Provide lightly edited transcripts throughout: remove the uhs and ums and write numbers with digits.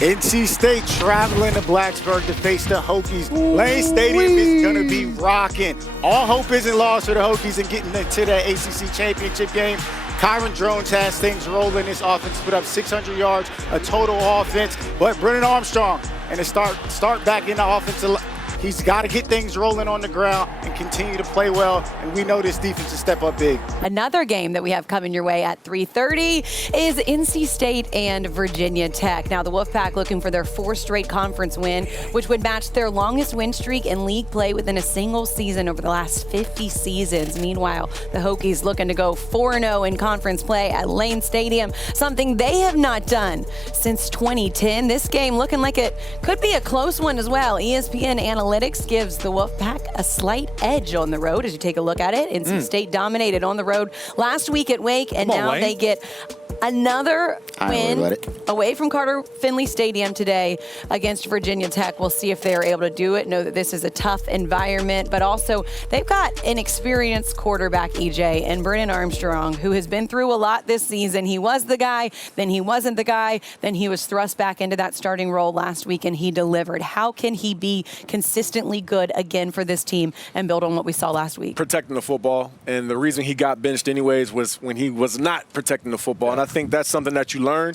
NC State traveling to Blacksburg to face the Hokies. Lane Stadium is going to be rocking. All hope isn't lost for the Hokies in getting into that ACC championship game. Kyron Drones has things rolling. This offense put up 600 yards, a total offense. But Brennan Armstrong, and to start back in the offensive, he's got to get things rolling on the ground and continue to play well. And we know this defense will step up big. Another game that we have coming your way at 3:30 is NC State and Virginia Tech. Now, the Wolfpack looking for their 4th straight conference win, which would match their longest win streak in league play within a single season over the last 50 seasons. Meanwhile, the Hokies looking to go 4-0 in conference play at Lane Stadium, something they have not done since 2010. This game looking like it could be a close one as well. ESPN Analytics gives the Wolfpack a slight edge on the road as you take a look at it. NC State dominated on the road last week at Wake, and now they get another win away from Carter Finley Stadium today against Virginia Tech. We'll see if they're able to do it. Know that this is a tough environment, but also they've got an experienced quarterback, EJ, and Brennan Armstrong, who has been through a lot this season. He was the guy, then he wasn't the guy, then he was thrust back into that starting role last week, and he delivered. How can he be consistently good again for this team and build on what we saw last week? Protecting the football, and the reason he got benched anyways was when he was not protecting the football, and I think that's something that you learn.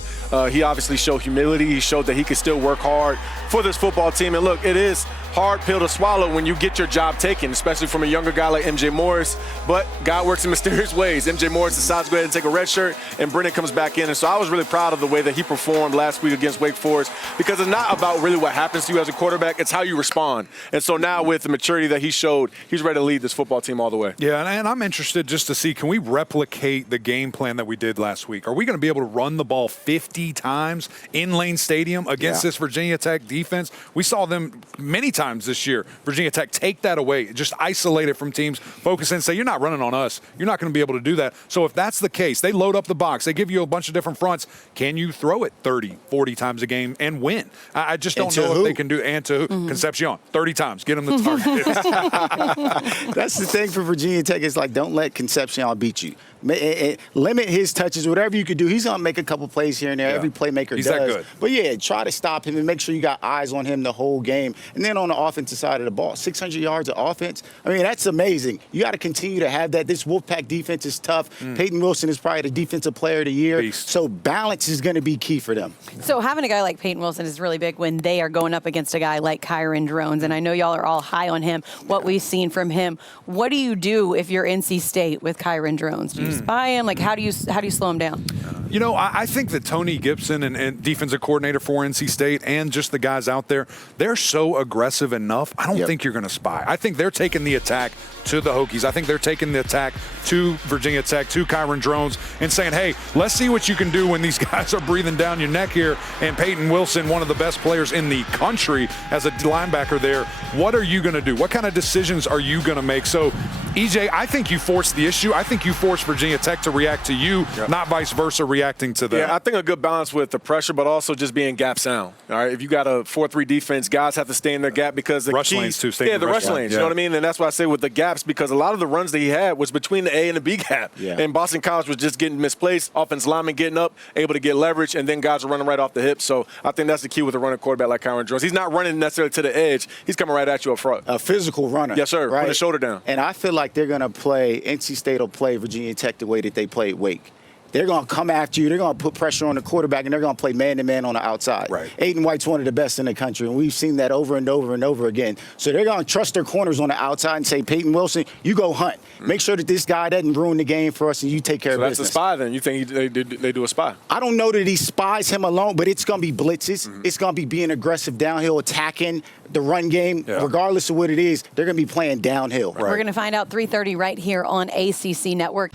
He obviously showed humility. He showed that he could still work hard for this football team. And look, it is hard pill to swallow when you get your job taken, especially from a younger guy like MJ Morris. But God works in mysterious ways. MJ Morris decides to go ahead and take a red shirt, and Brennan comes back in. And so I was really proud of the way that he performed last week against Wake Forest, because it's not about really what happens to you as a quarterback. It's how you respond. And so now with the maturity that he showed, he's ready to lead this football team all the way. Yeah, and I'm interested just to see, can we replicate the game plan that we did last week? Are we going to be able to run the ball 50 times in Lane Stadium against this Virginia Tech defense? We saw them many times this year, Virginia Tech, take that away, just isolate it from teams, focus in, say, you're not running on us. You're not going to be able to do that. So if that's the case, they load up the box. They give you a bunch of different fronts. Can you throw it 30, 40 times a game and win? I just don't know if they can do it. And to Concepcion, 30 times. Get them the target. That's the thing for Virginia Tech. It's like, don't let Concepcion beat you. Limit his touches, whatever you could do. He's going to make a couple plays here and there. Every playmaker does. That good. But, yeah, try to stop him and make sure you got eyes on him the whole game. And then on the offensive side of the ball, 600 yards of offense. I mean, that's amazing. You got to continue to have that. This Wolfpack defense is tough. Peyton Wilson is probably the defensive player of the year. Beast. So balance is going to be key for them. So having a guy like Peyton Wilson is really big when they are going up against a guy like Kyron Drones. And I know y'all are all high on him, what we've seen from him. What do you do if you're NC State with Kyron Drones? Do you spy him? Like, how do you slow him down? You know, I think that Tony Gibson and defensive coordinator for NC State and just the guys out there, they're so aggressive enough. I don't think you're going to spy. I think they're taking the attack to the Hokies. I think they're taking the attack to Virginia Tech, to Kyron Drones, and saying, hey, let's see what you can do when these guys are breathing down your neck here. And Peyton Wilson, one of the best players in the country as a linebacker there, what are you going to do? What kind of decisions are you going to make? So, EJ, I think you force the issue. I think you force Virginia Tech to react to you, not vice versa, reacting to them. Yeah, I think a good balance with the pressure, but also just being gap sound. All right, if you got a 4-3 defense, guys have to stay in their gap because the rush keys, lanes too. The rush lanes. You know what I mean? And that's why I say with the gaps, because a lot of the runs that he had was between the A and the B gap. And Boston College was just getting misplaced. Offensive linemen getting up, able to get leverage, and then guys are running right off the hip. So I think that's the key with a running quarterback like Kyron Drones. He's not running necessarily to the edge. He's coming right at you up front. A physical runner. Yes, sir. Right? Put his shoulder down. And I feel like they're going to play, NC State will play Virginia Tech the way that they played Wake. They're going to come after you. They're going to put pressure on the quarterback, and they're going to play man-to-man on the outside. Right. Aiden White's one of the best in the country, and we've seen that over and over and over again. So they're going to trust their corners on the outside and say, Peyton Wilson, you go hunt. Make sure that this guy doesn't ruin the game for us, and you take care of business. So that's a spy then? You think they do a spy? I don't know that he spies him alone, but it's going to be blitzes. It's going to be being aggressive downhill, attacking the run game. Regardless of what it is, they're going to be playing downhill. Right. We're going to find out 3:30 right here on ACC Network.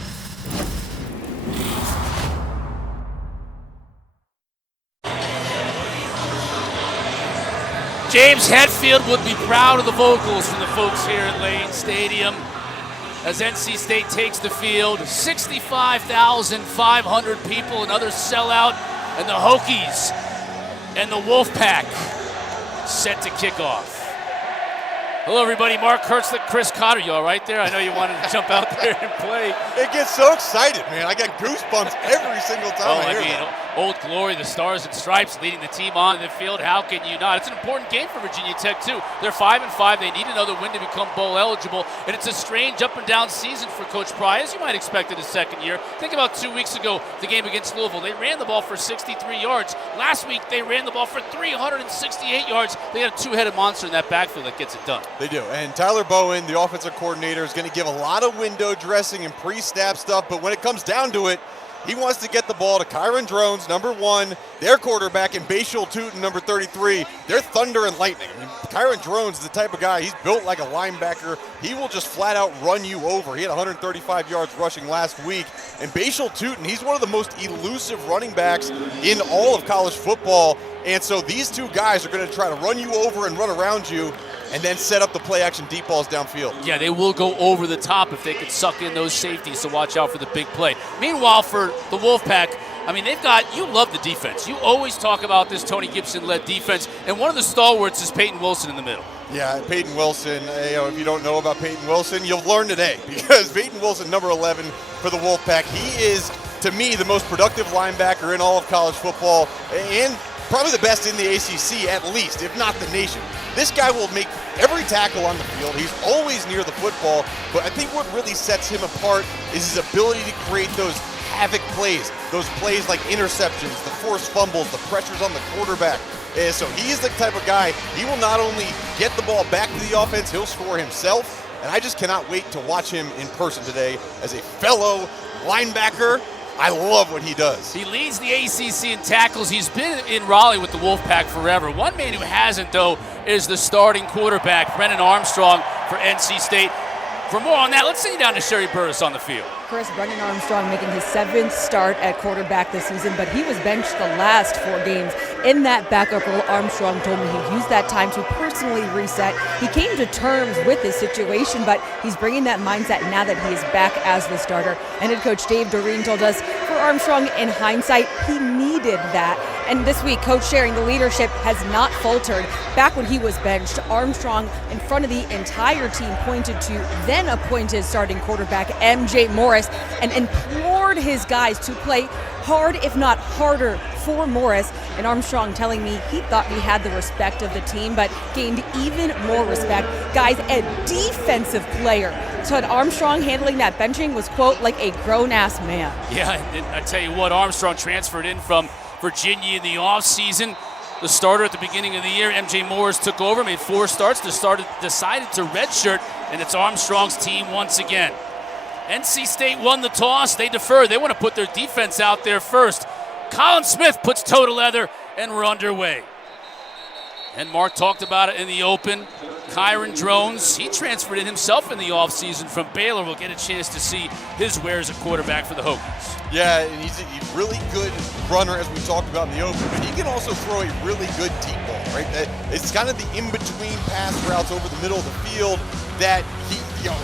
James Hetfield would be proud of the vocals from the folks here at Lane Stadium as NC State takes the field. 65,500 people, another sellout, and the Hokies and the Wolfpack set to kick off. Hello, everybody. Mark Hertzler, Chris Cotter. You all right there? I know you wanted to jump out there and play. It gets so excited, man. I get goosebumps every single time I hear that. Old Glory, the Stars and Stripes leading the team on the field. How can you not? It's an important game for Virginia Tech, too. They're 5-5. They need another win to become bowl eligible. And it's a strange up and down season for Coach Pry, as you might expect in his second year. Think about 2 weeks ago, the game against Louisville. They ran the ball for 63 yards. Last week, they ran the ball for 368 yards. They got a two-headed monster in that backfield that gets it done. They do. And Tyler Bowen, the offensive coordinator, is going to give a lot of window dressing and pre-snap stuff. But when it comes down to it, he wants to get the ball to Kyron Drones, number 1, their quarterback, and Bashal Tootin, number 33. They're thunder and lightning. I mean, Kyron Drones is the type of guy, he's built like a linebacker. He will just flat out run you over. He had 135 yards rushing last week. And Bashal Tootin, he's one of the most elusive running backs in all of college football. And so these two guys are going to try to run you over and run around you, and then set up the play-action deep balls downfield. Yeah, they will go over the top if they can suck in those safeties, so watch out for the big play. Meanwhile, for the Wolfpack, I mean, you love the defense. You always talk about this Tony Gibson-led defense, and one of the stalwarts is Peyton Wilson in the middle. Yeah, Peyton Wilson, if you don't know about Peyton Wilson, you'll learn today, because Peyton Wilson, number 11 for the Wolfpack, he is, to me, the most productive linebacker in all of college football, and probably the best in the ACC at least, if not the nation. This guy will make every tackle on the field. He's always near the football, but I think what really sets him apart is his ability to create those havoc plays, those plays like interceptions, the forced fumbles, the pressures on the quarterback. And so he is the type of guy, he will not only get the ball back to the offense, he'll score himself, and I just cannot wait to watch him in person today as a fellow linebacker. I love what he does. He leads the ACC in tackles. He's been in Raleigh with the Wolfpack forever. One man who hasn't, though, is the starting quarterback, Brennan Armstrong for NC State. For more on that, let's send you down to Sherry Burris on the field. Chris, Brendan Armstrong making his 7th start at quarterback this season, but he was benched the last 4 games. In that backup role, Armstrong told me he'd used that time to personally reset. He came to terms with his situation, but he's bringing that mindset now that he is back as the starter. And head coach Dave Doreen told us for Armstrong, in hindsight, he needed that. And this week, coach sharing the leadership has not faltered. Back when he was benched, Armstrong, in front of the entire team, pointed to then appointed starting quarterback MJ Morris and implored his guys to play hard, if not harder, for Morris. And Armstrong telling me he thought he had the respect of the team, but gained even more respect. Guys, a defensive player. So Armstrong handling that benching was, quote, like a grown-ass man. Yeah, and I tell you what, Armstrong transferred in from Virginia in the offseason. The starter at the beginning of the year, MJ Morris, took over, made 4 starts, decided to redshirt, and it's Armstrong's team once again. NC State won the toss. They deferred. They want to put their defense out there first. Colin Smith puts toe to leather, and we're underway. And Mark talked about it in the open. Kyron Drones, he transferred in himself in the offseason from Baylor. We'll get a chance to see his wares at quarterback for the Hokies. Yeah, and he's a really good runner, as we talked about in the open, but he can also throw a really good deep ball, right? It's kind of the in-between pass routes over the middle of the field that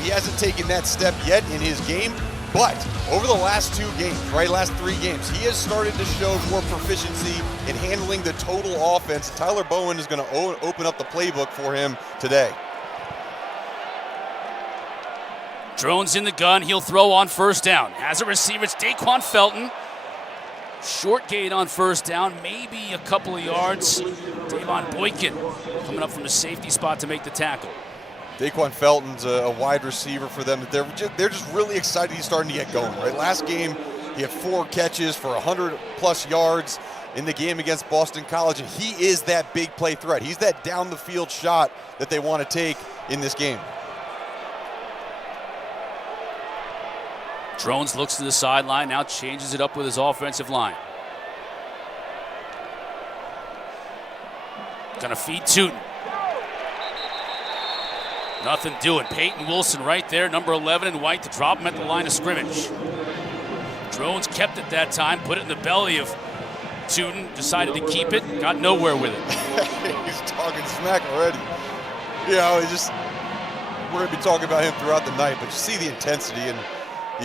he hasn't taken that step yet in his game. But over the last 2 games, right, last 3 games, he has started to show more proficiency in handling the total offense. Tyler Bowen is going to open up the playbook for him today. Drones in the gun. He'll throw on first down. Has a receiver. It's Daquan Felton. Short gain on first down, maybe a couple of yards. Davon Boykin coming up from the safety spot to make the tackle. Daquan Felton's a wide receiver for them. They're just really excited he's starting to get going, right? Last game, he had 4 catches for 100-plus yards in the game against Boston College, and he is that big play threat. He's that down-the-field shot that they want to take in this game. Drones looks to the sideline, now changes it up with his offensive line. Gonna feed Tootin. Nothing doing. Peyton Wilson right there, number 11 in white, to drop him at the line of scrimmage. Drones kept it that time, put it in the belly of Tootin, decided to keep it, got nowhere with it. He's talking smack already. We're going to be talking about him throughout the night, but you see the intensity, and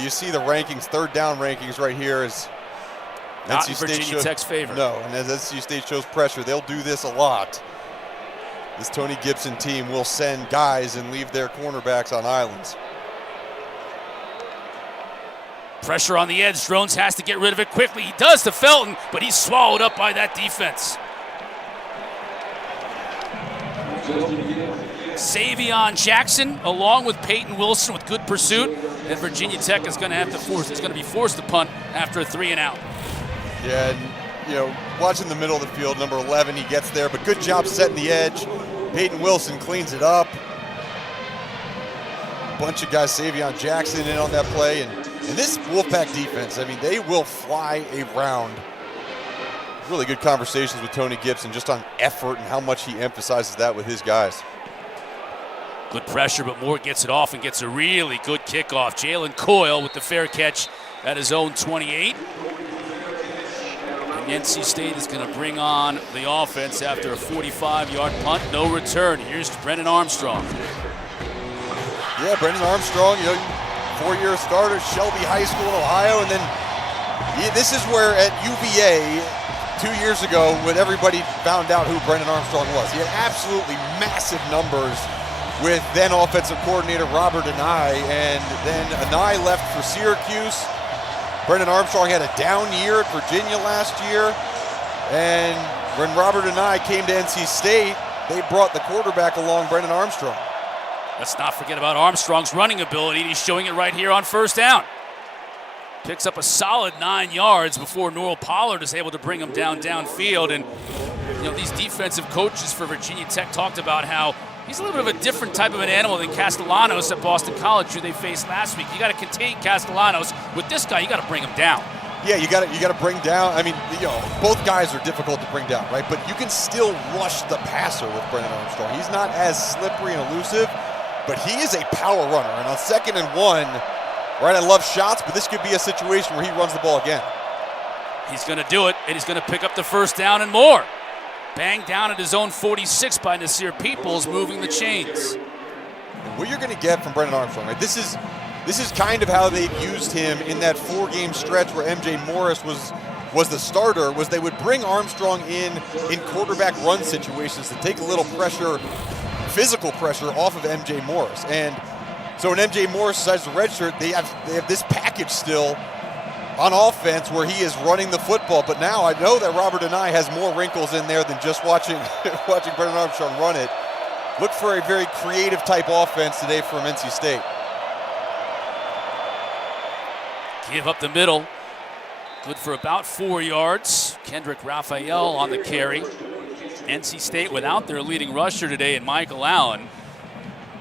you see the rankings, 3rd down rankings right here. As not in Virginia Tech's favor. No, and as NC State shows pressure, they'll do this a lot. This Tony Gibson team will send guys and leave their cornerbacks on islands. Pressure on the edge. Drones has to get rid of it quickly. He does to Felton, but he's swallowed up by that defense. Savion Jackson, along with Peyton Wilson, with good pursuit, and Virginia Tech is going to have to force. It's going to be forced to punt after a 3 and out. Yeah, and watching the middle of the field, number 11, he gets there, but good job setting the edge. Peyton Wilson cleans it up. Bunch of guys, Savion Jackson in on that play, and this Wolfpack defense, I mean, they will fly around. Really good conversations with Tony Gibson just on effort and how much he emphasizes that with his guys. Good pressure, but Moore gets it off and gets a really good kickoff. Jalen Coyle with the fair catch at his own 28. And NC State is going to bring on the offense after a 45-yard punt. No return. Here's Brennan Armstrong. Yeah, Brennan Armstrong, 4-year starter, Shelby High School in Ohio, and then this is where at UVA 2 years ago when everybody found out who Brennan Armstrong was. He had absolutely massive numbers with then offensive coordinator Robert Anai, and then Anai left for Syracuse. Brennan Armstrong had a down year at Virginia last year, and when Robert Anai came to NC State, they brought the quarterback along, Brennan Armstrong. Let's not forget about Armstrong's running ability. He's showing it right here on first down. Picks up a solid 9 yards before Norrell Pollard is able to bring him downfield. And these defensive coaches for Virginia Tech talked about how he's a little bit of a different type of an animal than Castellanos at Boston College, who they faced last week. You got to contain Castellanos. With this guy, you got to bring him down. Yeah, you got to bring down. I mean, both guys are difficult to bring down, right? But you can still rush the passer with Brennan Armstrong. He's not as slippery and elusive, but he is a power runner. And on 2nd and 1, right, I love shots, but this could be a situation where he runs the ball again. He's going to do it, and he's going to pick up the first down and more. Banged down at his own 46 by Nasir Peoples, moving the chains. What you're going to get from Brennan Armstrong, right? This is kind of how they've used him in that 4-game stretch where MJ Morris was the starter, was they would bring Armstrong in quarterback run situations to take a little pressure, physical pressure off of MJ Morris. And so when MJ Morris decides to redshirt, they have this package still on offense where he is running the football. But now I know that Robert Anai has more wrinkles in there than just watching Brennan Armstrong run it. Look for a very creative type offense today from NC State. Give up the middle. Good for about 4 yards. Kendrick Raphael on the carry. NC State without their leading rusher today and Michael Allen.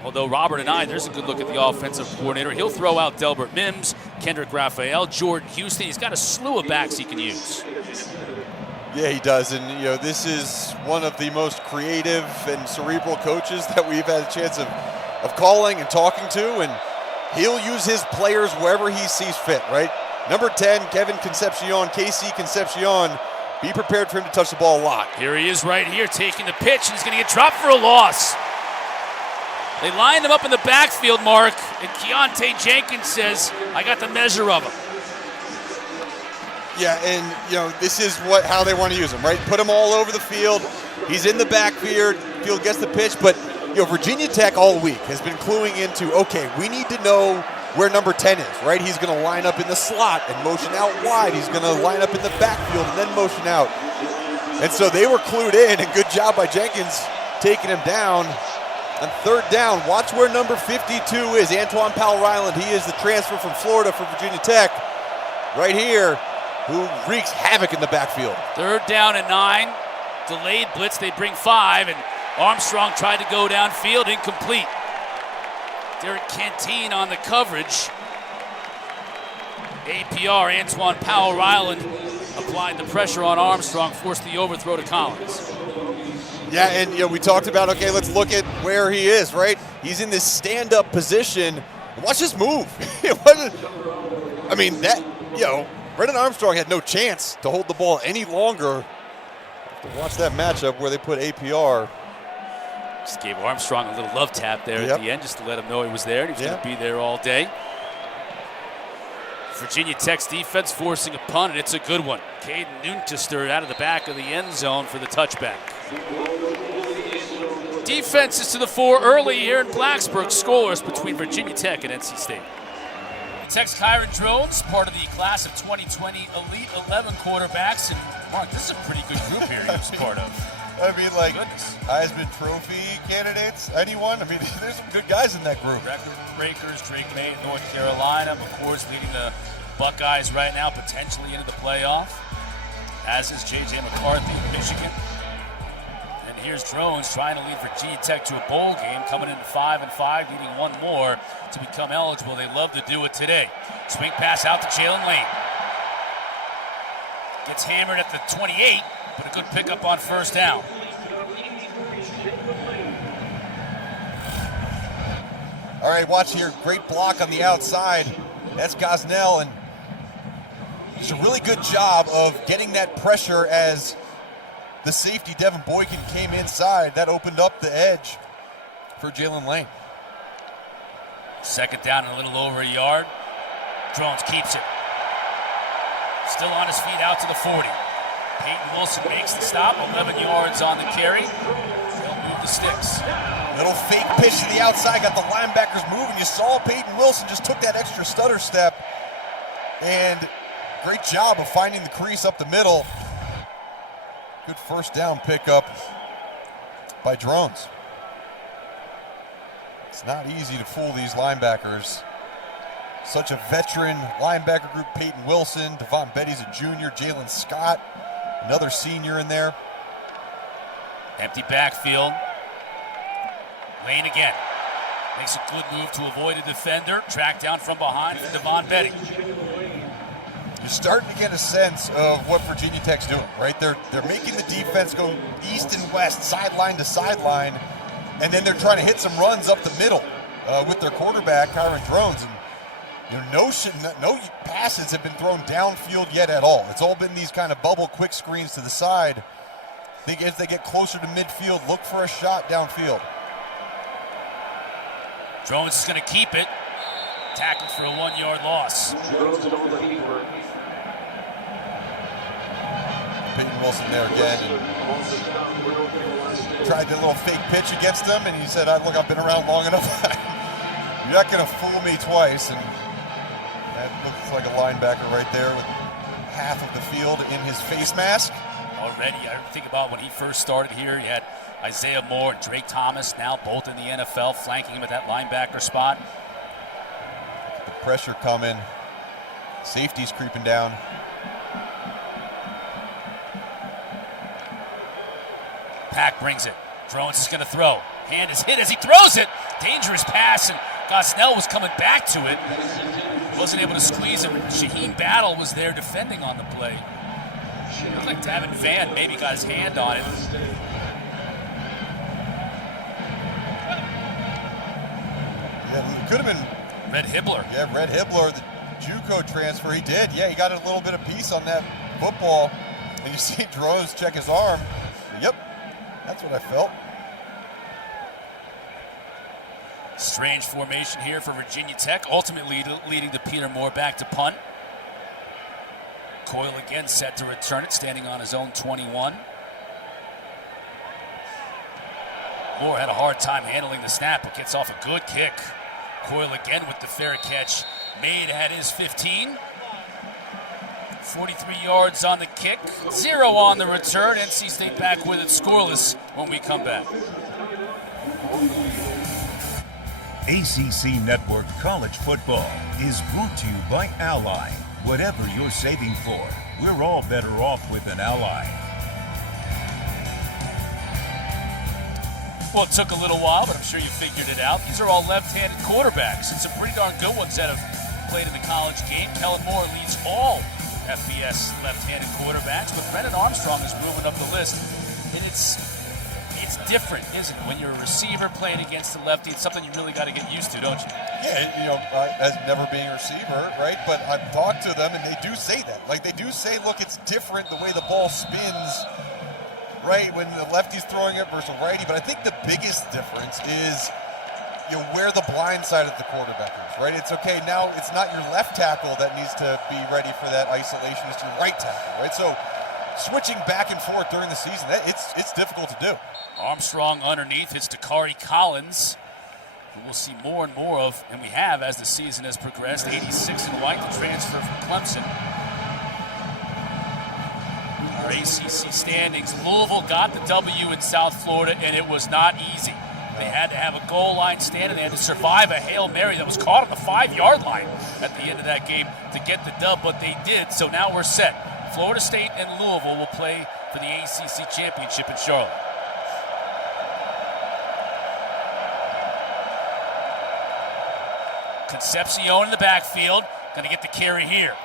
Although Robert Anai, there's a good look at the offensive coordinator. He'll throw out Delbert Mims, Kendrick Raphael, Jordan Houston. He's got a slew of backs he can use. Yeah, he does. And, this is one of the most creative and cerebral coaches that we've had a chance of calling and talking to. And he'll use his players wherever he sees fit, right? Number 10, Kevin Concepcion, KC Concepcion. Be prepared for him to touch the ball a lot. Here he is right here taking the pitch, and he's going to get dropped for a loss. They lined him up in the backfield, Mark, and Keontae Jenkins says, I got the measure of him. Yeah, and, this is how they want to use him, right? Put him all over the field. He's in the backfield, gets the pitch, but, Virginia Tech all week has been cluing into, okay, we need to know where number 10 is, right? He's going to line up in the slot and motion out wide. He's going to line up in the backfield and then motion out. And so they were clued in, and good job by Jenkins taking him down. On 3rd down, watch where number 52 is, Antoine Powell-Ryland. He is the transfer from Florida for Virginia Tech, right here, who wreaks havoc in the backfield. 3rd down and 9. Delayed blitz, they bring 5, and Armstrong tried to go downfield, incomplete. Derek Canteen on the coverage. APR, Antoine Powell-Ryland applied the pressure on Armstrong, forced the overthrow to Collins. Yeah, and we talked about, okay, let's look at where he is, right? He's in this stand-up position. Watch this move. I mean, Brennan Armstrong had no chance to hold the ball any longer. Have to watch that matchup where they put APR. Just gave Armstrong a little love tap there at the end just to let him know he was there, and he was going to be there all day. Virginia Tech's defense forcing a punt, and it's a good one. Caden Nunchester out of the back of the end zone for the touchback. Defense is to the fore early here in Blacksburg, scoreless between Virginia Tech and NC State. Tech's Kyron Drones, part of the class of 2020 Elite 11 quarterbacks. And Mark, this is a pretty good group here he was part of. I mean, like, Goodness. Heisman Trophy candidates, anyone? I mean, there's some good guys in that group. Record breakers, Drake May, North Carolina, McCourt's leading the Buckeyes right now, potentially into the playoff, as is J.J. McCarthy, Michigan. And here's Drones trying to lead Virginia Tech to a bowl game, coming in 5-5, needing one more to become eligible. They love to do it today. Swing pass out to Jalen Lane. Gets hammered at the 28, but a good pickup on first down. All right, watch here. Great block on the outside. That's Gosnell, and it's a really good job of getting that pressure as the safety, Devin Boykin, came inside. That opened up the edge for Jalen Lane. Second down and a little over a yard. Drones keeps it. Still on his feet out to the 40. Peyton Wilson makes the stop, 11 yards on the carry. He'll move the sticks. Little fake pitch to the outside, got the linebackers moving. You saw Peyton Wilson just took that extra stutter step, and great job of finding the crease up the middle. Good first down pickup by Drones. It's not easy to fool these linebackers. Such a veteran linebacker group. Peyton Wilson, Devon Betty's a junior, Jalen Scott, another senior in there. Empty backfield. Lane again. Makes a good move to avoid a defender. Track down from behind for Devon Betty. You're starting to get a sense of what Virginia Tech's doing, right? They're making the defense go east and west, sideline to sideline, and then they're trying to hit some runs up the middle with their quarterback, Kyron Drones. And no passes have been thrown downfield yet at all. It's all been these kind of bubble quick screens to the side. I think as they get closer to midfield, look for a shot downfield. Drones is going to keep it. Tackled for a 1-yard loss. Peyton Wilson there again. Tried the little fake pitch against him, and he said, look, I've been around long enough. You're not going to fool me twice. And that looks like a linebacker right there with half of the field in his face mask. Already, I think about when he first started here, he had Isaiah Moore and Drake Thomas, now both in the NFL, flanking him at that linebacker spot. The pressure coming. Safety's creeping down. Pack brings it. Drones is going to throw. Hand is hit as he throws it. Dangerous pass, and Gosnell was coming back to it. Wasn't able to squeeze him. Shaheen Battle was there defending on the play. Looked like Davin Van maybe got his hand on it. Yeah, it could have been Red Hibbler. Yeah, Red Hibbler, the JUCO transfer, he did. Yeah, he got a little bit of piece on that football. And you see Drones check his arm. Yep, that's what I felt. Strange formation here for Virginia Tech, ultimately leading to Peter Moore back to punt. Coyle again set to return it, standing on his own 21. Moore had a hard time handling the snap, but gets off a good kick. Coyle again with the fair catch, made at his 15. 43 yards on the kick, 0 on the return. NC State back with it scoreless when we come back. ACC Network College Football is brought to you by Ally. Whatever you're saving for, we're all better off with an Ally. Well, it took a little while, but I'm sure you figured it out. These are all left-handed quarterbacks, and some pretty darn good ones that have played in the college game. Kellen Moore leads all FBS left-handed quarterbacks, but Brennan Armstrong is moving up the list. And it's different, isn't it? When you're a receiver playing against a lefty, it's something you really got to get used to, don't you? Yeah, as never being a receiver, right? But I've talked to them, and they do say that. Like, they do say, look, it's different the way the ball spins, right, when the lefty's throwing it versus righty. But I think the biggest difference is where the blind side of the quarterback is, right? It's okay, now it's not your left tackle that needs to be ready for that isolation, it's your right tackle, right? So switching back and forth during the season, it's difficult to do. Armstrong underneath, it's Dakari Collins. who we'll see more and more of, and we have as the season has progressed. 86 in white, the transfer from Clemson. Our ACC standings, Louisville got the W in South Florida, and it was not easy. They had to have a goal line stand, and they had to survive a Hail Mary that was caught on the 5-yard line at the end of that game to get the dub, but they did, so now we're set. Florida State and Louisville will play for the ACC championship in Charlotte. Concepcion in the backfield, going to get the carry here.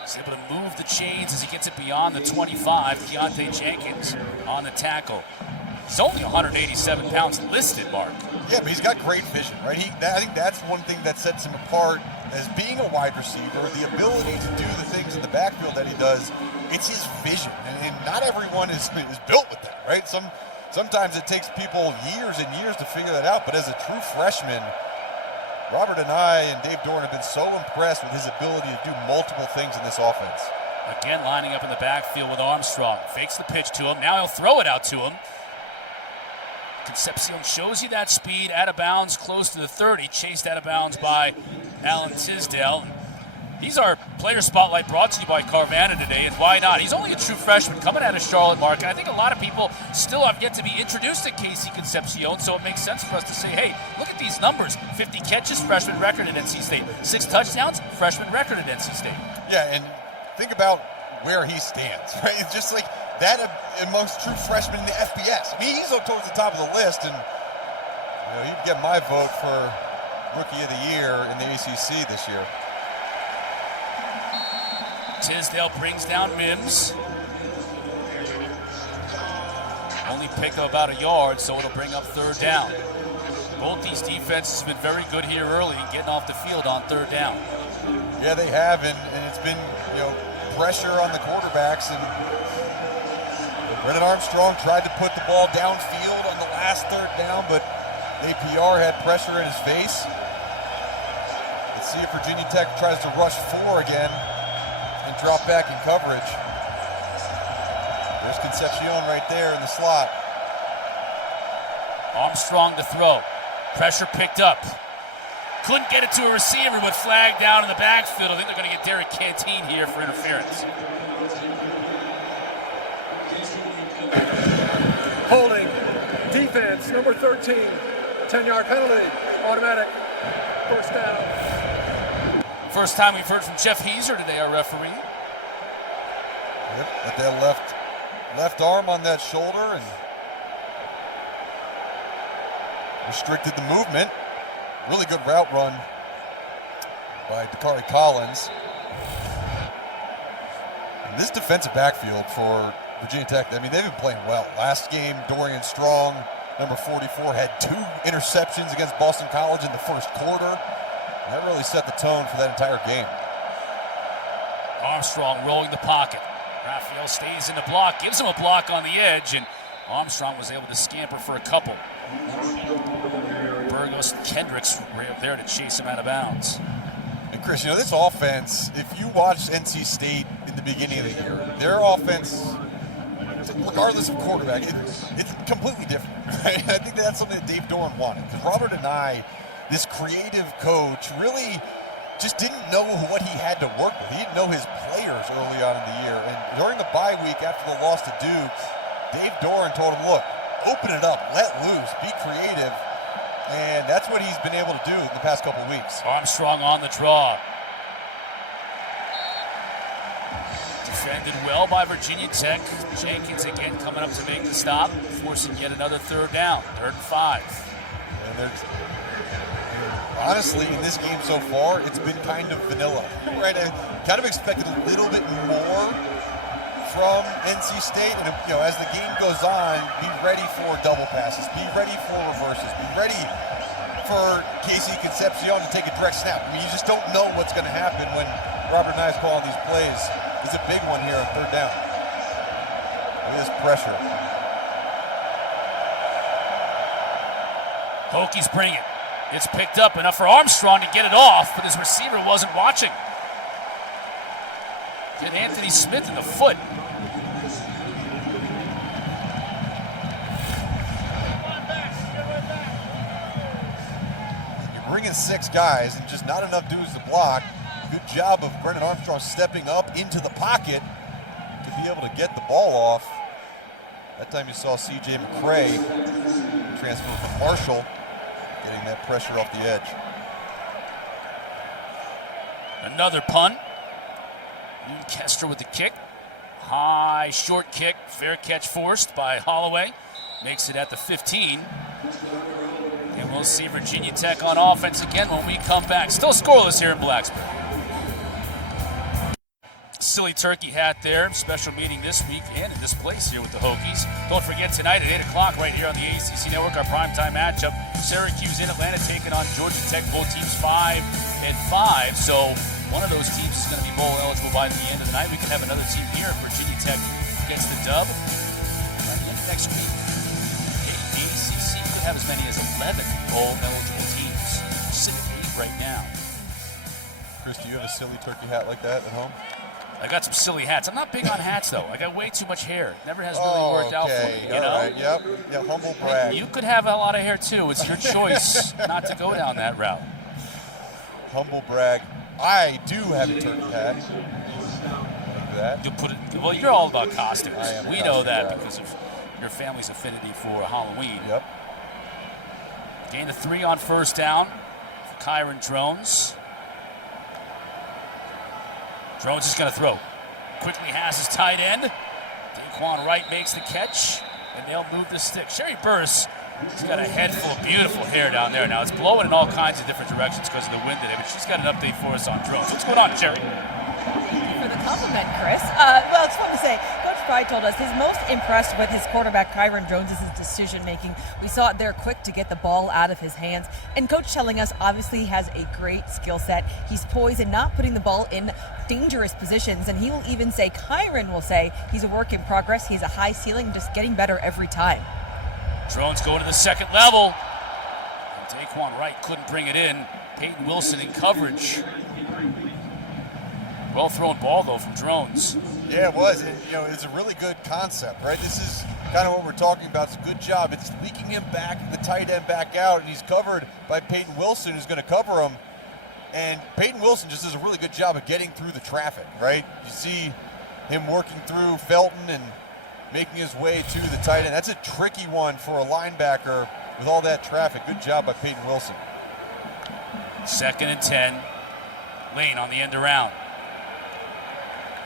He's able to move the chains as he gets it beyond the 25. Keontae Jenkins on the tackle. He's only 187 pounds listed, Mark. Yeah, but he's got great vision, right? I think that's one thing that sets him apart as being a wide receiver, the ability to do the things in the backfield that he does. It's his vision, and not everyone is built with that, right? Sometimes it takes people years and years to figure that out, but as a true freshman, Robert and Dave Doran have been so impressed with his ability to do multiple things in this offense. Again, lining up in the backfield with Armstrong. Fakes the pitch to him. Now he'll throw it out to him. Concepcion shows you that speed, out of bounds, close to the 30, chased out of bounds by Alan Tisdale. He's our player spotlight brought to you by Carvana today, and why not? He's only a true freshman coming out of Charlotte, Mark, and I think a lot of people still have yet to be introduced to Casey Concepcion, so it makes sense for us to say, hey, look at these numbers. 50 catches, freshman record at NC State. 6 touchdowns, freshman record at NC State. Yeah, and think about where he stands, right? It's just like that amongst true freshmen in the FBS. I mean, he's towards the top of the list, and he'd get my vote for Rookie of the Year in the ACC this year. Tisdale brings down Mims. Only picked up about a yard, so it'll bring up 3rd down. Both these defenses have been very good here early and getting off the field on 3rd down. Yeah, they have, and it's been, pressure on the quarterbacks, and Brennan Armstrong tried to put the ball downfield on the last 3rd down, but APR had pressure in his face. Let's see if Virginia Tech tries to rush 4 again and drop back in coverage. There's Concepcion right there in the slot. Armstrong to throw. Pressure picked up. Couldn't get it to a receiver, but flagged down in the backfield. I think they're going to get Derek Canteen here for interference. Holding. Defense, number 13. 10-yard penalty. Automatic. 1st down. First time we've heard from Jeff Heiser today, our referee. Yep, but that left arm on that shoulder and restricted the movement. Really good route run by Dakari Collins. And this defensive backfield for Virginia Tech, I mean, they've been playing well. Last game, Dorian Strong, number 44, had 2 interceptions against Boston College in the 1st quarter. And that really set the tone for that entire game. Armstrong rolling the pocket. Raphael stays in the block, gives him a block on the edge, and Armstrong was able to scamper for a couple. Burgos and Kendricks were there to chase him out of bounds. And Chris, this offense, if you watched NC State in the beginning of the year, their offense, regardless of quarterback, it's completely different. Right? I think that's something that Dave Doran wanted. Because Robert and this creative coach, really just didn't know what he had to work with. He didn't know his players early on in the year. And during the bye week after the loss to Duke, Dave Doran told him, look, open it up, let loose, be creative. And that's what he's been able to do in the past couple of weeks. Armstrong on the draw. Defended well by Virginia Tech. Jenkins again coming up to make the stop, forcing yet another 3rd down, 3rd and 5. And honestly, in this game so far, it's been kind of vanilla. Right? I kind of expected a little bit more from NC State, and as the game goes on, be ready for double passes, be ready for reverses, be ready for Casey Concepcion to take a direct snap. I mean, you just don't know what's going to happen when Robert and I is calling these plays. It's a big one here on 3rd down. Look at this pressure. Hokies bring it. It's picked up enough for Armstrong to get it off, but his receiver wasn't watching. Hit Anthony Smith in the foot. bringing 6 guys and just not enough dudes to block. Good job of Brennan Armstrong stepping up into the pocket to be able to get the ball off. That time you saw C.J. McCray transfer from Marshall, getting that pressure off the edge. Another punt. Kester with the kick. High, short kick. Fair catch forced by Holloway. Makes it at the 15. And we'll see Virginia Tech on offense again when we come back. Still scoreless here in Blacksburg. Silly turkey hat there. Special meeting this week and in this place here with the Hokies. Don't forget tonight at 8 o'clock right here on the ACC Network, our primetime matchup. Syracuse in Atlanta taking on Georgia Tech. Both teams 5-5. So one of those teams is going to be bowl eligible by the end of the night. We could have another team here if Virginia Tech gets the dub. By the end of next week, the ACC could have as many as 11 bowl eligible teams. Sitting right now. Chris, do you have a silly turkey hat like that at home? I got some silly hats. I'm not big on hats, though. I got way too much hair. Never has really worked out for me, you know? Right. Yep. Yeah, humble brag. You could have a lot of hair, too. It's your choice not to go down that route. Humble brag. I do have a turkey hat. Like that. You put it. Well, you're all about costumes. We know that guy. because of your family's affinity for Halloween. Yep. Gain of 3 on first down for Kyron Drones. Drones is going to throw. Quickly has his tight end. Daquan Wright makes the catch, and they'll move the stick. Sherry Burris, she's got a head full of beautiful hair down there. Now, it's blowing in all kinds of different directions because of the wind today, but she's got an update for us on Drones. What's going on, Sherry? Thank you for the compliment, Chris. Well, it's fun to say. Coach Pry told us he's most impressed with his quarterback, Kyron Jones' decision-making. We saw it there quick to get the ball out of his hands. And Coach telling us, obviously, he has a great skill set. He's poised and not putting the ball in dangerous positions. And he will even say, Kyron will say, he's a work in progress. He has a high ceiling, just getting better every time. Drones going to the second level. And Daquan Wright couldn't bring it in. Peyton Wilson in coverage. Well thrown ball, though, from Drones. Yeah, it was. It's a really good concept, right? This is kind of what we're talking about. It's a good job. It's leaking him back, the tight end back out, and he's covered by Peyton Wilson, who's going to cover him. And Peyton Wilson just does a really good job of getting through the traffic, right? You see him working through Felton and making his way to the tight end. That's a tricky one for a linebacker with all that traffic. Good job by Peyton Wilson. 2nd and 10. Lane on the end around.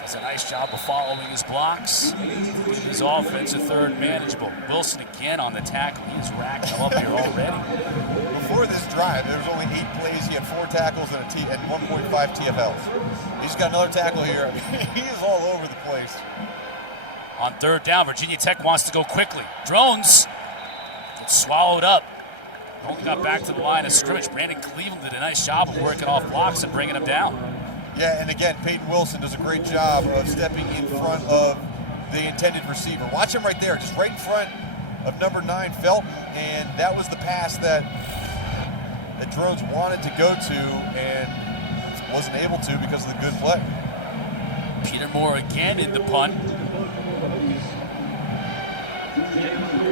Does a nice job of following his blocks. His offense, a third manageable. Wilson again on the tackle. He's racked him up here already. Before this drive, there was only 8 plays. He had 4 tackles and 1.5 TFLs. He's got another tackle here. He is all over the place. On 3rd down, Virginia Tech wants to go quickly. Drones gets swallowed up. Only got back to the line of scrimmage. Brandon Cleveland did a nice job of working off blocks and bringing him down. Yeah, and again, Peyton Wilson does a great job of stepping in front of the intended receiver. Watch him right there, just right in front of number 9, Felton, and that was the pass that Drones wanted to go to and wasn't able to because of the good play. Peter Moore again in the punt.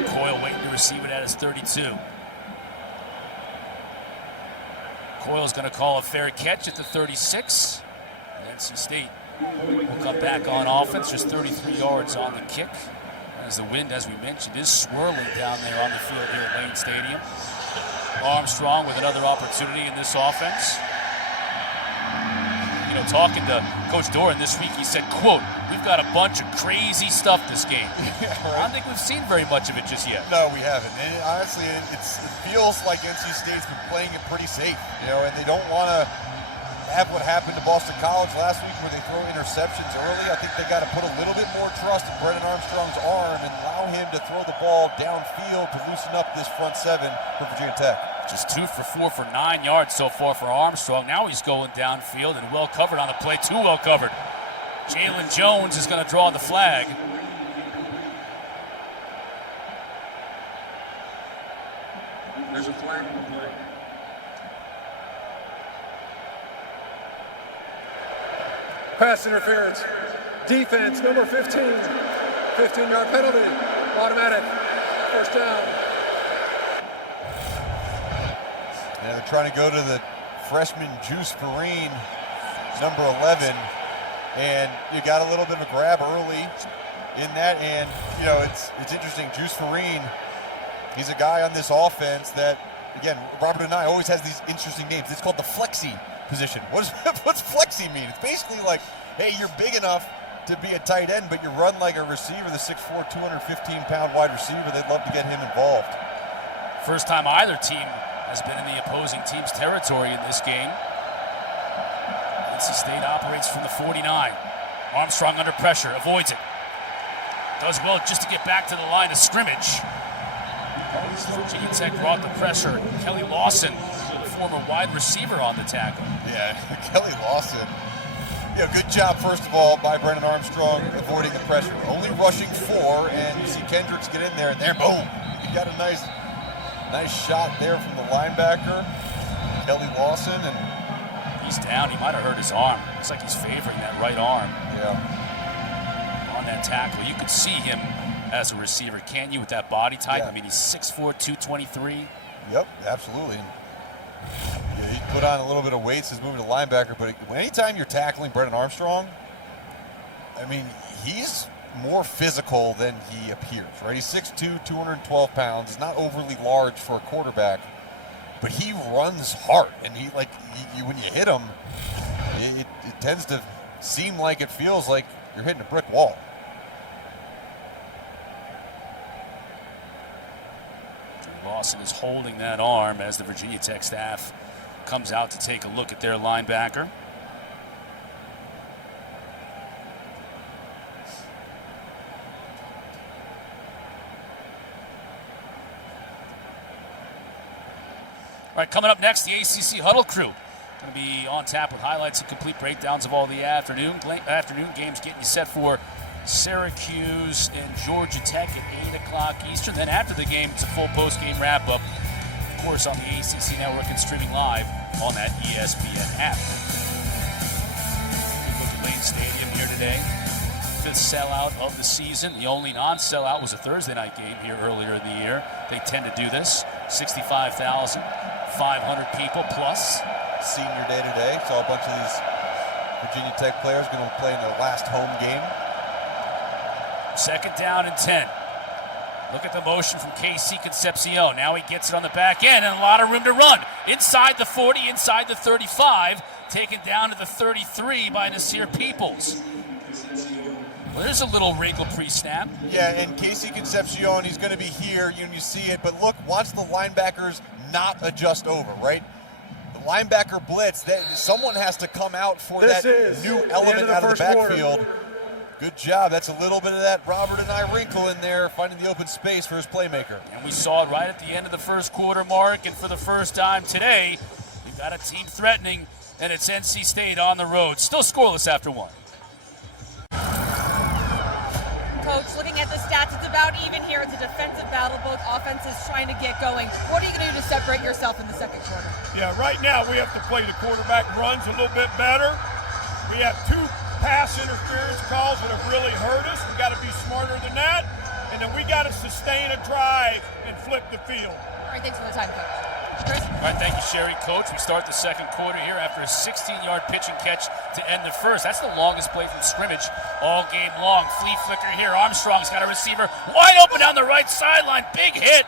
Coyle waiting to receive it at his 32. Coyle's going to call a fair catch at the 36. NC State will come back on offense, just 33 yards on the kick. As the wind, as we mentioned, is swirling down there on the field here at Lane Stadium. Armstrong with another opportunity in this offense. Talking to Coach Doran this week, he said, quote, "We've got a bunch of crazy stuff this game." Yeah, right. I don't think we've seen very much of it just yet. No, we haven't. And honestly, it feels like NC State's been playing it pretty safe, and they don't want to have what happened to Boston College last week where they throw interceptions early. I think they got to put a little bit more trust in Brennan Armstrong's arm and allow him to throw the ball downfield to loosen up this front 7 for Virginia Tech. Just 2 for 4 for 9 yards so far for Armstrong. Now he's going downfield and well covered on the play. Too well covered. Jalen Jones is going to draw the flag. There's a flag on the play. Pass interference. Defense, number 15. 15-yard penalty. Automatic. First down. They're trying to go to the freshman Juice Vereen, number 11, and you got a little bit of a grab early in that. And you know, it's interesting. Juice Vereen, he's a guy on this offense that, again, Robert and I always has these interesting names. It's called the flexi position. What's flexi mean? It's basically like, hey, you're big enough to be a tight end, but you run like a receiver, the 6'4", 215-pound wide receiver. They'd love to get him involved. First time either team has been in the opposing team's territory in this game. NC State operates from the 49. Armstrong under pressure, avoids it. Does well just to get back to the line of scrimmage. Virginia Tech brought the pressure. Kelly Lawson, former wide receiver, on the tackle. Yeah, Kelly Lawson. Yeah, good job, first of all, by Brennan Armstrong avoiding the pressure. Only rushing 4, and you see Kendricks get in there, and there, boom. He got a nice shot there from the linebacker, Kelly Lawson, and he's down. He might have hurt his arm. Looks like he's favoring that right arm. Yeah. On that tackle. You could see him as a receiver, can't you, with that body type? Yeah. I mean, he's 6'4", 223. Yep, absolutely. And yeah, he put on a little bit of weight since moving to linebacker, but anytime you're tackling Brennan Armstrong, I mean, he's more physical than he appears, right? He's 6'2", 212 pounds. He's not overly large for a quarterback, but he runs hard. And when you hit him, it tends to seem like it feels like you're hitting a brick wall. Lawson is holding that arm as the Virginia Tech staff comes out to take a look at their linebacker. All right, coming up next, the ACC Huddle crew. Going to be on tap with highlights and complete breakdowns of all the afternoon games, getting you set for Syracuse and Georgia Tech at 8 o'clock Eastern. Then after the game, it's a full post-game wrap-up, of course, on the ACC Network and streaming live on that ESPN app. Look at Lane Stadium here today. 5th sellout of the season. The only non-sellout was a Thursday night game here earlier in the year. They tend to do this. 65,500 people plus. Senior day today. Saw a bunch of these Virginia Tech players going to play in their last home game. 2nd down and 10. Look at the motion from KC Concepcion. Now he gets it on the back end and a lot of room to run. Inside the 40, inside the 35. Taken down to the 33 by Nasir Peoples. Well, there's a little wrinkle pre-snap. Yeah, and KC Concepcion, he's going to be here. You see it, but look, watch the linebackers not adjust over, right? The linebacker blitz, someone has to come out for that new element out of the backfield. Quarter. Good job. That's a little bit of that Robert and I wrinkle in there, finding the open space for his playmaker. And we saw it right at the end of the first quarter mark, and for the first time today, we've got a team threatening, and it's NC State on the road. Still scoreless after 1. Coach, looking at the stats, it's about even here. It's a defensive battle. Both offenses trying to get going. What are you going to do to separate yourself in the second quarter? Yeah, right now we have to play the quarterback runs a little bit better. We have 2 pass interference calls that have really hurt us. We got to be smarter than that. And then we got to sustain a drive and flip the field. All right, thanks for the time, Coach. Chris? All right, thank you, Sherry. Coach, we start the second quarter here after a 16-yard pitch and catch to end the first. That's the longest play from scrimmage all game long. Flea flicker here. Armstrong's got a receiver wide open down the right sideline. Big hit.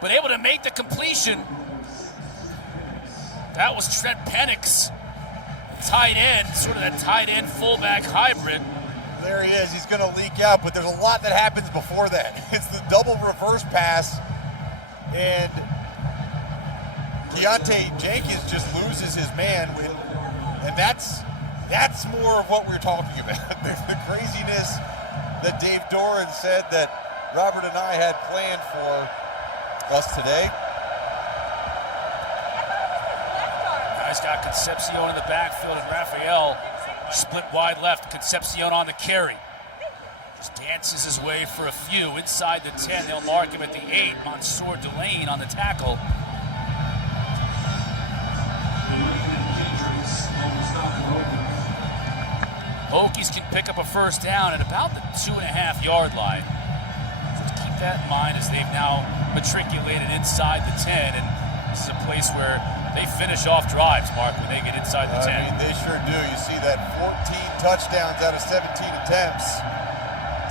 But able to make the completion. That was Trent Penix, tight end, sort of that tight end fullback hybrid. There he is. He's going to leak out, but there's a lot that happens before that. It's the double reverse pass. And Keontae Jenkins just loses his man, and that's more of what we're talking about. The craziness that Dave Doran said that Robert and I had planned for us today. Guys got Concepcion in the backfield, and Raphael split wide left. Concepcion on the carry. Just dances his way for a few. Inside the 10, they'll mark him at the 8. Mansour Delane on the tackle. Hokies can pick up a first down at about the 2.5-yard line. So keep that in mind as they've now matriculated inside the 10. And This is a place where they finish off drives, Mark, when they get inside the 10. I mean, they sure do. You see that 14 touchdowns out of 17 attempts.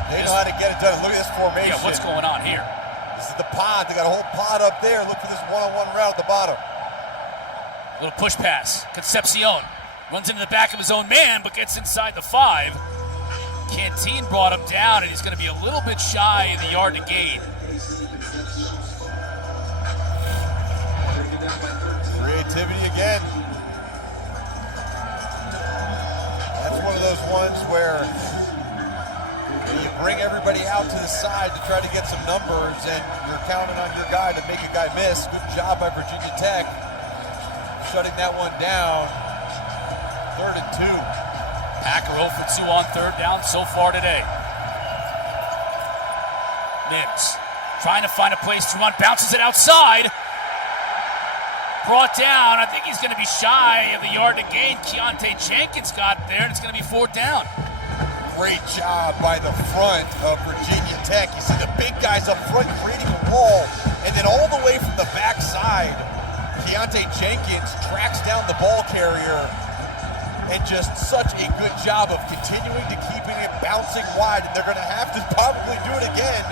They know how to get it done. Look at this formation. Yeah, what's going on here? This is the pod. They got a whole pod up there. Look for this one-on-one route at the bottom. Little push pass. Concepcion runs into the back of his own man, but gets inside the 5. Canteen brought him down, and he's going to be a little bit shy of the yard to gain. Creativity again. That's one of those ones where you bring everybody out to the side to try to get some numbers, and you're counting on your guy to make a guy miss. Good job by Virginia Tech, shutting that one down. 3rd and 2. Packer 0 for 2 on 3rd down so far today. Mims trying to find a place to run, bounces it outside. Brought down. I think he's going to be shy of the yard to gain. Keontae Jenkins got there, and it's going to be 4th down. Great job by the front of Virginia Tech. You see the big guys up front creating a wall, and then all the way from the backside, Keontae Jenkins tracks down the ball carrier, and just such a good job of continuing to keeping it bouncing wide. And they're going to have to probably do it again,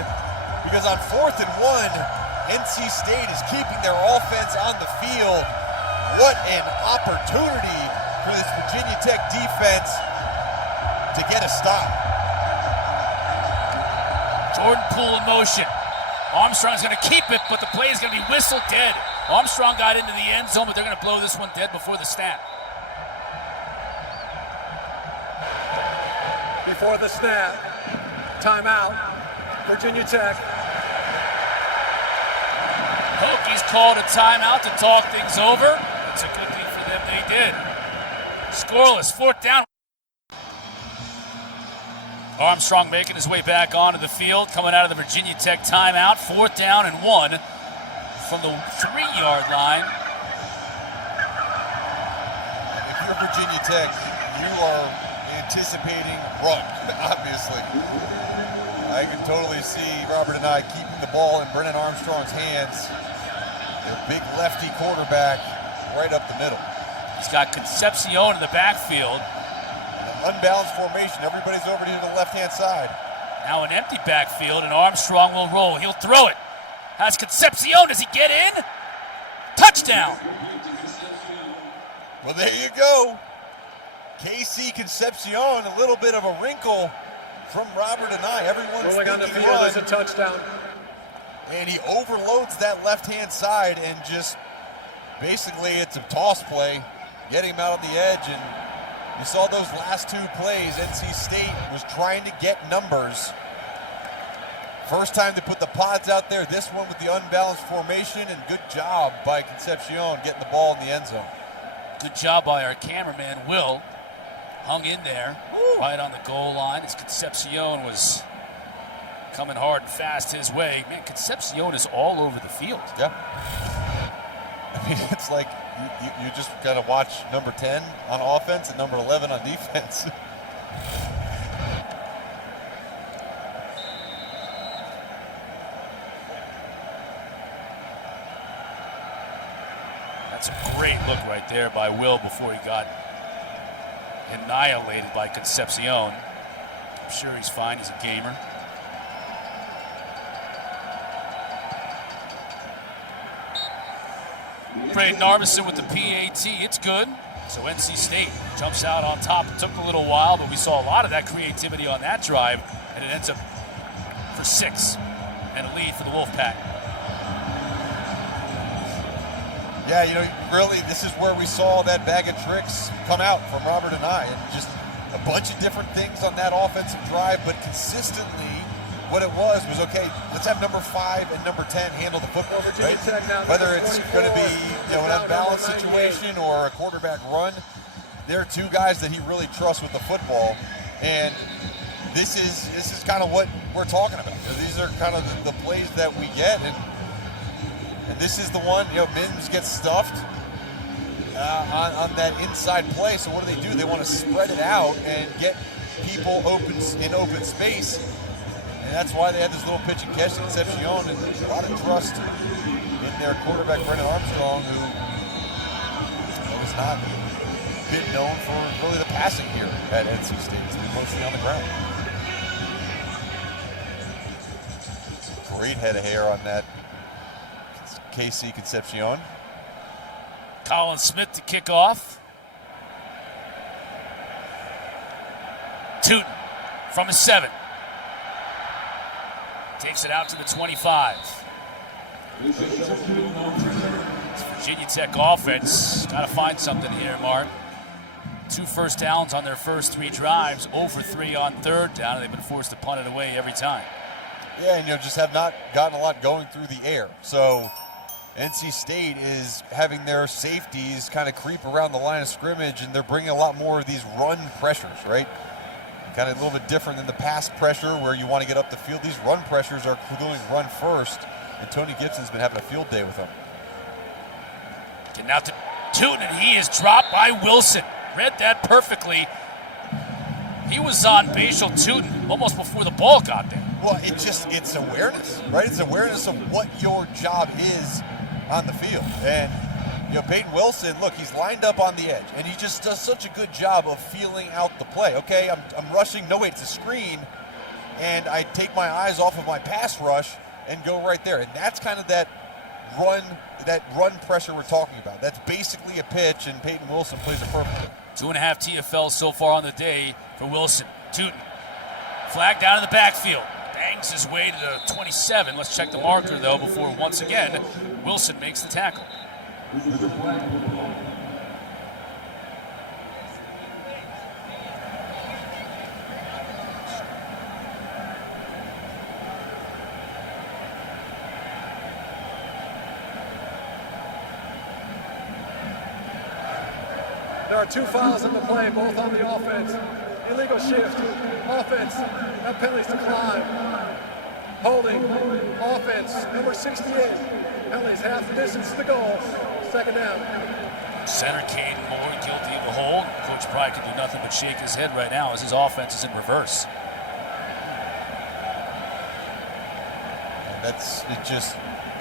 because on 4th and 1, NC State is keeping their offense on the field. What an opportunity for this Virginia Tech defense to get a stop. Jordan Poole in motion. Armstrong's going to keep it, but the play is going to be whistled dead. Armstrong got into the end zone, but they're going to blow this one dead before the snap. Before the snap, timeout, Virginia Tech. Hokies called a timeout to talk things over. It's a good thing for them they did. Scoreless, 4th down. Armstrong making his way back onto the field, coming out of the Virginia Tech timeout. 4th down and 1 from the 3-yard line. If you're Virginia Tech, you are anticipating run, obviously. I can totally see Robert and I keeping the ball in Brennan Armstrong's hands. Their big lefty quarterback right up the middle. He's got Concepcion in the backfield. Unbalanced formation. Everybody's over to the left-hand side. Now an empty backfield, and Armstrong will roll. He'll throw it. Has Concepcion. Does he get in? Touchdown. Well, there you go. KC Concepcion, a little bit of a wrinkle from Robert and I. Everyone's rolling on the thinking field run. as a touchdown. And he overloads that left-hand side, and just basically it's a toss play. Get him out on the edge, and you saw those last 2 plays. NC State was trying to get numbers. First time they put the pods out there, this one with the unbalanced formation, and good job by Concepcion getting the ball in the end zone. Good job by our cameraman, Will. Hung in there, right on the goal line as Concepcion was coming hard and fast his way. Man, Concepcion is all over the field. Yeah. I mean, it's like you just got to watch number 10 on offense and number 11 on defense. That's a great look right there by Will before he got annihilated by Concepcion. I'm sure he's fine. He's a gamer. Braden Arbison with the PAT. It's good. So NC State jumps out on top. It took a little while, but we saw a lot of that creativity on that drive, and it ends up for 6 and a lead for the Wolfpack. Yeah, you know, really, this is where we saw that bag of tricks come out from Robert and I, and just a bunch of different things on that offensive drive, but consistently what it was okay, let's have number 5 and number 10 handle the football, right? Whether it's going to be, you know, an unbalanced situation or a quarterback run, there are 2 guys that he really trusts with the football, and this is kind of what we're talking about. You know, these are kind of the plays that we get, and this is the one, you know, Mims gets stuffed on that inside play. So what do? They want to spread it out and get people in open space. And that's why they had this little pitch and catch to Concepcion, and a lot of trust in their quarterback, Brennan Armstrong, who has not been known for really the passing here at NC State. It's been mostly on the ground. Great head of hair on that KC Concepcion. Colin Smith to kick off. Tootin from his 7. Takes it out to the 25. It's Virginia Tech offense. Got to find something here, Mark. 2 first downs on their first 3 drives, 0 for 3 on third down, and they've been forced to punt it away every time. Yeah, and just have not gotten a lot going through the air. So NC State is having their safeties kind of creep around the line of scrimmage, and they're bringing a lot more of these run pressures, right? Kind of a little bit different than the pass pressure where you want to get up the field. These run pressures are going run first, and Tony Gibson's been having a field day with them. Getting out to Tootin, and he is dropped by Wilson. Read that perfectly. He was on Bashal Tootin almost before the ball got there. Well, it's awareness, right? It's awareness of what your job is on the field. And, Peyton Wilson, look, he's lined up on the edge, and he just does such a good job of feeling out the play. Okay, I'm rushing. No, wait, it's a screen. And I take my eyes off of my pass rush and go right there. And that's kind of that run pressure we're talking about. That's basically a pitch, and Peyton Wilson plays it perfectly. 2.5 TFLs so far on the day for Wilson. Tootin. Flag down in the backfield. Bangs his way to the 27. Let's check the marker, though, before once again Wilson makes the tackle. There are 2 fouls in the play, both on the offense. Illegal shift, offense, that penalties decline. Holding, offense, number 68. Penalties half the distance to the goal. 2nd down. Center Caden Moore guilty of a hold. Coach Pride can do nothing but shake his head right now as his offense is in reverse. And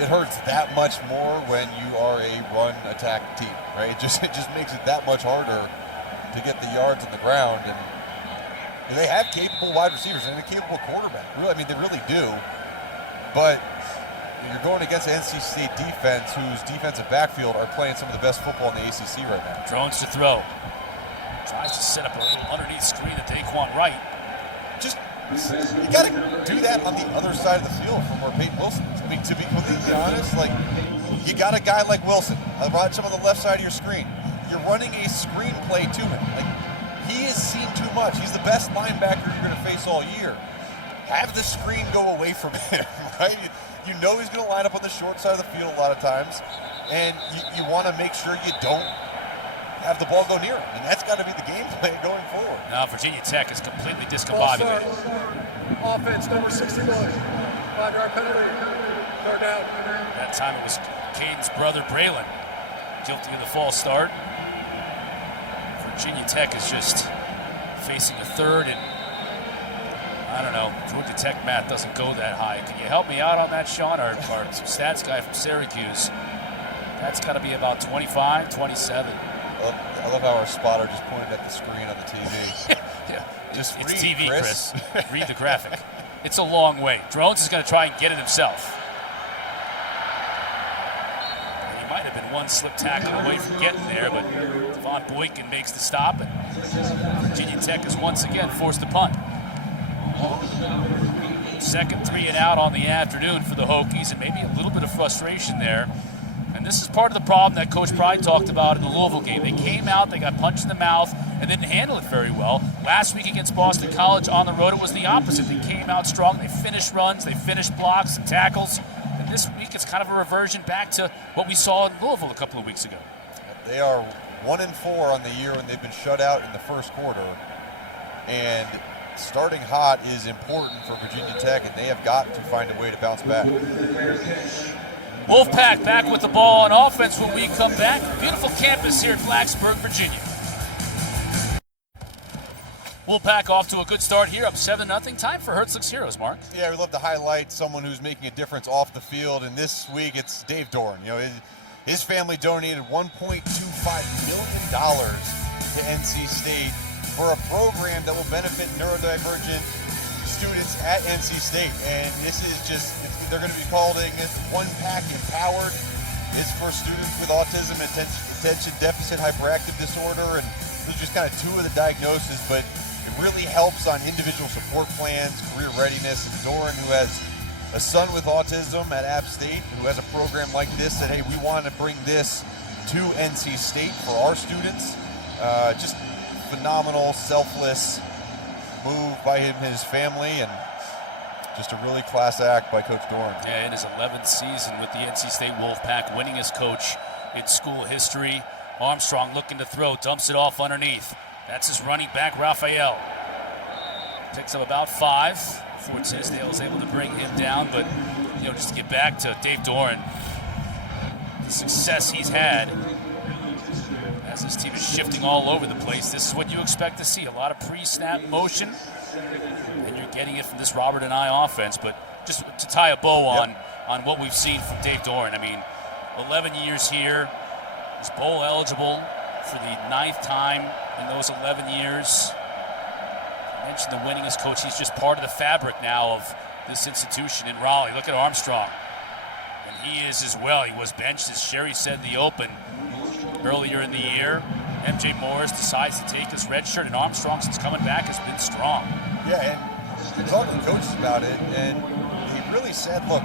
it hurts that much more when you are a run attack team, right? It just makes it that much harder to get the yards on the ground. And they have capable wide receivers and a capable quarterback. Really, they really do. But you're going against an NC State defense whose defensive backfield are playing some of the best football in the ACC right now. Drones to throw. Tries to set up a little underneath screen at Daquan Wright. You got to do that on the other side of the field from where Peyton Wilson is. To be completely honest, you got a guy like Wilson, right some on the left side of your screen. You're running a screen play to him. He has seen too much. He's the best linebacker you're going to face all year. Have the screen go away from him, right? You know he's going to line up on the short side of the field a lot of times, and you want to make sure you don't have the ball go near him, and that's got to be the game plan going forward. Now Virginia Tech is completely discombobulated. Offense, number 61. 5-yard penalty. 3rd down. That time it was Caden's brother Braylon guilty of the false start. Virginia Tech is just facing a 3rd, and I don't know, Georgia Tech math doesn't go that high. Can you help me out on that, Sean? Our stats guy from Syracuse. That's got to be about 25, 27. I love how our spotter just pointed at the screen on the TV. Yeah, just it's read, TV, Chris. Read the graphic. It's a long way. Drones is going to try and get it himself. And he might have been one slip tackle away from getting there, but Devon Boykin makes the stop, and Virginia Tech is once again forced to punt. 2nd 3 and out on the afternoon for the Hokies, and maybe a little bit of frustration there. And this is part of the problem that Coach Pride talked about in the Louisville game. They came out, they got punched in the mouth, and didn't handle it very well. Last week against Boston College on the road, it was the opposite. They came out strong, they finished runs, they finished blocks and tackles. And this week it's kind of a reversion back to what we saw in Louisville a couple of weeks ago. They are 1-4 on the year, and they've been shut out in the first quarter. And starting hot is important for Virginia Tech, and they have got to find a way to bounce back. Wolfpack back with the ball on offense when we come back. Beautiful campus here at Blacksburg, Virginia. Wolfpack off to a good start here, up 7-0. Time for Herzlich's Heroes, Mark. Yeah, we love to highlight someone who's making a difference off the field, and this week it's Dave Doran. You know, his family donated $1.25 million to NC State for a program that will benefit neurodivergent students at NC State. And this is they're going to be calling it Wolfpack Empowered. It's for students with autism and attention deficit hyperactive disorder, and those are just kind of two of the diagnoses, but it really helps on individual support plans, career readiness. And Doran, who has a son with autism at App State, who has a program like this, said, hey, we want to bring this to NC State for our students. Just phenomenal, selfless move by him and his family, and just a really class act by Coach Doran. Yeah, in his 11th season with the NC State Wolfpack, winningest coach in school history. Armstrong looking to throw, dumps it off underneath. That's his running back, Raphael. Picks up about 5. Fort Tisdale is able to bring him down, but just to get back to Dave Doran, the success he's had as his team is shifting all over the place. This is what you expect to see, a lot of pre-snap motion, and you're getting it from this Robert and I offense. But just to tie a bow on what we've seen from Dave Doran, I mean, 11 years here, he's bowl eligible for the 9th time in those 11 years. I mentioned the winningest coach. He's just part of the fabric now of this institution in Raleigh. Look at Armstrong. And he is as well. He was benched, as Sherry said in the open earlier in the year. MJ Morris decides to take his red shirt, and Armstrong, since coming back, has been strong. Yeah, and talking to coaches about it, and he really said, look,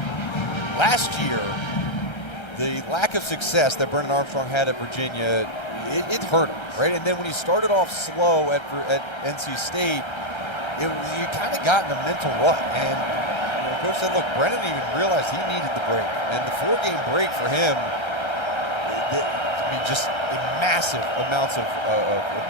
last year, the lack of success that Brennan Armstrong had at Virginia, it hurt him, right? And then when he started off slow at NC State, he kind of got in a mental rut. And Coach said, look, Brennan even realized he needed the break. And the 4-game break for him, just massive amounts of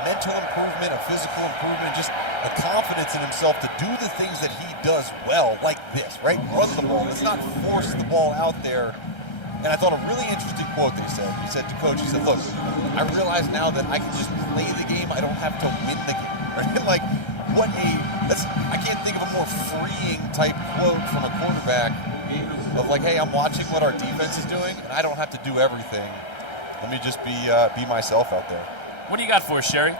mental improvement, of physical improvement, just a confidence in himself to do the things that he does well, like this, right? Run the ball. Let's not force the ball out there. And I thought a really interesting quote they said. He said to Coach, he said, look, I realize now that I can just play the game. I don't have to win the game. Right? Like, I can't think of a more freeing type quote from a quarterback of like, hey, I'm watching what our defense is doing, and I don't have to do everything. Let me just be myself out there. What do you got for us, Sherry?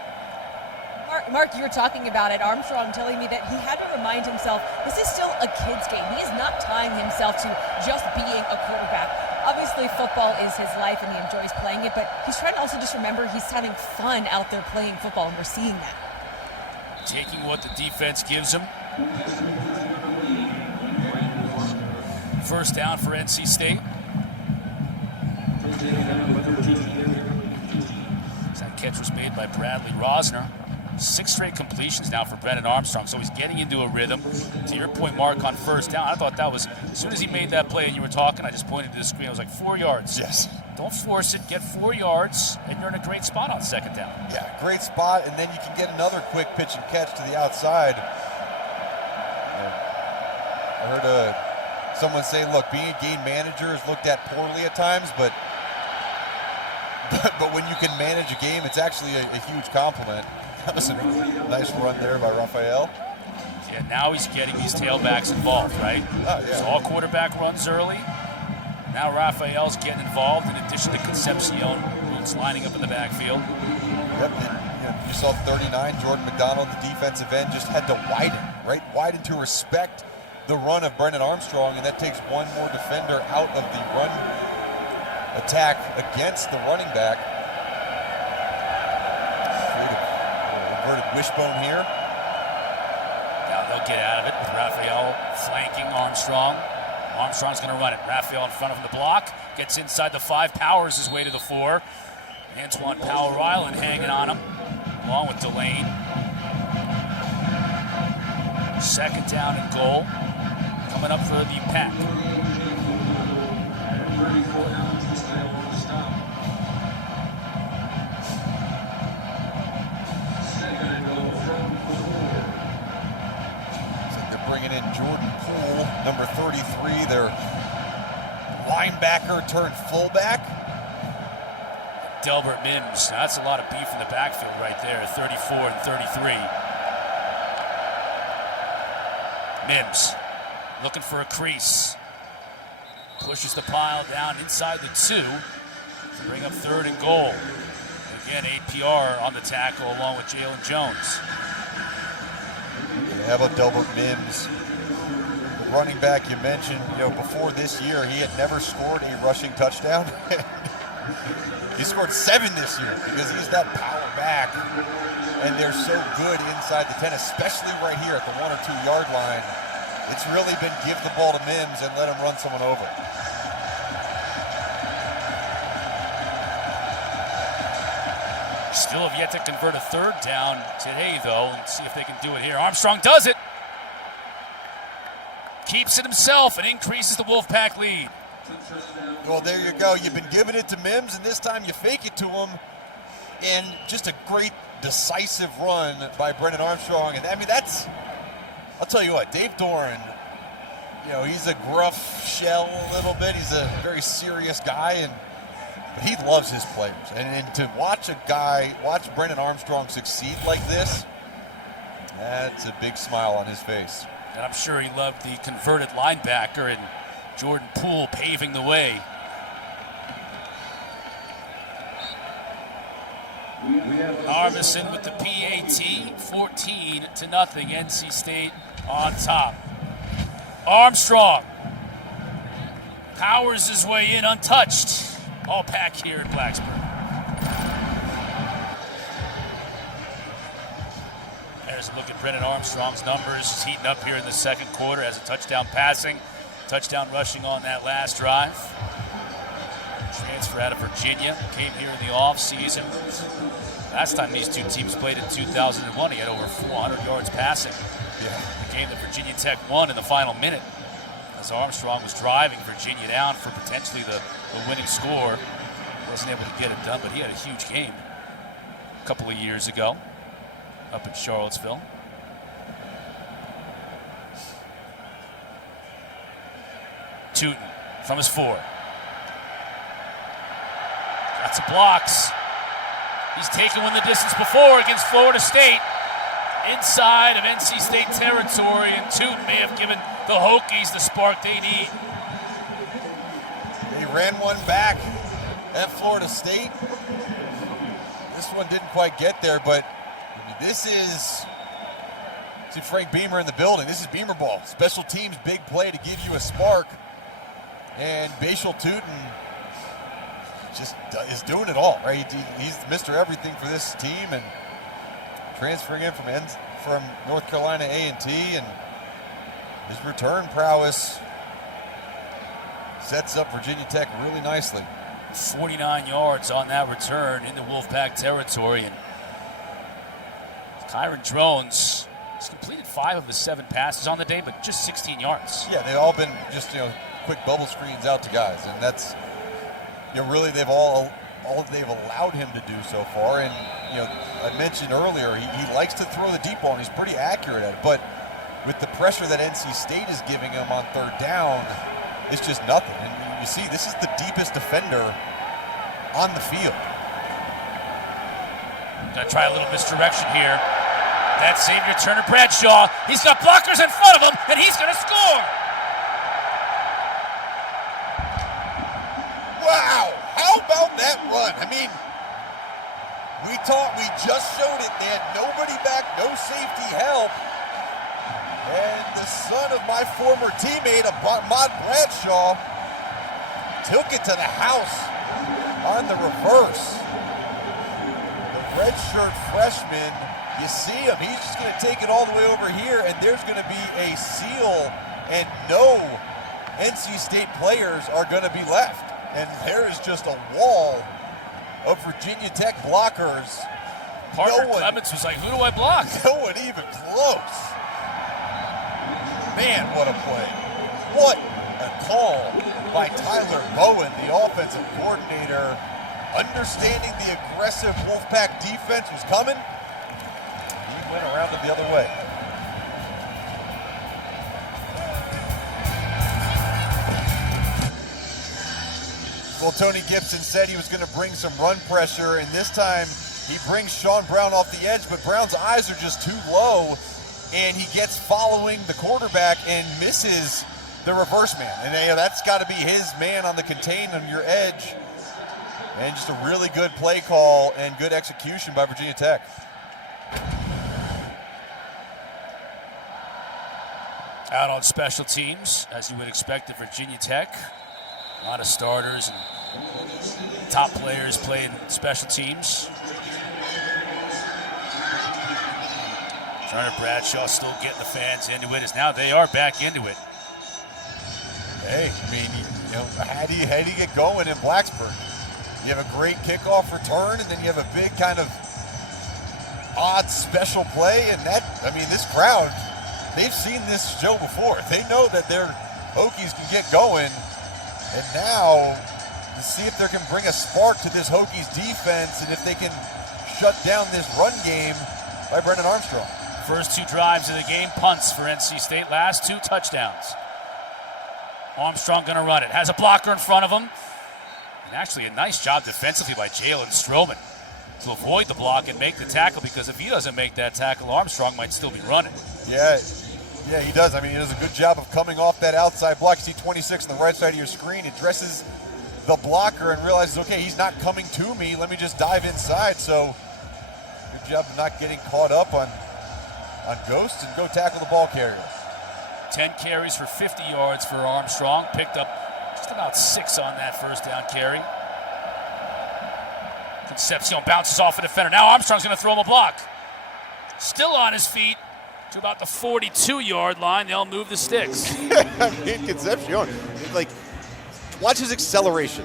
Mark, you were talking about it. Armstrong telling me that he had to remind himself this is still a kid's game. He is not tying himself to just being a quarterback. Obviously, football is his life, and he enjoys playing it, but he's trying to also just remember he's having fun out there playing football, and we're seeing that. Taking what the defense gives him. First down for NC State. That catch was made by Bradley Rosner. 6 straight completions now for Brennan Armstrong, so he's getting into a rhythm. To your point, Mark, on first down, I thought that was, as soon as he made that play and you were talking, I just pointed to the screen, I was like, 4 yards. Yes. Don't force it, get 4 yards, and you're in a great spot on second down. Yeah, great spot, and then you can get another quick pitch and catch to the outside. I heard someone say, look, being a game manager is looked at poorly at times, but when you can manage a game, it's actually a huge compliment. That was a nice run there by Raphael. Yeah, now he's getting these tailbacks involved, right? Oh, yeah. So all quarterback runs early. Now Raphael's getting involved in addition to Concepcion, who's lining up in the backfield. Yep, you saw 39, Jordan McDonald, the defensive end, just had to widen, right? Widen to respect the run of Brennan Armstrong, and that takes one more defender out of the run attack against the running back. Inverted wishbone here. Now they'll get out of it with Raphael flanking Armstrong. Armstrong's going to run it. Raphael in front of him, the block. Gets inside the 5, powers his way to the 4. Antoine Powell-Ryland hanging on him, along with Delane. Second down and goal. Coming up for the Pack. Bringing in Jordan Poole, number 33, their linebacker turned fullback. Delbert Mims, that's a lot of beef in the backfield right there, 34 and 33. Mims looking for a crease. Pushes the pile down inside the 2 to bring up 3rd and goal. Again, APR on the tackle along with Jalen Jones. How about Delbert Mims? The running back you mentioned, before this year, he had never scored a rushing touchdown. He scored 7 this year because he's that power back. And they're so good inside the 10, especially right here at the 1 or 2 yard line. It's really been give the ball to Mims and let him run someone over. Still have yet to convert a 3rd down today, though, and see if they can do it here. Armstrong does it. Keeps it himself and increases the Wolfpack lead. Well, there you go. You've been giving it to Mims, and this time you fake it to him. And just a great, decisive run by Brennan Armstrong. And, I'll tell you what, Dave Doran, he's a gruff shell a little bit. He's a very serious guy, but he loves his players. And to watch Brennan Armstrong succeed like this, that's a big smile on his face. And I'm sure he loved the converted linebacker and Jordan Poole paving the way. Armisen with the PAT, 14-0, NC State on top. Armstrong powers his way in untouched. All pack here in Blacksburg. There's a look at Brennan Armstrong's numbers. He's heating up here in the 2nd quarter, has a touchdown passing, touchdown rushing on that last drive. Transfer out of Virginia, came here in the offseason. Last time these two teams played in 2001, he had over 400 yards passing. The game that Virginia Tech won in the final minute, as Armstrong was driving Virginia down for potentially the winning score. Wasn't able to get it done, but he had a huge game a couple of years ago up in Charlottesville. Tootin from his 4. Got some blocks. He's taken one the distance before against Florida State. Inside of NC State territory, and Tootin may have given the Hokies the spark they need. They ran one back at Florida State. This one didn't quite get there, but this is, see Frank Beamer in the building. This is Beamer ball. Special teams, big play to give you a spark. And Bashal Tootin just is doing it all, right? He's Mr. Everything for this team, and transferring in from North Carolina A&T, and his return prowess sets up Virginia Tech really nicely. 49 yards on that return into Wolfpack territory, and Kyron Drones has completed 5 of his 7 passes on the day, but just 16 yards. Yeah, they've all been just quick bubble screens out to guys, and that's really they've all they've allowed him to do so far. And I mentioned earlier he likes to throw the deep ball, and he's pretty accurate at it. But with the pressure that NC State is giving him on 3rd down, it's just nothing. And you see, this is the deepest defender on the field. Gonna try a little misdirection here. That's Xavier Turner Bradshaw. He's got blockers in front of him, and he's gonna score. Wow, how about that run? I mean, we just showed it. They had nobody back, no safety help. And the son of my former teammate, Ahmad Bradshaw, took it to the house on the reverse. The redshirt freshman, you see him, he's just going to take it all the way over here, and there's going to be a seal, and no NC State players are going to be left. And there is just a wall of Virginia Tech blockers. Parker Clements was like, who do I block? No one even close. Man, what a play. What a call by Tyler Bowen, the offensive coordinator, understanding the aggressive Wolfpack defense was coming. He went around it the other way. Well, Tony Gibson said he was going to bring some run pressure, and this time he brings Sean Brown off the edge, but Brown's eyes are just too low. and he gets following the quarterback and misses the reverse man. And that's got to be his man on the contain on your edge. And just a really good play call and good execution by Virginia Tech. Out on special teams, as you would expect at Virginia Tech. A lot of starters and top players playing special teams. Turner Bradshaw still getting the fans into it, as now they are back into it. Hey, I mean, how do you get going in Blacksburg? You have a great kickoff return, and then you have a big kind of odd special play, and this crowd, they've seen this show before. They know that their Hokies can get going, and now to see if they can bring a spark to this Hokies defense and if they can shut down this run game by Brennan Armstrong. First 2 drives of the game, punts for NC State, last 2 touchdowns. Armstrong gonna run it, has a blocker in front of him. And actually a nice job defensively by Jalen Stroman to avoid the block and make the tackle, because if he doesn't make that tackle, Armstrong might still be running. Yeah, he does. I mean, he does a good job of coming off that outside block. You see 26 on the right side of your screen. Addresses the blocker and realizes, okay, he's not coming to me. Let me just dive inside. So good job of not getting caught up on ghosts and go tackle the ball carrier. 10 carries for 50 yards for Armstrong. Picked up just about 6 on that first down carry. Concepcion bounces off a defender. Now Armstrong's going to throw him a block. Still on his feet to about the 42-yard line. They'll move the sticks. I mean, Concepcion, watch his acceleration.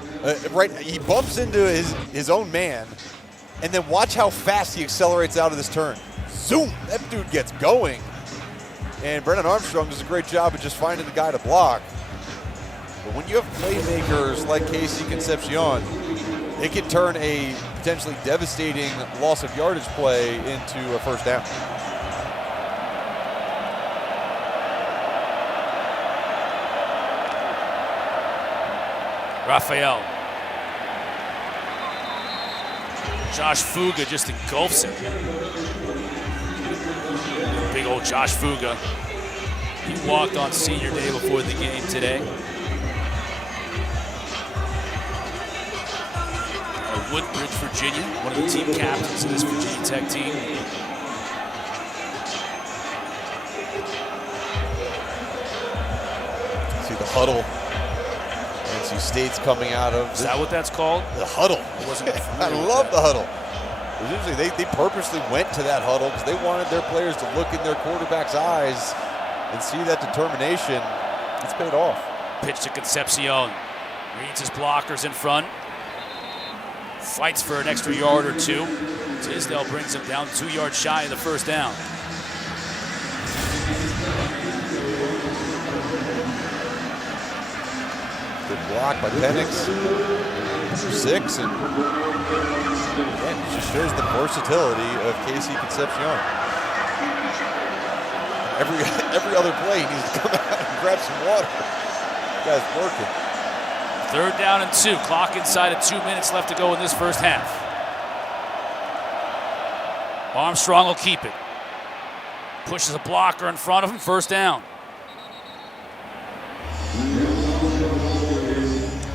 Right, he bumps into his own man, and then watch how fast he accelerates out of this turn. Zoom! That dude gets going. And Brennan Armstrong does a great job of just finding the guy to block. But when you have playmakers like Casey Concepcion, it can turn a potentially devastating loss of yardage play into a first down. Raphael. Josh Fuga just engulfs him. Big old Josh Fuga. He walked on senior day before the game today. Woodbridge, Virginia, one of the team captains of this Virginia Tech team. See the huddle NC State's coming out of. Is that what that's called? The huddle. I love the huddle. They purposely went to that huddle because they wanted their players to look in their quarterback's eyes and see that determination. It's paid off. Pitch to Concepcion. Reads his blockers in front. Fights for an extra yard or 2. Tisdale brings him down 2 yards shy of the first down. Good block by Penix. 6, and again, it just shows the versatility of Casey Concepcion. Every other play, he needs to come out and grab some water. This guy's working. 3rd down and 2. Clock inside of 2 minutes left to go in this first half. Armstrong will keep it. Pushes a blocker in front of him. First down.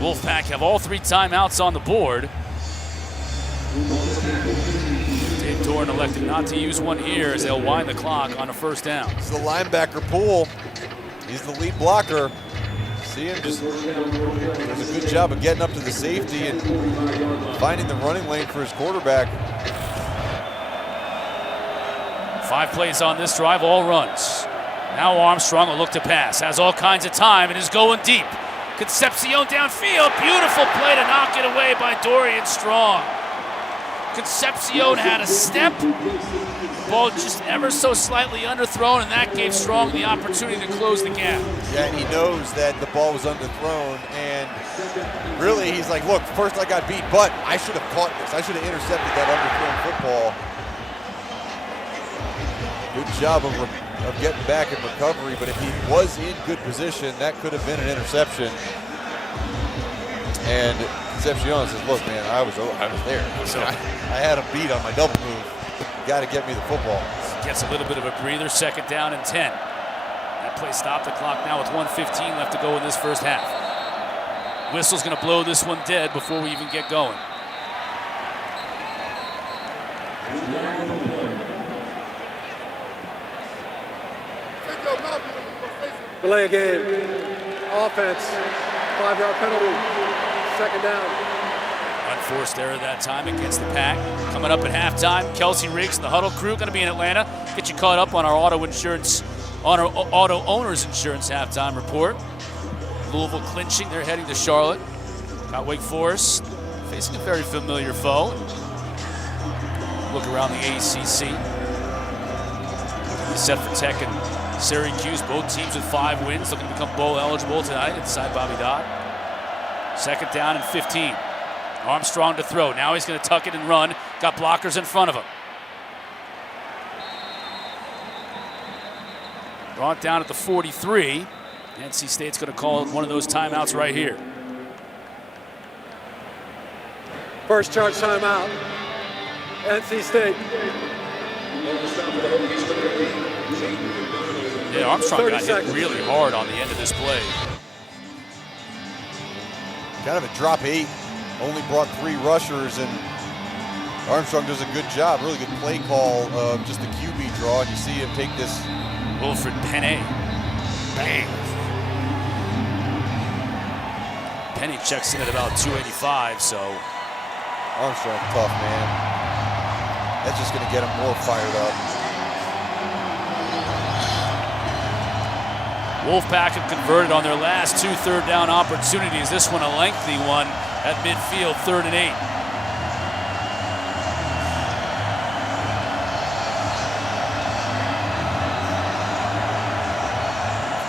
Wolfpack have all 3 timeouts on the board. Dave Doran elected not to use one here as they'll wind the clock on a first down. It's the linebacker pool. He's the lead blocker. See him just does a good job of getting up to the safety and finding the running lane for his quarterback. 5 plays on this drive, all runs. Now Armstrong will look to pass. Has all kinds of time and is going deep. Concepcion downfield. Beautiful play to knock it away by Dorian Strong. Concepcion had a step. Ball just ever so slightly underthrown, and that gave Strong the opportunity to close the gap. Yeah, and he knows that the ball was underthrown, and really he's like, look, first I got beat, but I should have caught this. I should have intercepted that underthrown football. Good job of getting back in recovery, but if he was in good position, that could have been an interception. And Concepcion says, look, man, I was there. So I had a beat on my double move. You got to get me the football. Gets a little bit of a breather, 2nd down and 10. That play stopped the clock now with 1:15 left to go in this first half. Whistle's going to blow this one dead before we even get going. Delay game. Offense. 5-yard penalty. 2nd down. Unforced error that time against the Pack. Coming up at halftime, Kelsey Riggs and the Huddle crew going to be in Atlanta. Get you caught up on our auto owners insurance halftime report. Louisville clinching, they're heading to Charlotte. Got Wake Forest facing a very familiar foe. Look around the ACC. Set for Tech and Syracuse, both teams with 5 wins, looking to become bowl eligible tonight inside Bobby Dodd. 2nd down and 15. Armstrong to throw. Now he's going to tuck it and run. Got blockers in front of him. Brought down at the 43. NC State's going to call one of those timeouts right here. First charge timeout. NC State. Yeah, Armstrong got hit really hard on the end of this play. Kind of a drop 8. Only brought 3 rushers, and Armstrong does a good job. Really good play call of just the QB draw. And you see him take this. Wilfred Penny. Bang. Penny checks in at about 285, so. Armstrong tough, man. That's just going to get him more fired up. Wolfpack have converted on their last 2 third-down opportunities. This one a lengthy one at midfield, 3rd and 8.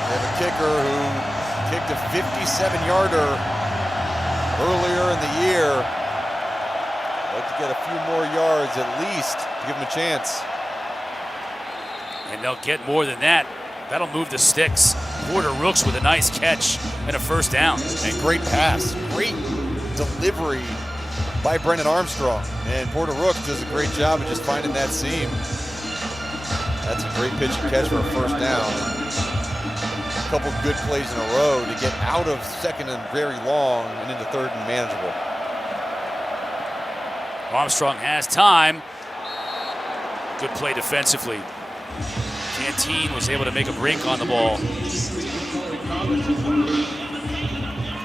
They have a kicker who kicked a 57-yarder earlier in the year. Like to get a few more yards at least to give him a chance. And they'll get more than that. That'll move the sticks. Porter Rooks with a nice catch and a 1st down. And great pass. Great delivery by Brennan Armstrong. And Porter Rooks does a great job of just finding that seam. That's a great pitch and catch for a 1st down. A couple good plays in a row to get out of 2nd and very long and into 3rd and manageable. Armstrong has time. Good play defensively. Canteen was able to make a break on the ball.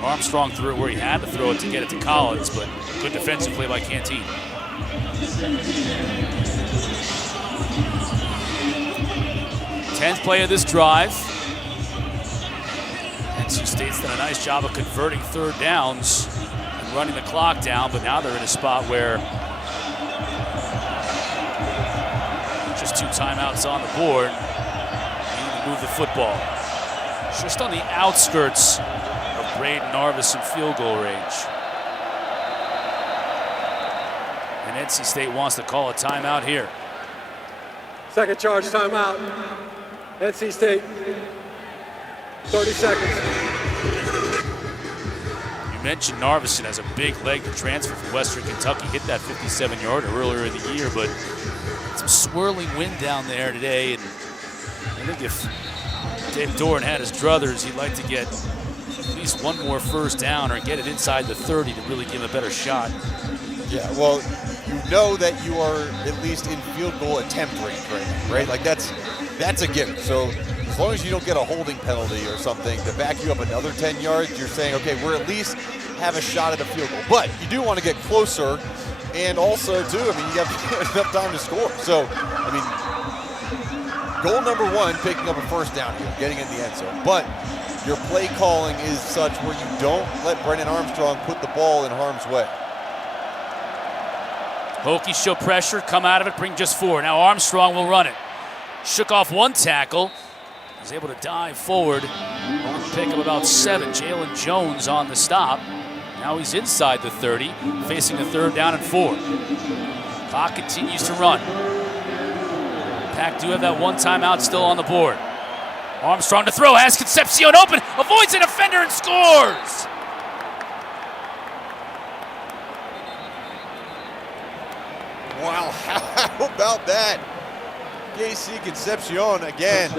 Armstrong threw it where he had to throw it to get it to Collins, but good defensive play by Canteen. 10th play of this drive. NC State's done a nice job of converting 3rd downs and running the clock down, but now they're in a spot where just 2 timeouts on the board. They need to move the football. Just on the outskirts of Braden Narvis in field goal range. And NC State wants to call a timeout here. 2nd charge timeout. NC State. 30 seconds. You mentioned Narvison has a big leg to transfer from Western Kentucky. Hit that 57-yarder earlier in the year, but some swirling wind down there today. And I think if Dave Doran had his druthers, he'd like to get at least 1 more 1st down or get it inside the 30 to really give him a better shot. Yeah, well, you know that you are at least in field goal attempt range right? Like that's a given. So as long as you don't get a holding penalty or something to back you up another 10 yards, you're saying, okay, we're at least have a shot at a field goal. But you do want to get closer, and also too, I mean, you have enough time to score. So, I mean, goal number 1, picking up a 1st down here, getting in the end zone. But your play calling is such where you don't let Brennan Armstrong put the ball in harm's way. Hokies show pressure, come out of it, bring just 4. Now Armstrong will run it. Shook off 1 tackle. He's able to dive forward. Pick up about 7. Jalen Jones on the stop. Now he's inside the 30, facing a 3rd down and 4. Clock continues to run. Pack do have that 1 timeout still on the board. Armstrong to throw, has Concepcion open, avoids an offender and scores! Wow, how about that? KC Concepcion again,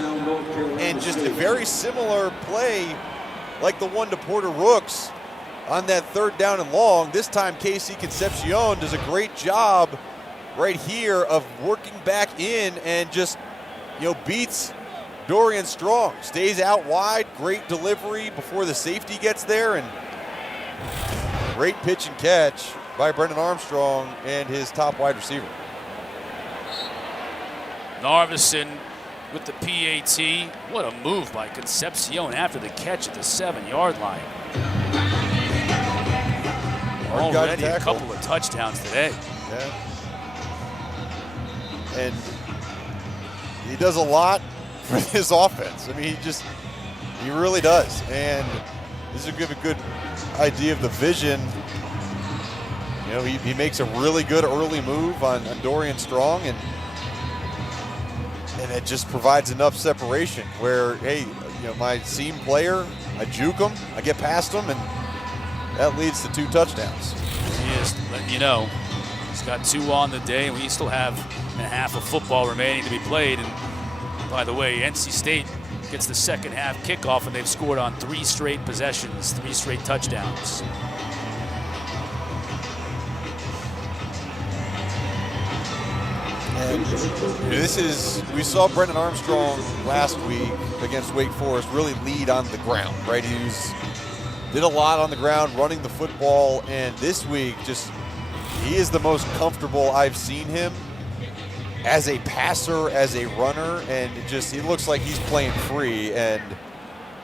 and just a very similar play like the one to Porter Rooks on that 3rd down and long. This time KC Concepcion does a great job right here of working back in and just, beats Dorian Strong. Stays out wide, great delivery before the safety gets there, and great pitch and catch by Brendan Armstrong and his top wide receiver. Narveson with the PAT. What a move by Concepcion after the catch at the 7-yard line. Already a couple of touchdowns today. Yeah. And he does a lot for his offense. I mean, he really does. And this will give a good idea of the vision. He makes a really good early move on Dorian Strong, and it just provides enough separation where, hey, my seam player, I juke him, I get past him, and that leads to 2 touchdowns. He is letting you know he's got 2 on the day, and we still have a half of football remaining to be played. And by the way, NC State gets the second half kickoff, and they've scored on 3 straight possessions, 3 straight touchdowns. And we saw Brendan Armstrong last week against Wake Forest really lead on the ground, right? He did a lot on the ground, running the football, and this week he is the most comfortable I've seen him as a passer, as a runner, and he looks like he's playing free, and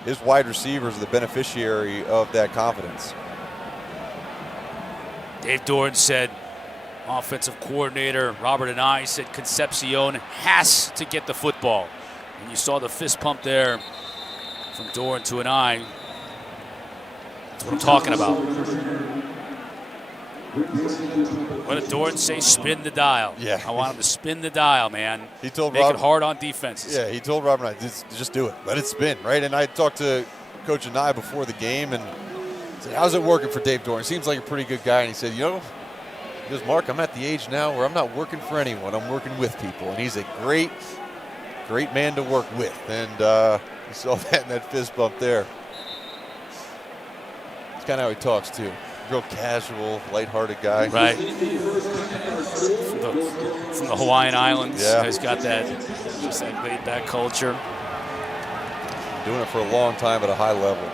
his wide receivers are the beneficiary of that confidence. Dave Doran said, offensive coordinator Robert and I said Concepcion has to get the football. And you saw the fist pump there from Doran to an eye. That's what I'm talking about. What did Doran say? Spin the dial. Yeah. I want him to spin the dial, man. He told Make Robert, it hard on defenses. Yeah, he told Robert and I, just do it. Let it spin, right? And I talked to Coach and I before the game and said, how's it working for Dave Doran? Seems like a pretty good guy. And he said, he goes, Mark, I'm at the age now where I'm not working for anyone. I'm working with people. And he's a great man to work with. And you saw that in that fist bump there. It's kind of how he talks, too. Real casual, lighthearted guy. Right. From the Hawaiian Islands. Yeah. He's got that laid-back culture. Doing it for a long time at a high level.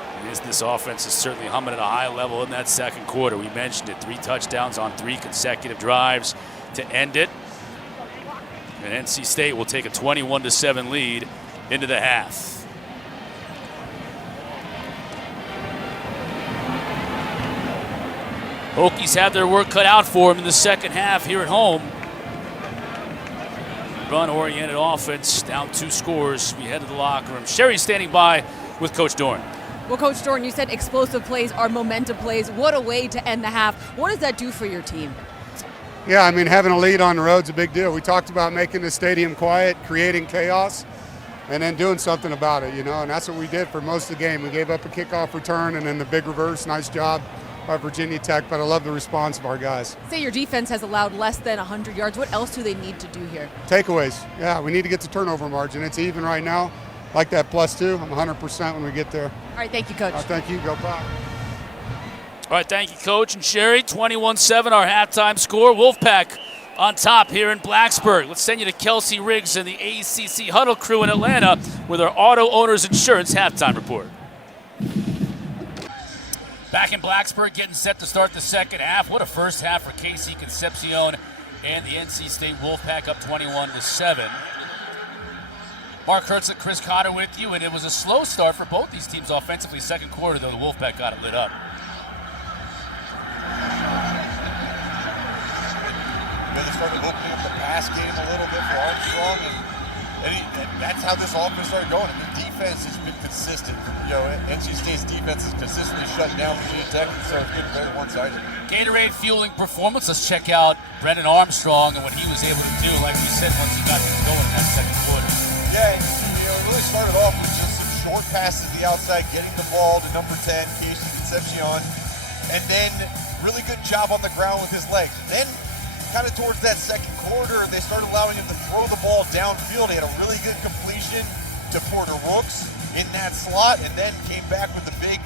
This offense is certainly humming at a high level in that second quarter. We mentioned it, 3 touchdowns on 3 consecutive drives to end it. And NC State will take a 21-7 lead into the half. Hokies have their work cut out for them in the second half here at home. Run-oriented offense, down 2 scores. We head to the locker room. Sherry's standing by with Coach Doran. Well, Coach Doran, you said explosive plays are momentum plays. What a way to end the half. What does that do for your team? Yeah, I mean, having a lead on the road's a big deal. We talked about making the stadium quiet, creating chaos, and then doing something about it, and that's what we did for most of the game. We gave up a kickoff return and then the big reverse. Nice job by Virginia Tech, but I love the response of our guys. Say your defense has allowed less than 100 yards. What else do they need to do here? Takeaways. Yeah, we need to get the turnover margin. It's even right now. Like that +2. I'm 100% when we get there. All right, thank you, Coach. Thank you. Go Pack. All right, thank you, Coach and Sherry. 21-7, our halftime score. Wolfpack on top here in Blacksburg. Let's send you to Kelsey Riggs and the ACC Huddle crew in Atlanta with our Auto Owners Insurance halftime report. Back in Blacksburg, getting set to start the second half. What a first half for KC Concepcion and the NC State Wolfpack, up 21-7. Mark Hertz and Chris Cotter with you, and it was a slow start for both these teams offensively. Second quarter, though, the Wolfpack got it lit up. They started opening up the pass game a little bit for Armstrong, and that's how this offense started going. And the defense has been consistent. NC State's defense is consistently shutting down Virginia Tech, and so it's getting very one-sided. Gatorade fueling performance. Let's check out Brendan Armstrong and what he was able to do, like we said, once he got things going in that second quarter. Yeah, it really started off with just some short passes to the outside, getting the ball to number 10, KC Concepcion, and then really good job on the ground with his legs. Then kind of towards that second quarter, they started allowing him to throw the ball downfield. He had a really good completion to Porter Rooks in that slot, and then came back with the big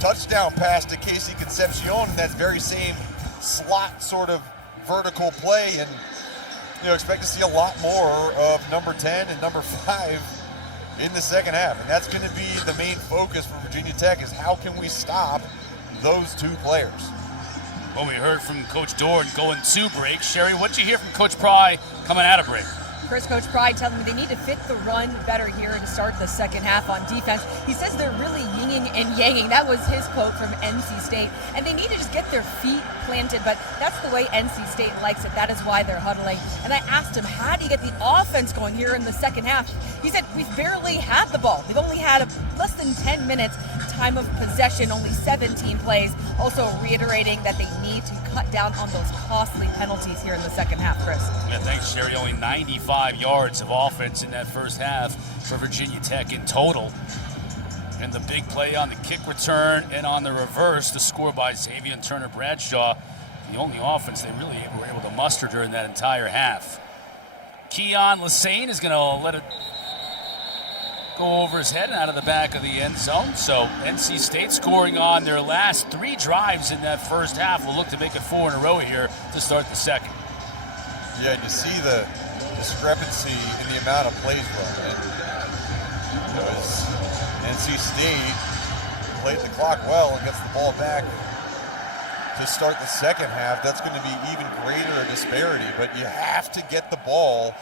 touchdown pass to Casey Concepcion in that very same slot sort of vertical play. And expect to see a lot more of number 10 and number 5 in the second half. And that's going to be the main focus for Virginia Tech, is how can we stop those two players. Well, we heard from Coach Dorn going to break. Sherry, what'd you hear from Coach Pry coming out of break? Chris, Coach Pry telling me they need to fit the run better here and start the second half on defense. He says they're really yinging and yanging. That was his quote from NC State. And they need to just get their feet planted, but that's the way NC State likes it. That is why they're huddling. And I asked him, how do you get the offense going here in the second half? He said, we've barely had the ball. They've only had less than 10 minutes time of possession, only 17 plays. Also reiterating that they need to cut down on those costly penalties here in the second half, Chris. Yeah, thanks, Sherry. Only 95 yards of offense in that first half for Virginia Tech in total. And the big play on the kick return and on the reverse, the score by Xavier Turner Bradshaw, the only offense they really were able to muster during that entire half. Keon Lassane is going to let it go over his head and out of the back of the end zone. So NC State scoring on their last 3 drives in that first half. Will look to make it 4 in a row here to start the second. Yeah, and you see the discrepancy in the amount of plays run. And as NC State played the clock well and gets the ball back to start the second half, that's going to be even greater a disparity. But you have to get the ball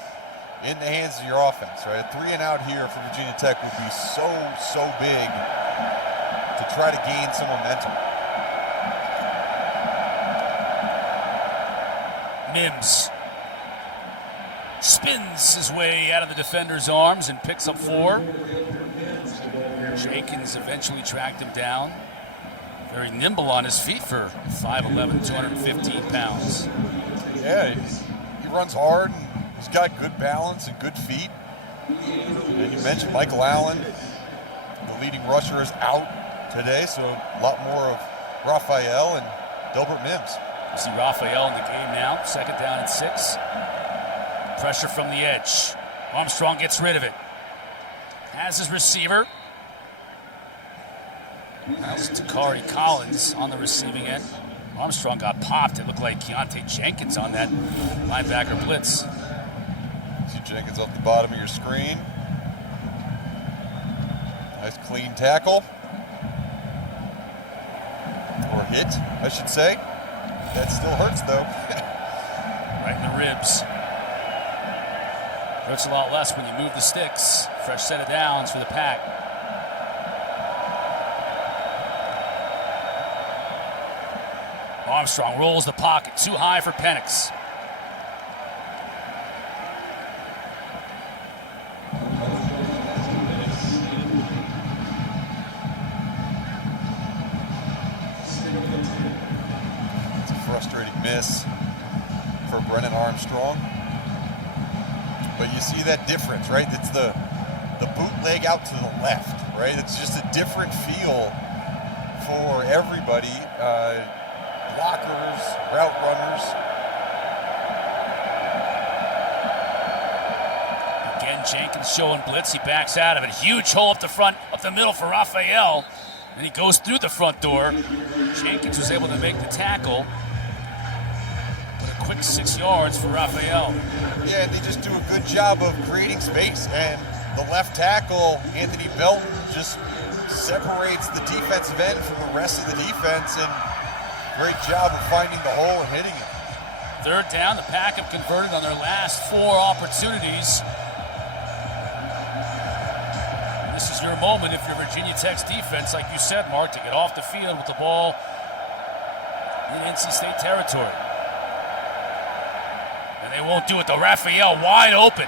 in the hands of your offense, right? A 3 and out here for Virginia Tech would be so big to try to gain some momentum. Mims spins his way out of the defender's arms and picks up 4. Jenkins eventually tracked him down. Very nimble on his feet for 5'11", 215 pounds. Yeah, he runs hard. He's got good balance and good feet. And you mentioned Michael Allen, the leading rusher, is out today, so a lot more of Raphael and Delbert Mims. You see Raphael in the game now, second down and 6. Pressure from the edge. Armstrong gets rid of it. Has his receiver. That's Takari Collins on the receiving end. Armstrong got popped. It looked like Keontae Jenkins on that linebacker blitz. See Jenkins off the bottom of your screen. Nice clean tackle. Or hit, I should say. That still hurts, though. Right in the ribs. Hurts a lot less when you move the sticks. Fresh set of downs for the Pack. Armstrong rolls the pocket. Too high for Penix. It's a frustrating miss for Brennan Armstrong. But you see that difference, right? It's the bootleg out to the left, right? It's just a different feel for everybody. Blockers, route runners. Again, Jenkins showing blitz. He backs out of it. Huge hole up the front, up the middle for Raphael. And he goes through the front door. Jenkins was able to make the tackle. But a quick 6 yards for Raphael. Yeah, they just do a good job of creating space. And the left tackle, Anthony Belton, just separates the defensive end from the rest of the defense. And great job of finding the hole and hitting it. Third down, the Pack have converted on their last 4 opportunities. And this is your moment if you're Virginia Tech's defense, like you said, Mark, to get off the field with the ball in NC State territory. And they won't do it though. Raphael wide open.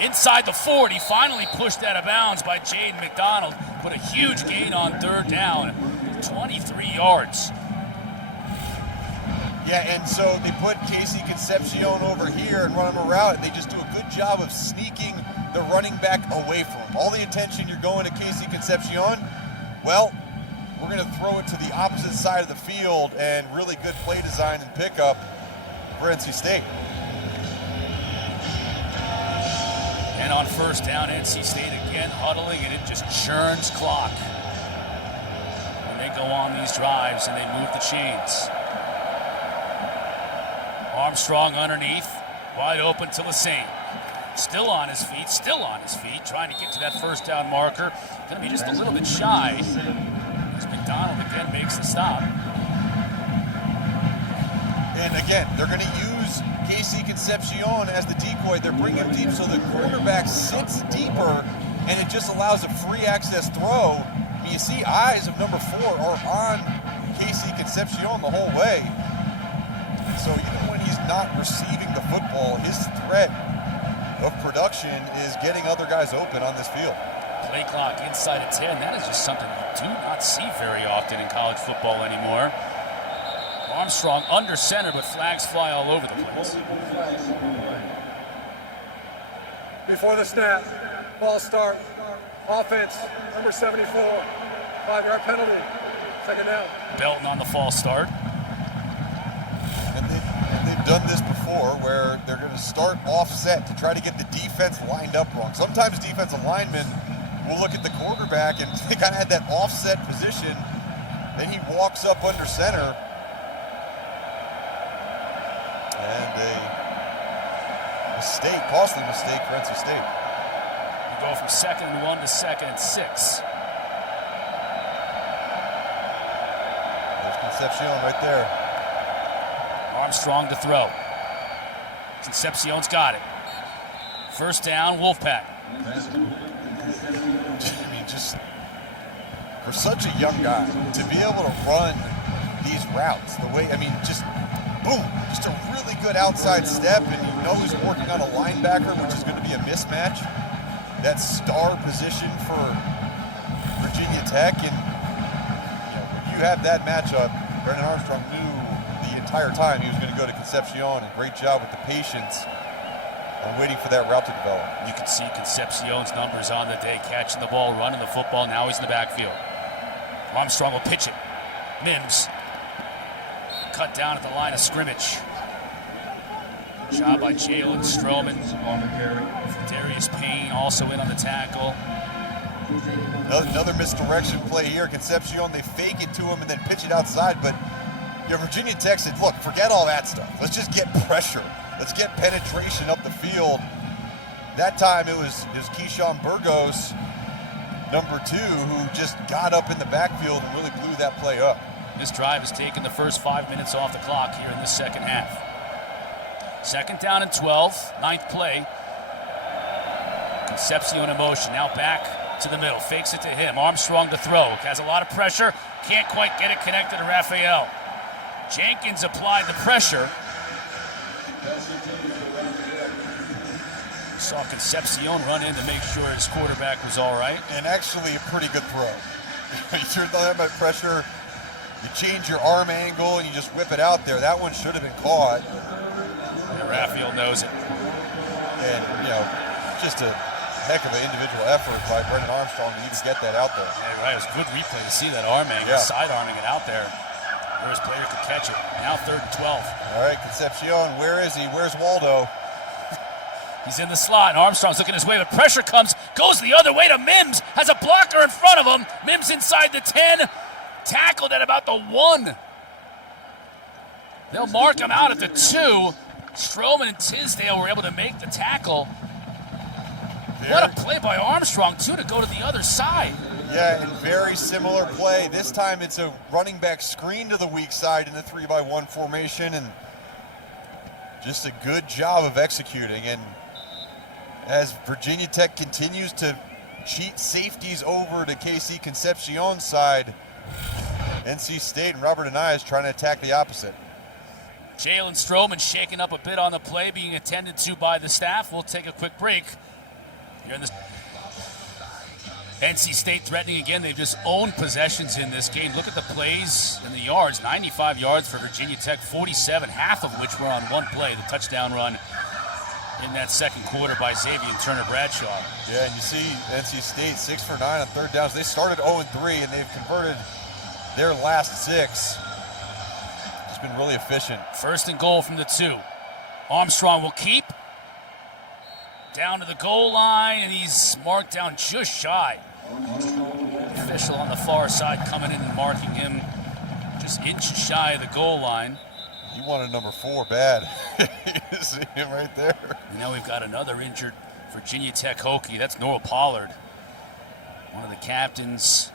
Inside the 40, finally pushed out of bounds by Jaden McDonald. Put a huge gain on third down, 23 yards. Yeah, and so they put Casey Concepcion over here and run him a route, and they just do a good job of sneaking the running back away from him. All the attention you're going to Casey Concepcion, well, we're going to throw it to the opposite side of the field, and really good play design and pickup for NC State. And on first down, NC State again huddling, and it just churns clock when they go on these drives and they move the chains. Armstrong underneath, wide open to Lassane. Still on his feet, trying to get to that first down marker. Going to be just a little bit shy as McDonald again makes the stop. And again, they're going to use KC Concepcion as the decoy. They're bringing him deep so the quarterback sits deeper, and it just allows a free access throw. And you see eyes of number 4 are on KC Concepcion the whole way. So even when he's not receiving the football, his threat of production is getting other guys open on this field. Play clock inside of 10. That is just something you do not see very often in college football anymore. Armstrong under center, but flags fly all over the place. Before the snap, ball start, offense, number 74, 5-yard penalty, second down. Belton on the false start. And they've done this before where they're going to start offset to try to get the defense lined up wrong. Sometimes defensive linemen will look at the quarterback and they kind of had that offset position. Then he walks up under center. And a mistake, costly mistake for NC State. We go from 2nd and 1 to 2nd and 6. There's Concepcion right there. Armstrong to throw. Concepcion's got it. First down, Wolfpack. I mean, just for such a young guy to be able to run these routes the way, I mean, just boom, just a really good outside step, and you know he's working on a linebacker, which is going to be a mismatch. That star position for Virginia Tech, and when you have that matchup, Brennan Armstrong knew the entire time he was going to go to Concepcion, and great job with the patience and waiting for that route to develop. You can see Concepcion's numbers on the day, catching the ball, running the football. Now he's in the backfield. Armstrong will pitch it. Mims cut down at the line of scrimmage. Job by Jalen Stroman. Darius Payne also in on the tackle. Another misdirection play here. Concepcion, they fake it to him and then pitch it outside, but Virginia Tech said, look, forget all that stuff. Let's just get pressure. Let's get penetration up the field. That time it was Keyshawn Burgos, number 2, who just got up in the backfield and really blew that play up. This drive has taken the first 5 minutes off the clock here in the second half. 2nd down and 12, 9th play. Concepcion in motion, now back to the middle, fakes it to him. Armstrong to throw, has a lot of pressure, can't quite get it connected to Raphael. Jenkins applied the pressure. Saw Concepcion run in to make sure his quarterback was all right. And actually a pretty good throw. You turn that much pressure, you change your arm angle, and you just whip it out there. That one should have been caught. And Raphael knows it. And, just a heck of an individual effort by Brennan Armstrong to even get that out there. Yeah, right. It was a good replay to see that arm angle, side-arming it out there. Where his player could catch it. Now 3rd and 12. All right, Concepcion, where is he? Where's Waldo? He's in the slot, and Armstrong's looking his way, but pressure comes, goes the other way to Mims, has a blocker in front of him. Mims inside the 10, tackled at about the 1. They'll mark him out at the 2. Stroman and Tisdale were able to make the tackle. What a play by Armstrong, too, to go to the other side. Yeah, and very similar play. This time it's a running back screen to the weak side in the 3-by-1 formation, and just a good job of executing. And as Virginia Tech continues to cheat safeties over to KC Concepcion's side, NC State and Robert Anaya is trying to attack the opposite. Jalen Stroman shaking up a bit on the play, being attended to by the staff. We'll take a quick break. Here in this NC State threatening again. They've just owned possessions in this game. Look at the plays and the yards. 95 yards for Virginia Tech, 47, half of which were on one play, the touchdown run in that second quarter by Xavier Turner-Bradshaw. Yeah, and you see NC State 6 for 9 on 3rd downs. They started 0-3, and they've converted their last 6. It's been really efficient. 1st and goal from the 2. Armstrong will keep. Down to the goal line, and he's marked down just shy. Official on the far side coming in and marking him just inches shy of the goal line. He wanted number 4 bad. You see him right there. And now we've got another injured Virginia Tech Hokie. That's Noah Pollard. One of the captains,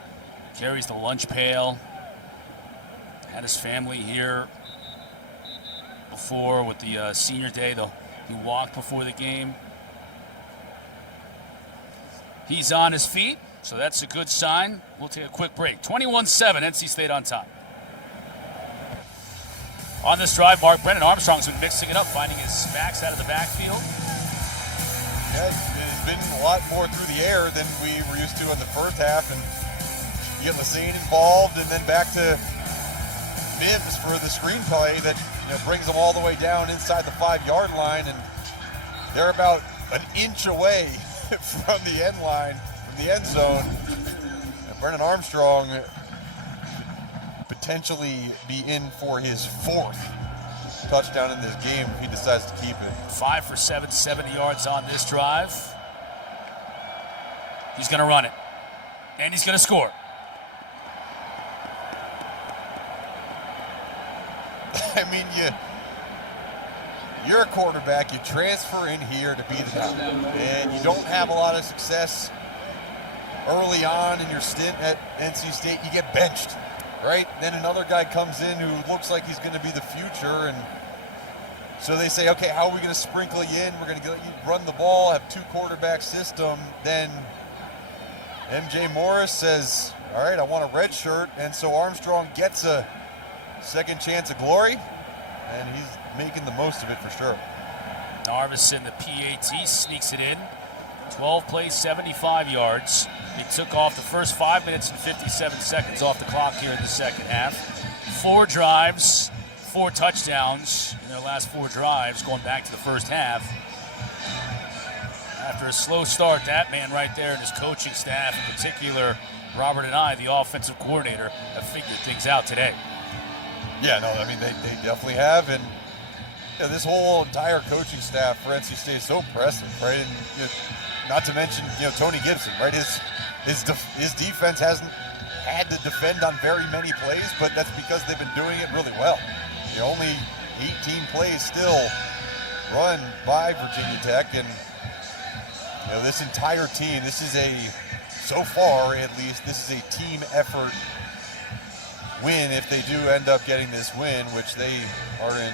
carries the lunch pail. Had his family here before with the senior day. He walked before the game. He's on his feet, so that's a good sign. We'll take a quick break. 21-7, NC State on top. On this drive, Brennan Armstrong's been mixing it up, finding his backs out of the backfield. Yeah, it's been a lot more through the air than we were used to in the first half, and you get Lassane involved, and then back to Mims for the screenplay that brings them all the way down inside the 5-yard line, and they're about an inch away from the end line, from the end zone. And Brennan Armstrong potentially be in for his 4th touchdown in this game if he decides to keep it. 5 for 7, 70 yards on this drive. He's going to run it, and he's going to score. I mean, you're a quarterback, you transfer in here to be the guy, and you don't have a lot of success early on in your stint at NC State, you get benched, right? Then another guy comes in who looks like he's going to be the future, and so they say, okay, how are we going to sprinkle you in? We're going to let you run the ball, have 2-quarterback system. Then MJ Morris says, all right, I want a red shirt, and so Armstrong gets a second chance of glory, and he's making the most of it for sure. Narvison, the PAT, sneaks it in. 12 plays, 75 yards. He took off the first 5 minutes and 57 seconds off the clock here in the second half. 4 drives, 4 touchdowns in their last 4 drives going back to the first half. After a slow start, that man right there and his coaching staff, in particular Robert and I, the offensive coordinator, have figured things out today. Yeah, no, I mean, they definitely have, and this whole entire coaching staff for NC State is so impressive, right? And not to mention, Tony Gibson, right? His defense hasn't had to defend on very many plays, but that's because they've been doing it really well. Only 18 plays still run by Virginia Tech, and this entire team, so far at least, this is a team effort win if they do end up getting this win, which they are in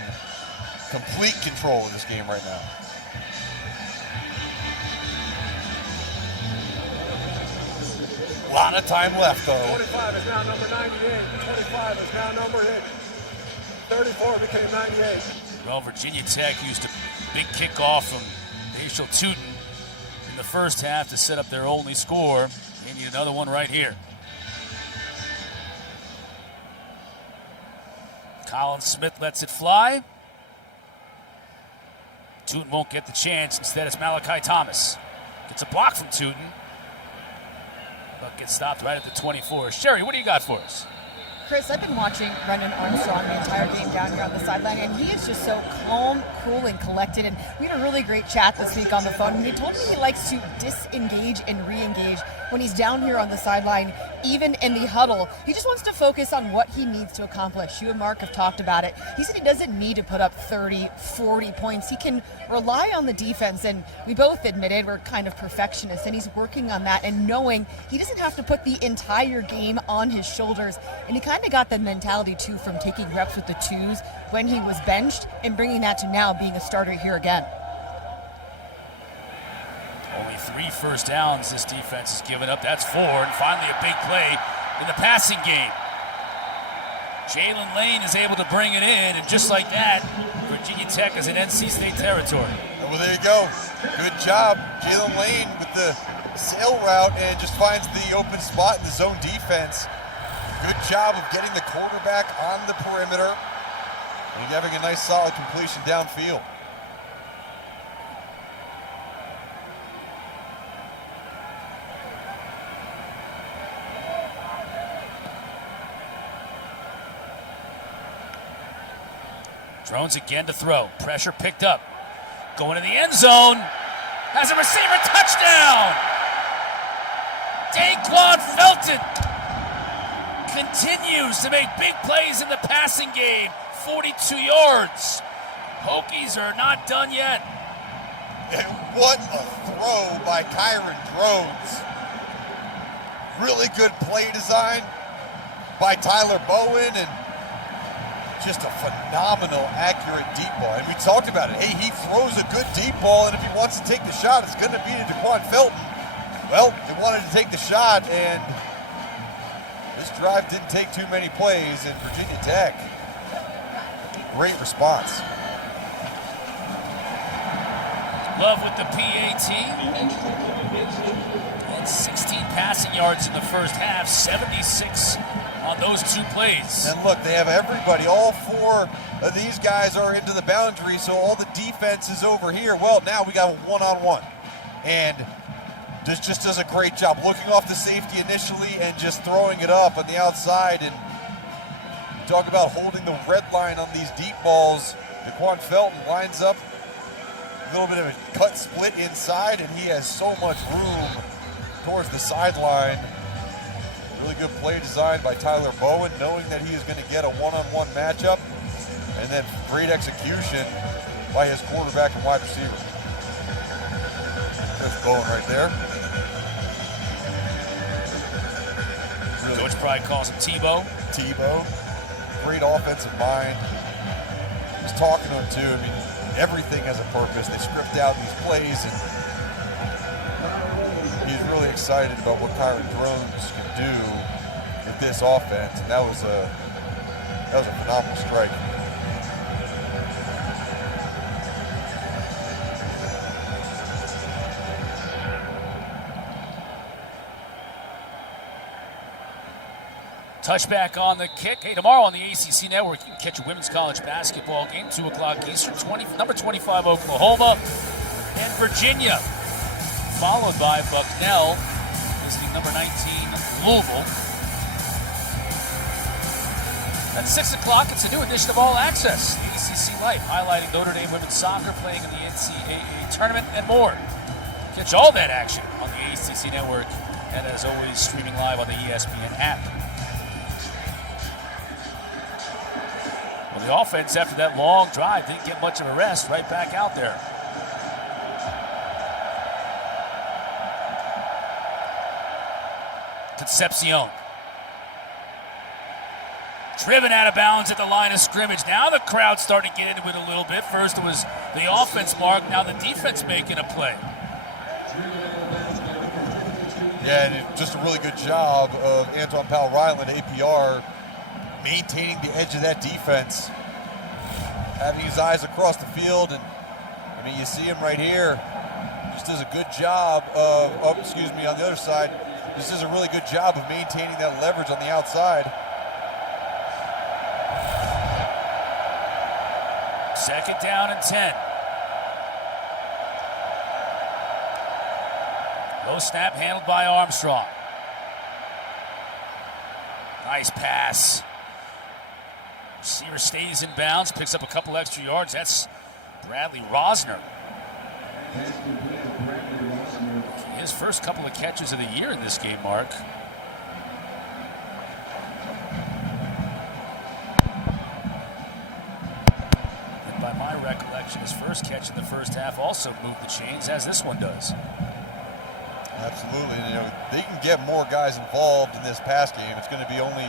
complete control of this game right now. A lot of time left, though. 25 is now number 98. 25 is now number 8. 34 became 98. Well, Virginia Tech used a big kickoff from Rachel Tootin in the first half to set up their only score. They need another one right here. Colin Smith lets it fly. Tootin won't get the chance. Instead, it's Malachi Thomas. Gets a block from Tootin, but gets stopped right at the 24. Sherry, what do you got for us? Chris, I've been watching Brennan Armstrong the entire game down here on the sideline, and he is just so calm, cool, and collected. And we had a really great chat this week on the phone, and he told me he likes to disengage and re-engage when he's down here on the sideline, even in the huddle. He just wants to focus on what he needs to accomplish. You and Mark have talked about it. He said he doesn't need to put up 30, 40 points. He can rely on the defense, and we both admitted we're kind of perfectionists, and he's working on that and knowing he doesn't have to put the entire game on his shoulders. And he kind of got the mentality, too, from taking reps with the 2s when he was benched and bringing that to now being a starter here again. Only 3 first downs this defense has given up. That's 4, and finally a big play in the passing game. Jalen Lane is able to bring it in, and just like that, Virginia Tech is in NC State territory. Well, there you go. Good job. Jalen Lane with the sail route and just finds the open spot in the zone defense. Good job of getting the quarterback on the perimeter and having a nice solid completion downfield. Drones again to throw. Pressure picked up. Going to the end zone. Has a receiver touchdown! Daquan Felton continues to make big plays in the passing game. 42 yards. Hokies are not done yet. And what a throw by Kyron Drones. Really good play design by Tyler Bowen, and just a phenomenal, accurate deep ball. And we talked about it. Hey, he throws a good deep ball, and if he wants to take the shot, it's going to be to Daquan Felton. Well, they wanted to take the shot, and this drive didn't take too many plays, and Virginia Tech, great response. Love with the PAT. And 16 passing yards in the first half, 76 on those 2 plays. And look, they have everybody. All 4 of these guys are into the boundary, so all the defense is over here. Well, now we got a one-on-one. And this just does a great job looking off the safety initially and just throwing it up on the outside. And talk about holding the red line on these deep balls. Daquan Felton lines up a little bit of a cut split inside, and he has so much room towards the sideline. Really good play design by Tyler Bowen, knowing that he is going to get a one-on-one matchup, and then great execution by his quarterback and wide receiver. There's Bowen right there. Really. Coach Pride calls him Tebow. Great offensive mind. He's talking to him too. I mean, everything has a purpose. They script out these plays, and he's really excited about what Kyron Drones can do with this offense, and that was a phenomenal strike. Touchback on the kick. Hey, tomorrow on the ACC Network, you can catch a women's college basketball game, 2 o'clock Eastern, number 25 Oklahoma and Virginia, followed by Bucknell visiting number 19 Louisville. At 6 o'clock, it's a new edition of All Access, ACC Life, highlighting Notre Dame women's soccer playing in the NCAA tournament and more. Catch all that action on the ACC Network, and as always, streaming live on the ESPN app. Well, the offense, after that long drive, didn't get much of a rest. Right back out there. Concepcion. Driven out of bounds at the line of scrimmage. Now the crowd's starting to get into it a little bit. First it was the offense mark, now the defense making a play. Yeah, and just a really good job of Antoine Powell-Ryland, APR, maintaining the edge of that defense, having his eyes across the field, and I mean, you see him right here. Just does a good job of, on the other side, just does a really good job of maintaining that leverage on the outside. Second down and 10. Low snap handled by Armstrong. Nice pass. Receiver stays in bounds, picks up a couple extra yards. That's Bradley Rosner. His first couple of catches of the year in this game, Mark. And by my recollection, his first catch in the first half also moved the chains, as this one does. Absolutely. You know, they can get more guys involved in this pass game. It's going to be only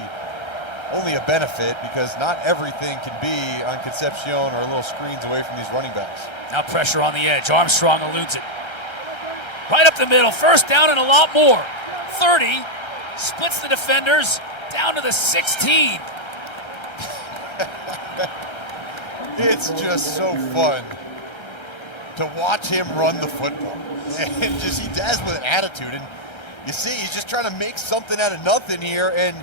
a benefit, because not everything can be on Concepcion or little screens away from these running backs. Now pressure on the edge. Armstrong eludes it. Right up the middle. First down and a lot more. 30. Splits the defenders down to the 16. It's just so fun to watch him run the football. And just, he does with an attitude. And you see, he's just trying to make something out of nothing here. And,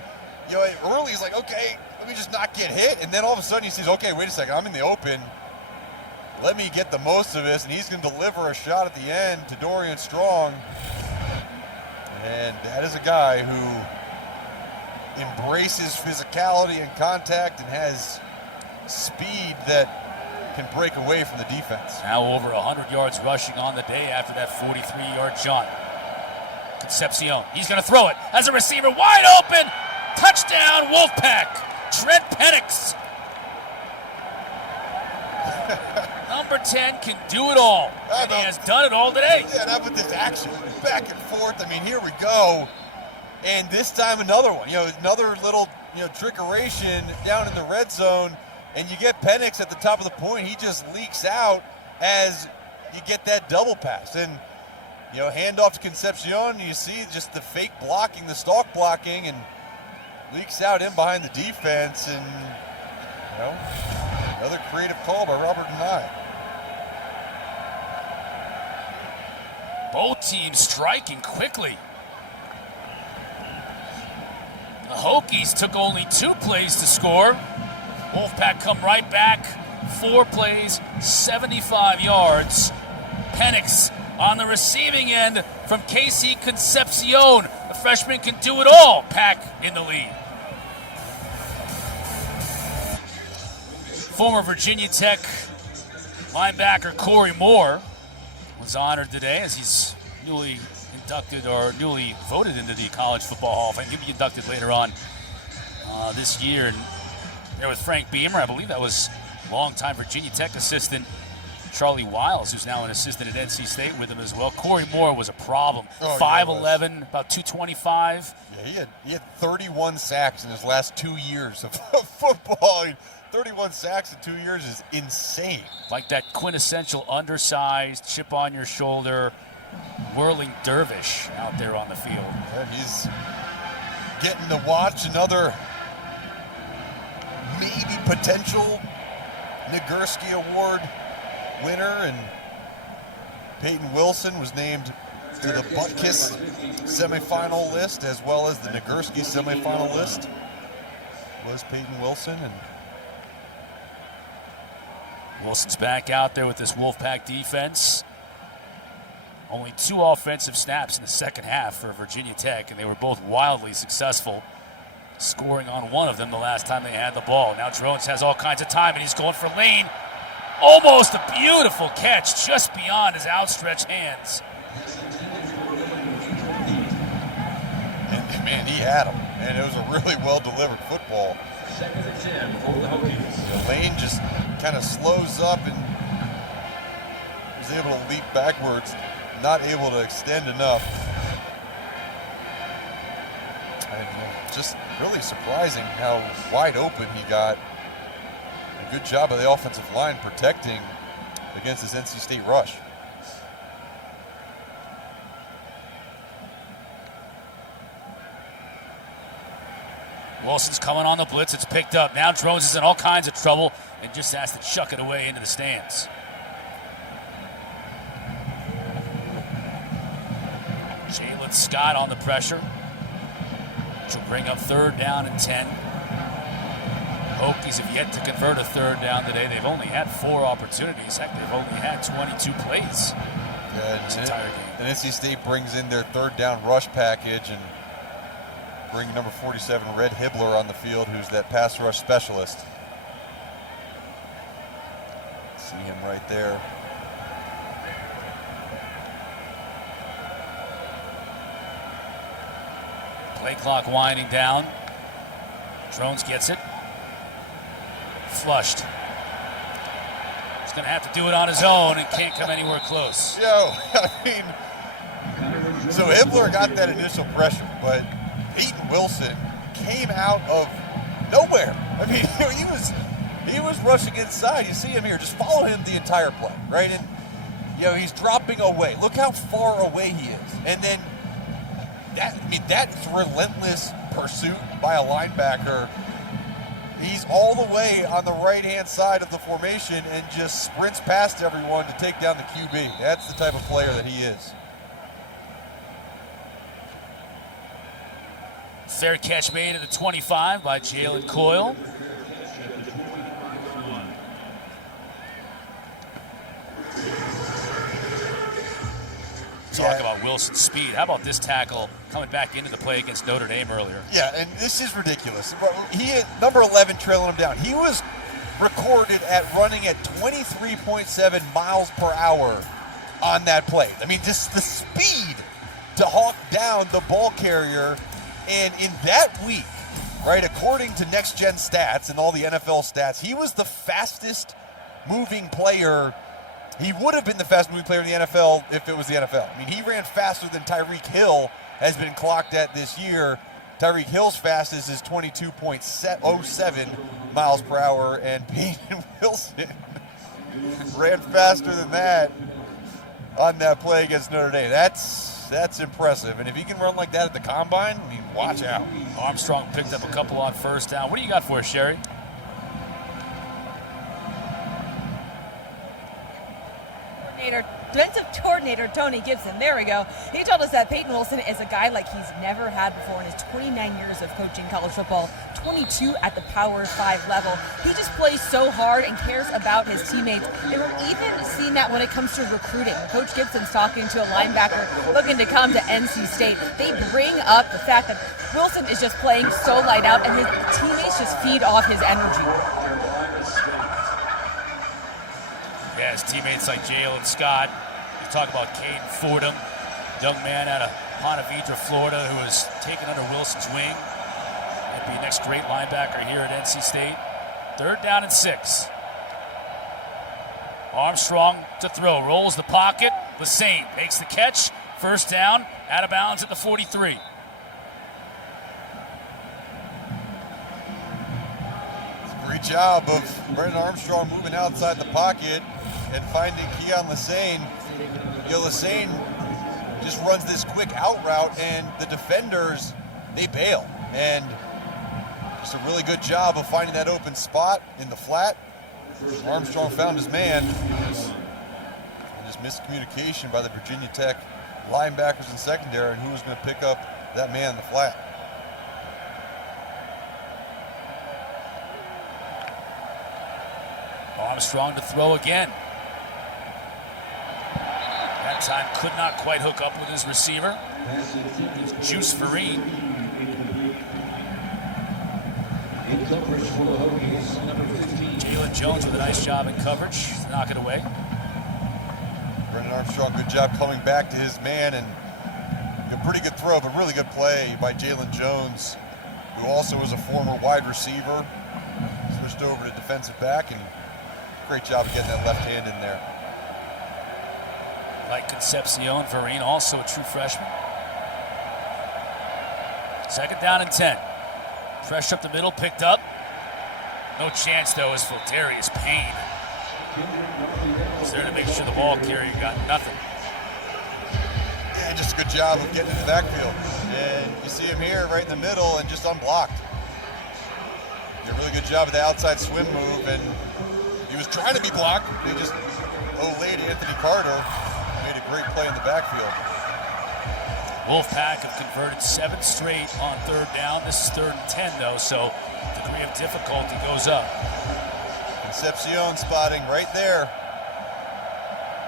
you know, early he's like, okay, let me just not get hit. And then all of a sudden he sees, okay, wait a second, I'm in the open. Let me get the most of this. And he's going to deliver a shot at the end to Dorian Strong. And that is a guy who embraces physicality and contact and has speed that can break away from the defense. Now over 100 yards rushing on the day after that 43-yard jaunt. Concepcion, he's going to throw it as a receiver, wide open. Touchdown, Wolfpack. Trent Penix. Number 10 can do it all, and he has done it all today. Yeah, how about this action? Back and forth. I mean, here we go. And this time another one. Another little, trickeration down in the red zone. And you get Penix at the top of the point. He just leaks out as you get that double pass. And, handoff to Concepcion. You see just the fake blocking, the stalk blocking, and leaks out in behind the defense. And, another creative call by Robert Deny. Both teams striking quickly. The Hokies took only 2 plays to score. Wolfpack come right back. 4 plays, 75 yards. Penix on the receiving end from KC Concepcion. The freshman can do it all. Pack in the lead. Former Virginia Tech linebacker Corey Moore was honored today as he's newly voted into the College Football Hall of Fame. He'll be inducted later on this year. And there was Frank Beamer. I believe that was longtime Virginia Tech assistant Charlie Wiles, who's now an assistant at NC State with him as well. Corey Moore was a problem. 5'11", about 225. Yeah, he had 31 sacks in his last 2 years of football. 31 sacks in 2 years is insane. Like that quintessential undersized, chip on your shoulder, whirling dervish out there on the field. And he's getting to watch another maybe potential Nagurski Award winner, and Peyton Wilson was named to the Butkus semifinal list as well as the Nagurski semifinal list. Was Peyton Wilson, and Wilson's back out there with this Wolfpack defense. Only 2 offensive snaps in the second half for Virginia Tech, and they were both wildly successful, scoring on one of them the last time they had the ball. Now Drones has all kinds of time, and he's going for Lane. Almost a beautiful catch just beyond his outstretched hands. And man, he had him. And it was a really well-delivered football. Lane just kind of slows up and was able to leap backwards, not able to extend enough. And just really surprising how wide open he got. A good job of the offensive line protecting against this NC State rush. Wilson's coming on the blitz. It's picked up. Now Drones is in all kinds of trouble and just has to chuck it away into the stands. Jalen Scott on the pressure, which will bring up 3rd down and 10. Hokies have yet to convert a 3rd down today. They've only had 4 opportunities. Heck, they've only had 22 plays this entire game. And NC State brings in their 3rd down rush package and bring number 47, Red Hibbler, on the field, who's that pass rush specialist. See him right there. Play clock winding down. Drones gets it. Flushed. He's going to have to do it on his own and can't come anywhere close. I mean, so Hibbler got that initial pressure, but Peyton Wilson came out of nowhere. I mean, he was rushing inside. You see him here. Just follow him the entire play, right? And he's dropping away. Look how far away he is. And then that's relentless pursuit by a linebacker. He's all the way on the right-hand side of the formation and just sprints past everyone to take down the QB. That's the type of player that he is. Fair catch made at the 25 by Jalen Coyle. Talk about Wilson's speed. How about this tackle coming back into the play against Notre Dame earlier? Yeah, and this is ridiculous. He had number 11 trailing him down. He was recorded at running at 23.7 miles per hour on that play. I mean, just the speed to hawk down the ball carrier. And in that week, right, according to Next Gen Stats and all the NFL stats, he was the fastest moving player. He would have been the fastest moving player in the NFL if it was the NFL. I mean, he ran faster than Tyreek Hill has been clocked at this year. Tyreek Hill's fastest is 22.07 miles per hour, and Peyton Wilson ran faster than that on that play against Notre Dame. That's impressive. And if he can run like that at the combine, I mean, watch out. Armstrong picked up a couple on first down. What do you got for us, Sherry? Defensive coordinator Tony Gibson, there we go. He told us that Peyton Wilson is a guy like he's never had before in his 29 years of coaching college football, 22 at the Power 5 level. He just plays so hard and cares about his teammates. And we're even seeing that when it comes to recruiting. Coach Gibson's talking to a linebacker looking to come to NC State. They bring up the fact that Wilson is just playing so light out and his teammates just feed off his energy. Yeah, his teammates like Jalen Scott. You talk about Caden Fordham, young man out of Ponte Vedra, Florida, who is taken under Wilson's wing. Might be next great linebacker here at NC State. 3rd down and 6. Armstrong to throw, rolls the pocket. Lassane makes the catch. 1st down, out of bounds at the 43. Great job of Brennan Armstrong moving outside the pocket and finding Keon Lassane. Lassane just runs this quick out route, and the defenders, they bail. And just a really good job of finding that open spot in the flat. Armstrong found his man. Just miscommunication by the Virginia Tech linebackers and secondary, and who was going to pick up that man in the flat. Armstrong to throw again. That time could not quite hook up with his receiver. Juice Farine. Jalen Jones with a nice job in coverage. Knock it away. Brennan Armstrong, good job coming back to his man, and a pretty good throw, but really good play by Jalen Jones, who also was a former wide receiver. Switched over to defensive back, and great job of getting that left hand in there. Like Concepcion, Vereen, also a true freshman. 2nd down and 10. Pressure up the middle, picked up. No chance, though, as Filterius Payne is there to make sure the ball carrier got nothing. And just a good job of getting in the backfield. And you see him here right in the middle and just unblocked. Did a really good job of the outside swim move, and he was trying to be blocked. He just olayed Anthony Carter. Made a great play in the backfield. Wolfpack have converted 7 straight on 3rd down. This is 3rd and 10, though, so degree of difficulty goes up. Concepcion spotting right there.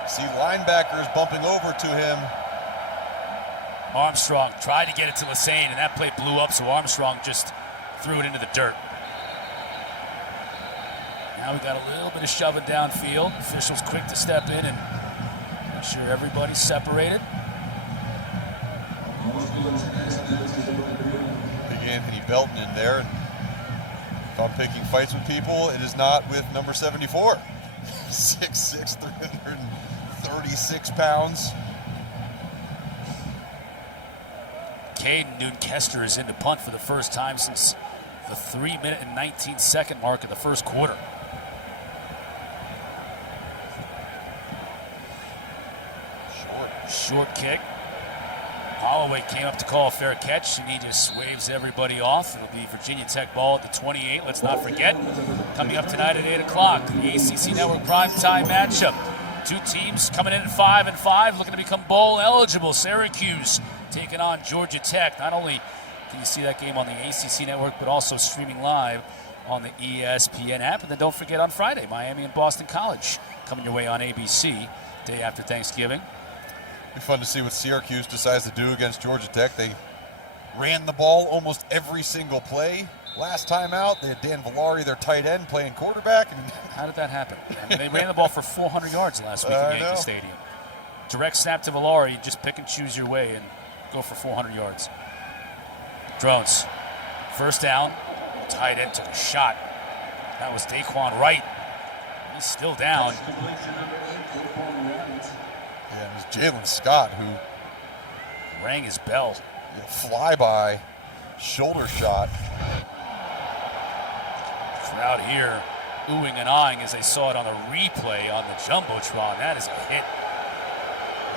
See linebackers bumping over to him. Armstrong tried to get it to Lassane, and that play blew up, so Armstrong just threw it into the dirt. Now we got a little bit of shoving downfield. Officials quick to step in and make sure everybody's separated. Big Anthony Belton in there. And if I'm picking fights with people, it is not with number 74. 6'6", 336 pounds. Caden Newton-Kester is in to punt for the first time since the 3-minute and 19-second mark of the first quarter. Short kick. Holloway came up to call a fair catch, and he just waves everybody off. It'll be Virginia Tech ball at the 28. Let's not forget, coming up tonight at 8 o'clock, the ACC Network primetime matchup. 2 teams coming in at 5-5, looking to become bowl eligible. Syracuse taking on Georgia Tech. Not only can you see that game on the ACC Network, but also streaming live on the ESPN app. And then don't forget on Friday, Miami and Boston College coming your way on ABC day after Thanksgiving. Be fun to see what Syracuse decides to do against Georgia Tech. They ran the ball almost every single play last time out, they had Dan Villari, their tight end, playing quarterback. And how did that happen? I mean, they ran the ball for 400 yards last week at Yankee Stadium. Direct snap to Villari, just pick and choose your way and go for 400 yards. Drones, first down, tight end took a shot. That was Daquan Wright. He's still down. Yeah, it was Jalen Scott who rang his bell. Flyby, shoulder shot. Crowd here oohing and ahhing as they saw it on the replay on the Jumbotron. That is a hit.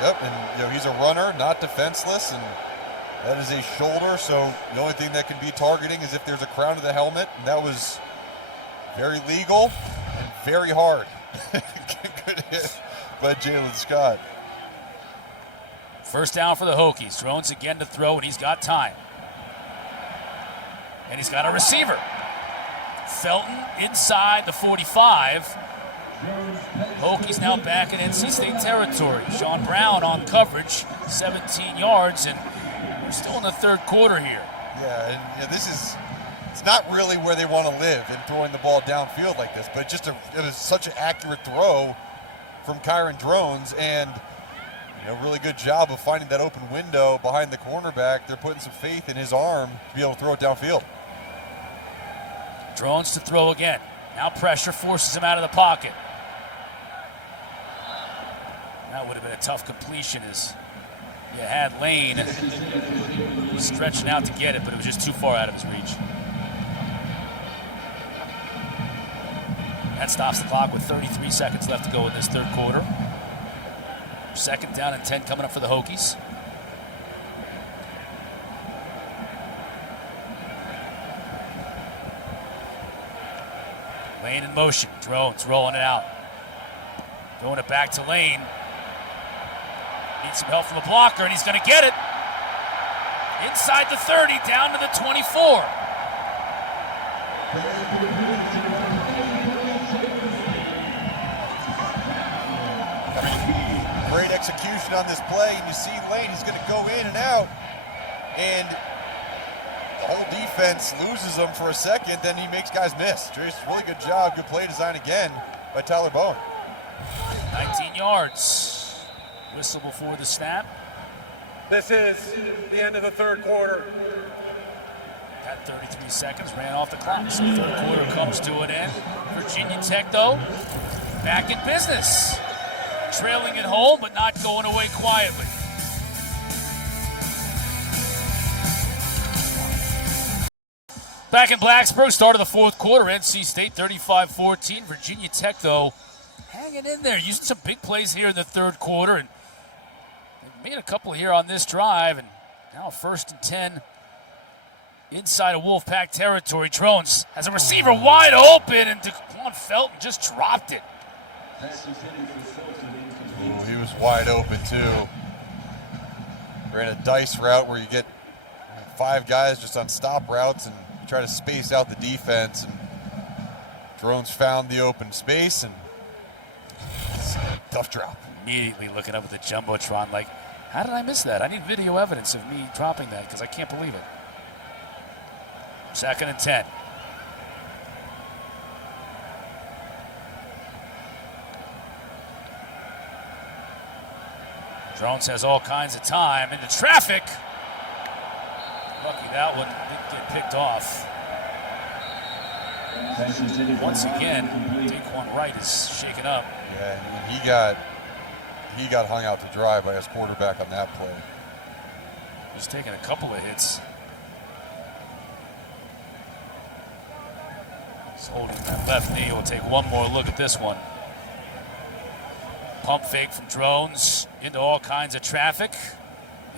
Yep, and he's a runner, not defenseless, and that is a shoulder, so the only thing that can be targeting is if there's a crown to the helmet, and that was very legal and very hard. Good hit by Jalen Scott. First down for the Hokies. Drones again to throw, and he's got time. And he's got a receiver. Felton inside the 45. Hokies now back in NC State territory. Sean Brown on coverage, 17 yards, and we're still in the third quarter here. Yeah, and it's not really where they want to live in throwing the ball downfield like this, but it was such an accurate throw from Kyron Drones, and really good job of finding that open window behind the cornerback. They're putting some faith in his arm to be able to throw it downfield. Drones to throw again. Now pressure forces him out of the pocket. That would have been a tough completion as you had Lane stretching out to get it, but it was just too far out of his reach. That stops the clock with 33 seconds left to go in this third quarter. Second down and 10 coming up for the Hokies. Lane in motion. Drones rolling it out. Throwing it back to Lane. Needs some help from the blocker, and he's going to get it. Inside the 30, down to the 24. Great execution on this play, and you see Lane, he's going to go in and out, and the whole defense loses him for a second, then he makes guys miss. Just really good job, good play design again by Tyler Bowen. 19 yards. Whistle before the snap. This is the end of the third quarter. Got 33 seconds, ran off the clock. So third quarter comes to an end. Virginia Tech, though, back in business. Trailing at home, but not going away quietly. Back in Blacksburg, start of the fourth quarter. NC State 35-14. Virginia Tech, though, hanging in there, using some big plays here in the third quarter, and made a couple here on this drive, and now 1st and 10 inside of Wolfpack territory. Drones has a receiver wide open, and Daquan Felton just dropped it. Ooh, he was wide open too. Ran a dice route where you get 5 guys just on stop routes and try to space out the defense, and Drones found the open space, and tough drop. Immediately looking up at the Jumbotron like, how did I miss that? I need video evidence of me dropping that because I can't believe it. 2nd and 10. Drones has all kinds of time into traffic. Lucky that one didn't get picked off. Once again, Daquan Wright is shaken up. Yeah, he got hung out to dry by his quarterback on that play. He's taking a couple of hits. He's holding that left knee. We'll take one more look at this one. Pump fake from Drones into all kinds of traffic.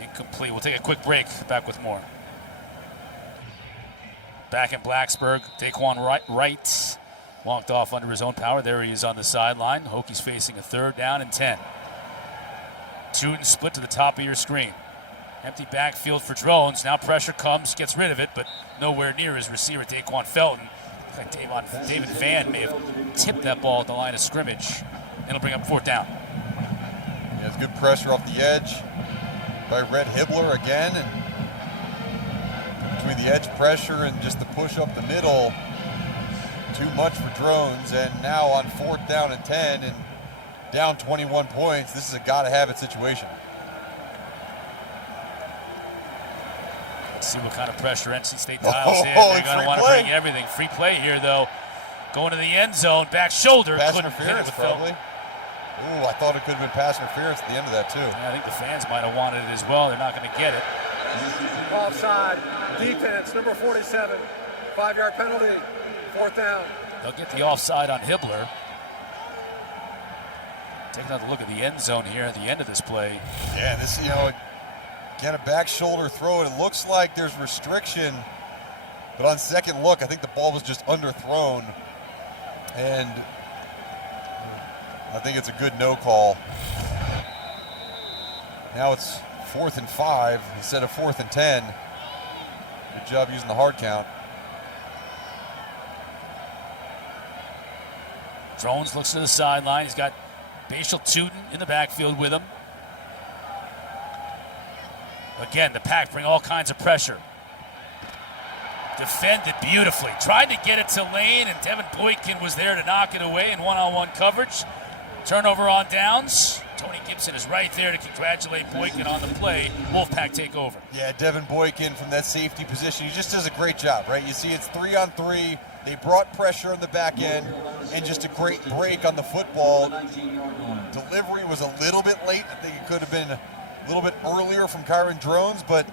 Incomplete. We'll take a quick break. Back with more. Back in Blacksburg, Daquan Wright walked off under his own power. There he is on the sideline. Hokies facing a 3rd down and 10. Shoot and split to the top of your screen. Empty backfield for Drones. Now pressure comes, gets rid of it, but nowhere near his receiver, Daquan Felton. In fact, David Vann may have tipped that ball at the line of scrimmage. It'll bring up 4th down. Yeah, it's good pressure off the edge by Red Hibbler again, and between the edge pressure and just the push up the middle. Too much for Drones, and now on 4th down and 10 and down 21 points, this is a gotta-have-it situation. Let's see what kind of pressure NC State dials in. They're going to want to bring everything. Free play here, though. Going to the end zone, back shoulder. Pass couldn't interference, fit it with probably. Ooh, I thought it could have been pass interference at the end of that, too. Yeah, I think the fans might have wanted it as well. They're not going to get it. Offside, defense, number 47, 5-yard penalty, 4th down. They'll get the offside on Hibbler. Take another look at the end zone here at the end of this play. Yeah, this, get a back shoulder throw, and it looks like there's restriction. But on second look, I think the ball was just underthrown. And I think it's a good no call. Now it's 4th and 5 instead of 4th and 10. Good job using the hard count. Drones looks to the sideline. He's got Bashal Tootin in the backfield with him. Again, the Pack bring all kinds of pressure. Defended beautifully. Tried to get it to Lane, and Devin Boykin was there to knock it away in one-on-one coverage. Turnover on downs. Tony Gibson is right there to congratulate Boykin on the play. Wolfpack take over. Yeah, Devin Boykin from that safety position. He just does a great job, right? You see it's 3-on-3. They brought pressure on the back end and just a great break on the football. Delivery was a little bit late. I think it could have been a little bit earlier from Kyron Drones, but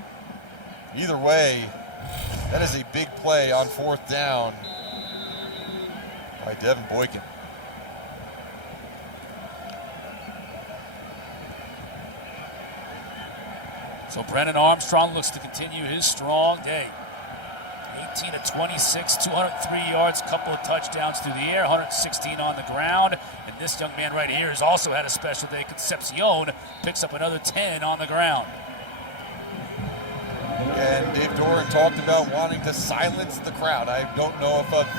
either way, that is a big play on 4th down by Devin Boykin. So Brennan Armstrong looks to continue his strong day. 18 of 26, 203 yards, couple of touchdowns through the air, 116 on the ground. And this young man right here has also had a special day. Concepcion picks up another 10 on the ground. And Dave Doran talked about wanting to silence the crowd. I don't know if I've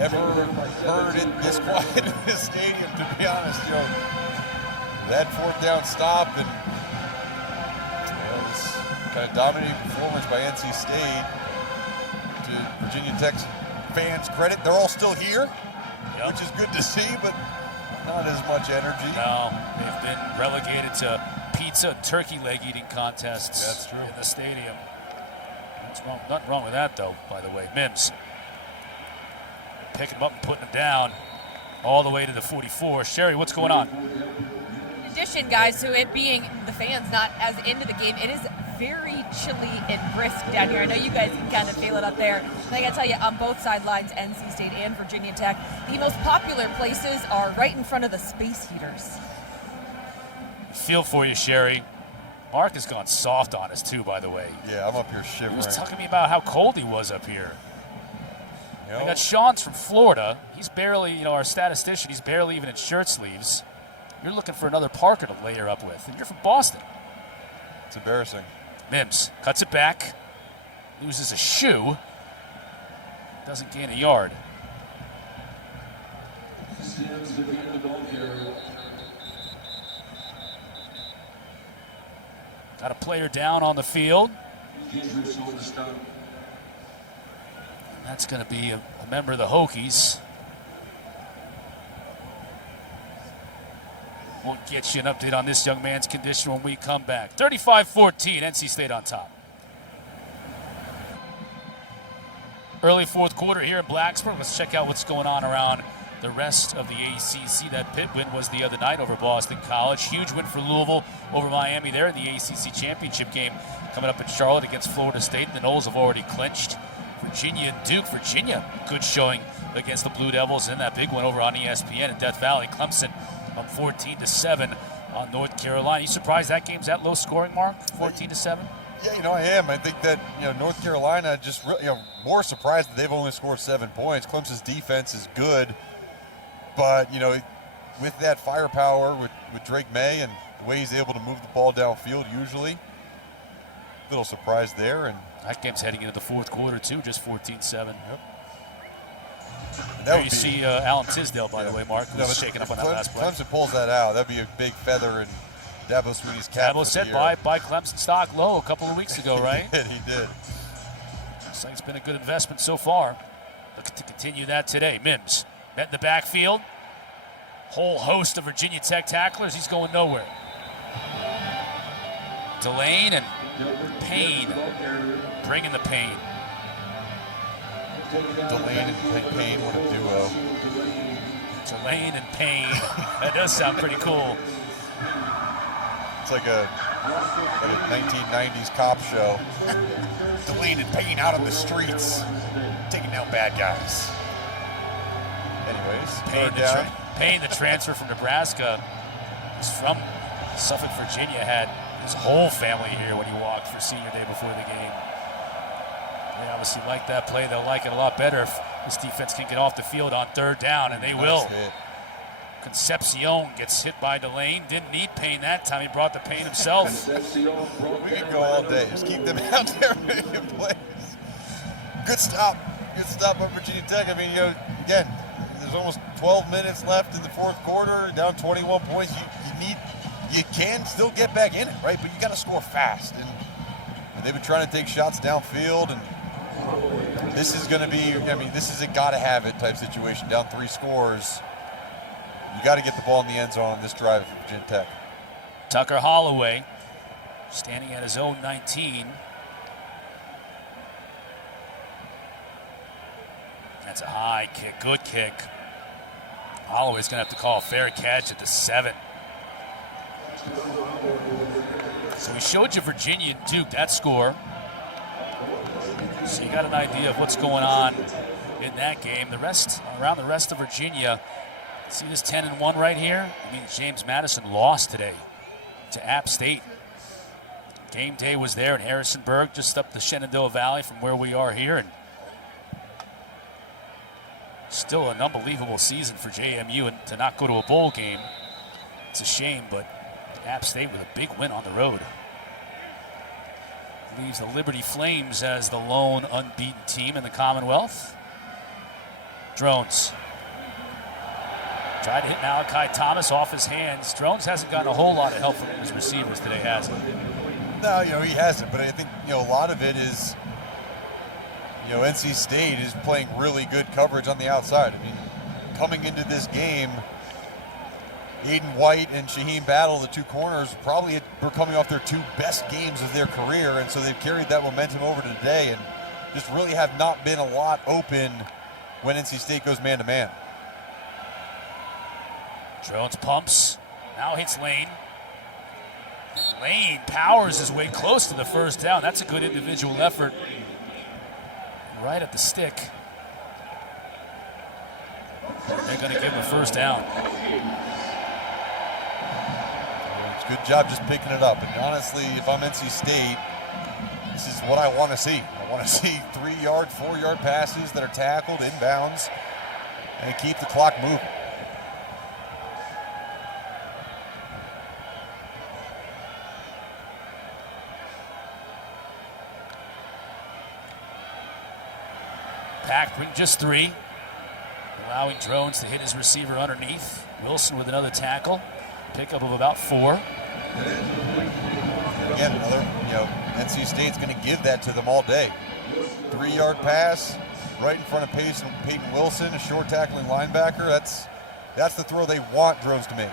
ever heard it this quiet in this stadium, to be honest. That 4th down stop and this kind of dominating performance by NC State. To Virginia Tech's fans' credit, they're all still here, which is good to see, but not as much energy. No, they've been relegated to pizza and turkey leg eating contests. That's true. In the stadium. Nothing wrong with that, though, by the way. Mims picking him up and putting him down all the way to the 44. Sherry, what's going on? In addition, guys, to it being the fans not as into the game, it is very chilly and brisk down here. I know you guys can kind of feel it up there. And I got to tell you, on both sidelines, NC State and Virginia Tech, the most popular places are right in front of the space heaters. Feel for you, Sherry. Mark has gone soft on us, too, by the way. Yeah, I'm up here shivering. He was talking to me about how cold he was up here. I got Sean's from Florida. He's barely, our statistician, he's barely even in shirt sleeves. You're looking for another Parker to layer up with, and you're from Boston. It's embarrassing. Mims cuts it back, loses a shoe, doesn't gain a yard. Got a player down on the field. That's going to be a member of the Hokies. We'll get you an update on this young man's condition when we come back. 35-14, NC State on top. Early 4th quarter here in Blacksburg. Let's check out what's going on around the rest of the ACC. That Pitt win was the other night over Boston College. Huge win for Louisville over Miami there in the ACC championship game coming up in Charlotte against Florida State. The Noles have already clinched. Virginia and Duke. Virginia, good showing against the Blue Devils in that big one over on ESPN in Death Valley. Clemson up 14-7 on North Carolina. You surprised that game's that low scoring, Mark? 14-7? Yeah, I am. I think that North Carolina just more surprised that they've only scored 7 points. Clemson's defense is good, but with that firepower with Drake May and the way he's able to move the ball downfield, usually a little surprised there. And that game's heading into the 4th quarter too, just 14-7. Yep. There you see Alan Tisdale, by the way, Mark, who's shaking up on that last play. Clemson pulls that out. That'd be a big feather in Dabo Swinney's cap. Dabo said buy Clemson stock low a couple of weeks ago, right? He did. Looks like it's been a good investment so far. Looking to continue that today. Mims met in the backfield. Whole host of Virginia Tech tacklers. He's going nowhere. Delane and Payne bringing the pain. Delane and Payne, what a duo. Delane and Payne. That does sound pretty cool. It's like a 1990s cop show. Delane and Payne out on the streets, taking down bad guys. Anyways, Payne, the transfer from Nebraska, is from Suffolk, Virginia, had his whole family here when he walked for senior day before the game. They obviously like that play. They'll like it a lot better if this defense can get off the field on third down, and they will. Concepcion gets hit by Delane. Didn't need Payne that time. He brought the Payne himself. We could go all day. Just keep them out there making plays. Good stop. Good stop on Virginia Tech. I mean, again, there's almost 12 minutes left in the fourth quarter. Down 21 points. You can still get back in it, right? But you got to score fast. And they've been trying to take shots downfield. And this is going to be, this is a got-to-have-it type situation. Down 3 scores. You got to get the ball in the end zone on this drive for Virginia Tech. Tucker Holloway standing at his own 19. That's a high kick, good kick. Holloway's going to have to call a fair catch at the 7. So we showed you Virginia and Duke, that score. So you got an idea of what's going on in that game. Around the rest of Virginia, see this 10-1 right here? It means James Madison lost today to App State. Game day was there in Harrisonburg, just up the Shenandoah Valley from where we are here. And still an unbelievable season for JMU, and to not go to a bowl game, it's a shame, but App State with a big win on the road. Leaves the Liberty Flames as the lone unbeaten team in the Commonwealth. Drones. Tried to hit Malachi Thomas off his hands. Drones hasn't gotten a whole lot of help from his receivers today, has he? No, he hasn't, but I think, a lot of it is, NC State is playing really good coverage on the outside. I mean, coming into this game, Aiden White and Shaheem Battle, the 2 corners, probably were coming off their 2 best games of their career, and so they've carried that momentum over to today and just really have not been a lot open when NC State goes man-to-man. Drones pumps, now hits Lane. And Lane powers his way close to the first down. That's a good individual effort. Right at the stick. They're going to give him a first down. It's a good job just picking it up. And honestly, if I'm NC State, this is what I want to see. I want to see 3-yard, 4-yard passes that are tackled inbounds and keep the clock moving. Pack bring just 3, allowing Drones to hit his receiver underneath. Wilson with another tackle, pickup of about 4. Again, another, NC State's going to give that to them all day. 3-yard pass right in front of Peyton Wilson, a short tackling linebacker. That's the throw they want Drones to make.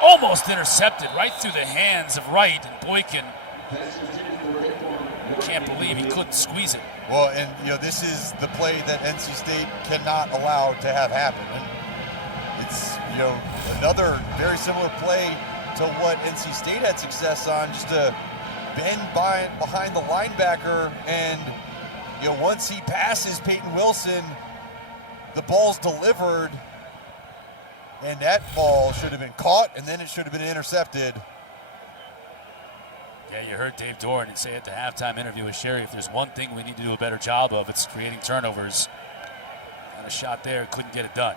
Almost intercepted right through the hands of Wright, and Boykin can't believe he couldn't squeeze it. Well, and this is the play that NC State cannot allow to have happen. And it's another very similar play to what NC State had success on, just to bend behind the linebacker, and once he passes Peyton Wilson, the ball's delivered, and that ball should have been caught, and then it should have been intercepted. Yeah, you heard Dave Doran say at the halftime interview with Sherry, if there's one thing we need to do a better job of, it's creating turnovers. Got a shot there, couldn't get it done.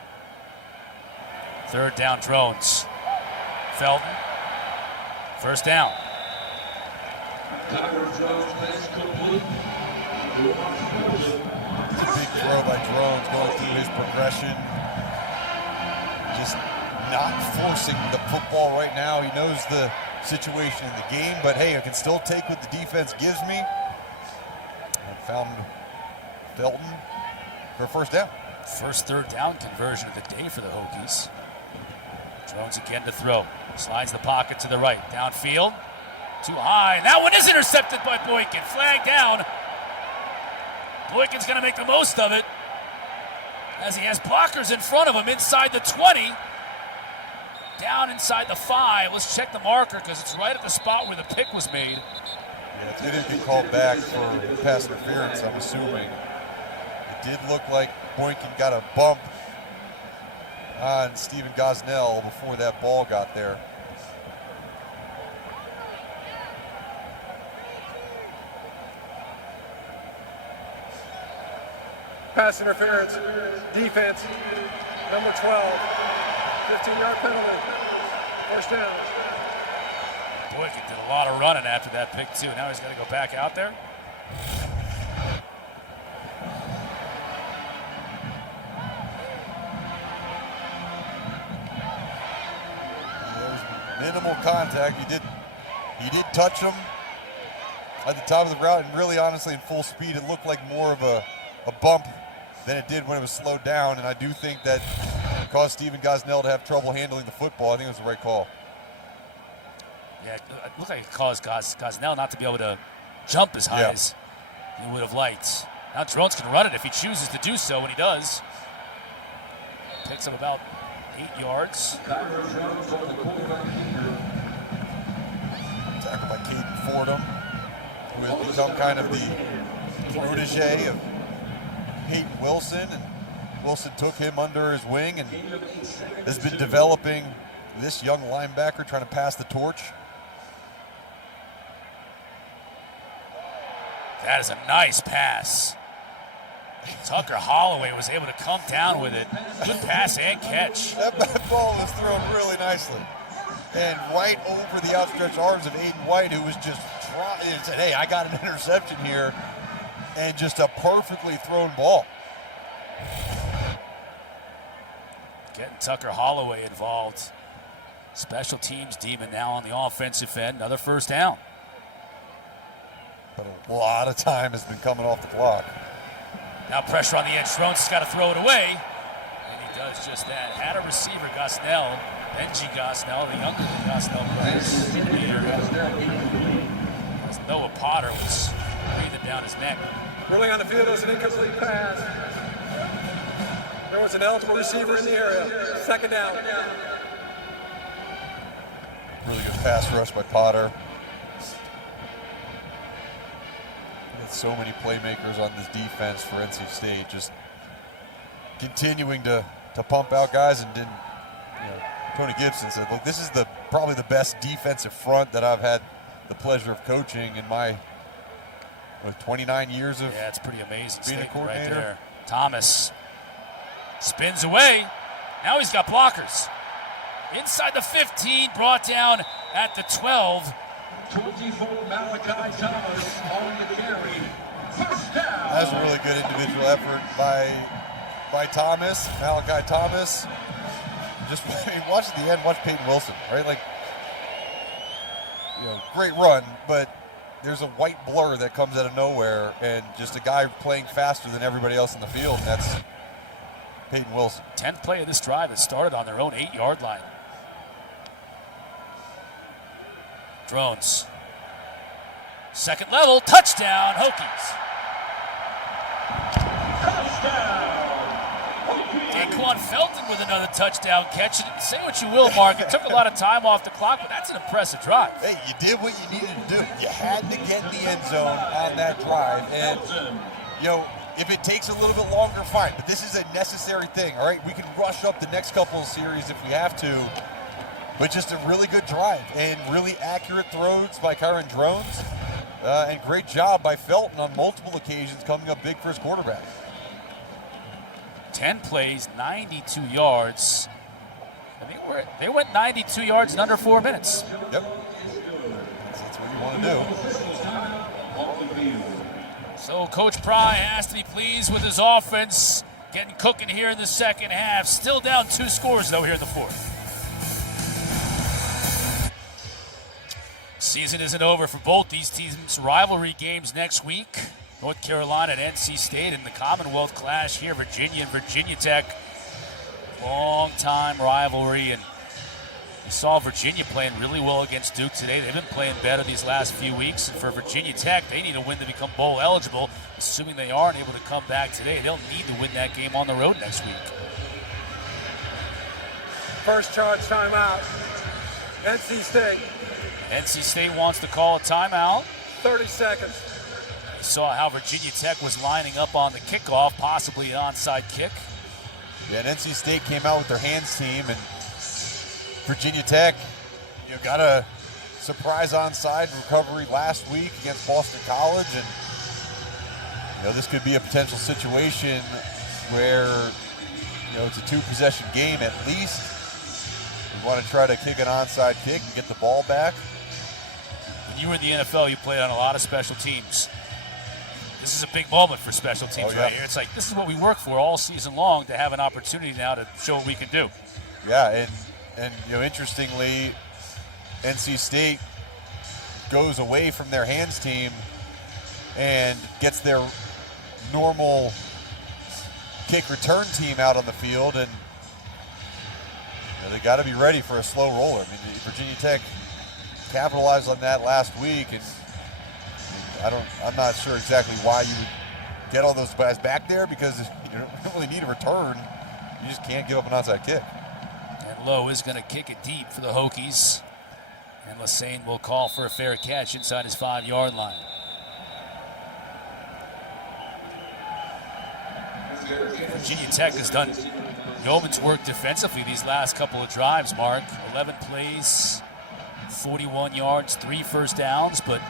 3rd down, Drones. Felton. First down. It's a big throw by Drones going through his progression. Just not forcing the football right now. He knows the situation in the game, but hey, I can still take what the defense gives me. found Felton for a first down. First third down conversion of the day for the Hokies. Drones again to throw. Slides the pocket to the right. Downfield. Too high. That one is intercepted by Boykin. Flag down. Boykin's going to make the most of it as he has blockers in front of him inside the 20. Down inside the 5. Let's check the marker because it's right at the spot where the pick was made. Yeah, it didn't get called back for pass interference, I'm assuming. It did look like Boykin got a bump on Stephen Gosnell before that ball got there. Pass interference, defense, number 12, 15-yard penalty, first down. Boykin did a lot of running after that pick too. Now he's got to go back out there. Minimal contact. He did touch him at the top of the route, and really honestly in full speed it looked like more of a bump than it did when it was slowed down, and I do think that caused Stephen Gosnell to have trouble handling the football. I think it was the right call. Yeah, it looked like it caused Gosnell not to be able to jump as high as he would have liked. Now Drones can run it if he chooses to do so, and he does. Picks up about 8 yards. Tackled by Caden Fordham, who has become kind of the protege of Peyton Wilson, and Wilson took him under his wing and has been developing this young linebacker, trying to pass the torch. That is a nice pass. Tucker Holloway was able to come down with it. Good pass and catch. That ball was thrown really nicely. And right over the outstretched arms of Aiden White, who was just trying and said, hey, I got an interception here. And just a perfectly thrown ball. Getting Tucker Holloway involved. Special teams demon now on the offensive end. Another first down. But a lot of time has been coming off the clock. Now pressure on the edge. Drones has got to throw it away. And he does just that. Had a receiver, Gosnell. Benji Gosnell, the younger than Gosnell brothers. As Noah Potter was breathing down his neck. Rolling on the field is an incomplete pass. There was an eligible receiver in the area. Second down. Really good pass rush by Potter. So many playmakers on this defense for NC State, just continuing to pump out guys. And then, Tony Gibson said, look, this is probably the best defensive front that I've had the pleasure of coaching in my 29 years of it's pretty amazing being a coordinator. Right there. Thomas spins away. Now he's got blockers. Inside the 15, brought down at the 12. 24 Malachi Thomas on the carry. First down. That was a really good individual effort by Thomas, Malachi Thomas. Just watch the end, watch Peyton Wilson, right? Like, great run, but there's a white blur that comes out of nowhere, and just a guy playing faster than everybody else in the field, and that's Peyton Wilson. 10th play of this drive has started on their own 8-yard line. Drones. Second level, touchdown, Hokies. Daquan Felton with another touchdown catch. Say what you will, Mark. It took a lot of time off the clock, but that's an impressive drive. Hey, you did what you needed to do. You had to get in the end zone on that drive. And, if it takes a little bit longer, fine. But this is a necessary thing, all right? We can rush up the next couple of series if we have to. But just a really good drive and really accurate throws by Kyron Drones. And great job by Felton on multiple occasions coming up big for his quarterback. 10 plays, 92 yards. They went 92 yards in under 4 minutes. Yep. That's what you want to do. So Coach Pry has to be pleased with his offense. Getting cooking here in the second half. Still down 2 scores, though, here in the fourth. Season isn't over for both these teams. Rivalry games next week. North Carolina and NC State in the Commonwealth Clash here, Virginia and Virginia Tech. Long-time rivalry, and you saw Virginia playing really well against Duke today. They've been playing better these last few weeks, and for Virginia Tech, they need a win to become bowl eligible. Assuming they aren't able to come back today, they'll need to win that game on the road next week. First charge timeout. NC State. NC State wants to call a timeout. 30 seconds. You saw how Virginia Tech was lining up on the kickoff, possibly an onside kick. Yeah, and NC State came out with their hands team, and Virginia Tech, got a surprise onside recovery last week against Boston College, and this could be a potential situation where it's a 2-possession game at least. We want to try to kick an onside kick and get the ball back. When you were in the NFL, you played on a lot of special teams. This is a big moment for special teams right here. It's like, this is what we work for all season long, to have an opportunity now to show what we can do. Yeah, and interestingly, NC State goes away from their hands team and gets their normal kick return team out on the field, and they got to be ready for a slow roller. I mean, Virginia Tech capitalized on that last week, and I'm not sure exactly why you would get all those guys back there, because you don't really need a return. You just can't give up an onside kick. And Lowe is going to kick it deep for the Hokies. And Lassane will call for a fair catch inside his 5-yard line. Virginia Tech has done yeoman's work defensively these last couple of drives, Mark. 11 plays, 41 yards, 3 first downs, but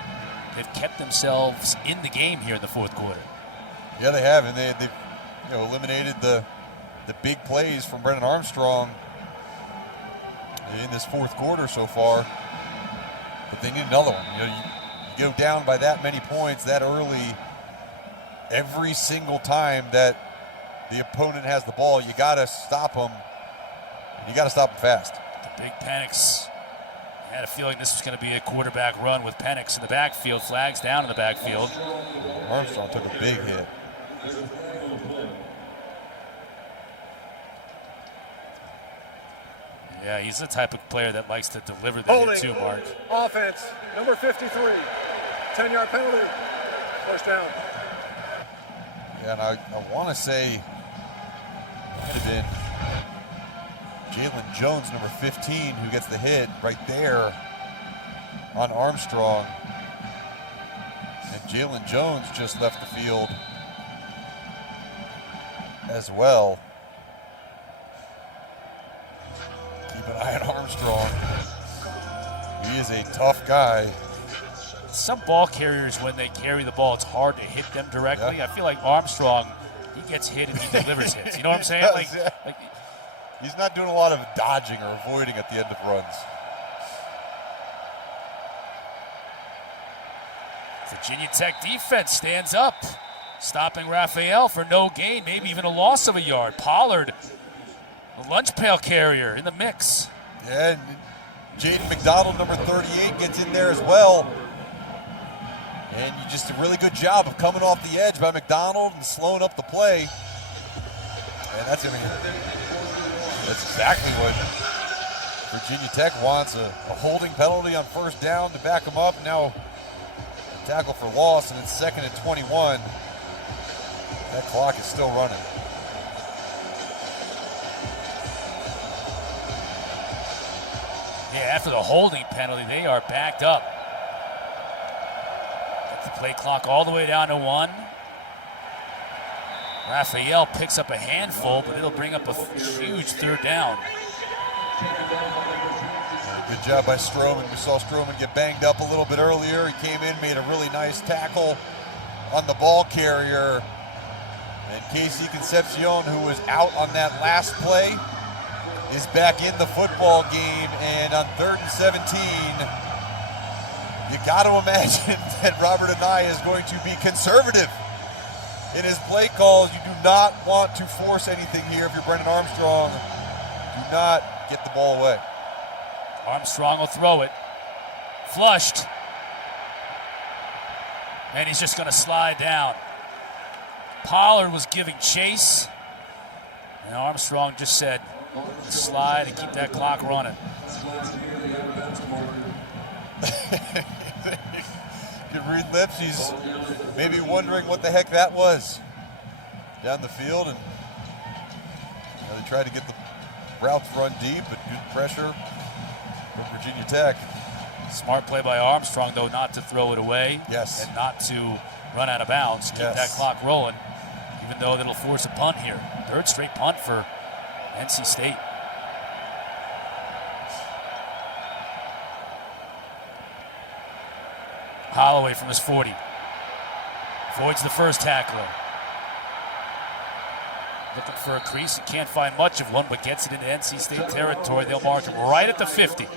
they've kept themselves in the game here in the fourth quarter. Yeah, they have, and they've eliminated the big plays from Brennan Armstrong in this fourth quarter so far. But they need another one. You go down by that many points that early, every single time that the opponent has the ball, you got to stop them. You got to stop them fast. The big Penix. I had a feeling this was going to be a quarterback run with Penix in the backfield. Flags down in the backfield. Armstrong took a big hit. Yeah, he's the type of player that likes to deliver the hit too, Mark. Offense, number 53. 10-yard penalty. First down. Yeah, and I want to say it might have been Jalen Jones, number 15, who gets the hit right there on Armstrong. And Jalen Jones just left the field as well. Keep an eye on Armstrong. He is a tough guy. Some ball carriers, when they carry the ball, it's hard to hit them directly. I feel like Armstrong, he gets hit and he delivers hits. You know what I'm saying? Like he's not doing a lot of dodging or avoiding at the end of runs. Virginia Tech defense stands up, stopping Raphael for no gain, maybe even a loss of a yard. Pollard, the lunch pail carrier, in the mix. Yeah, and Jaden McDonald, number 38, gets in there as well. And you just a really good job of coming off the edge by McDonald and slowing up the play. And that's exactly what Virginia Tech wants, a holding penalty on first down to back them up. Now a tackle for loss, and it's 2nd and 21. That clock is still running. Yeah, after the holding penalty, they are backed up. The play clock all the way down to 1. Raphael picks up a handful, but it'll bring up a huge 3rd down. Good job by Stroman. We saw Stroman get banged up a little bit earlier. He came in, made a really nice tackle on the ball carrier. And Casey Concepcion, who was out on that last play, is back in the football game. And on 3rd and 17, you got to imagine that Robert Anaya is going to be conservative in his play calls. You do not want to force anything here if you're Brennan Armstrong. Do not get the ball away. Armstrong will throw it. Flushed. And he's just going to slide down. Pollard was giving chase. And Armstrong just said, slide and keep that clock running. You can read lips. He's maybe wondering what the heck that was down the field. And they tried to get the routes run deep, but good pressure from Virginia Tech. Smart play by Armstrong, though, not to throw it away. Yes. And not to run out of bounds. Keep that clock rolling, even though that'll force a punt here. Third straight punt for NC State. Holloway from his 40. Avoids the first tackler. Looking for a crease. He can't find much of one, but gets it into NC State territory. They'll mark him right at the 50.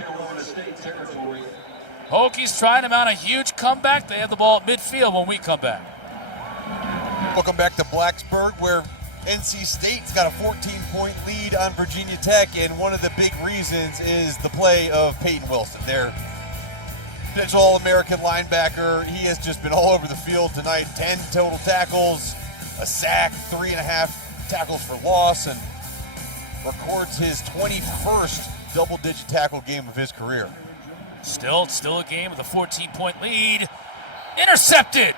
Hokies trying to mount a huge comeback. They have the ball at midfield when we come back. Welcome back to Blacksburg, where NC State's got a 14-point lead on Virginia Tech, and one of the big reasons is the play of Peyton Wilson. Their potential All-American linebacker. He has just been all over the field tonight. 10 total tackles, a sack, 3.5 tackles for loss, and records his 21st double-digit tackle game of his career. Still a game with a 14-point lead. Intercepted!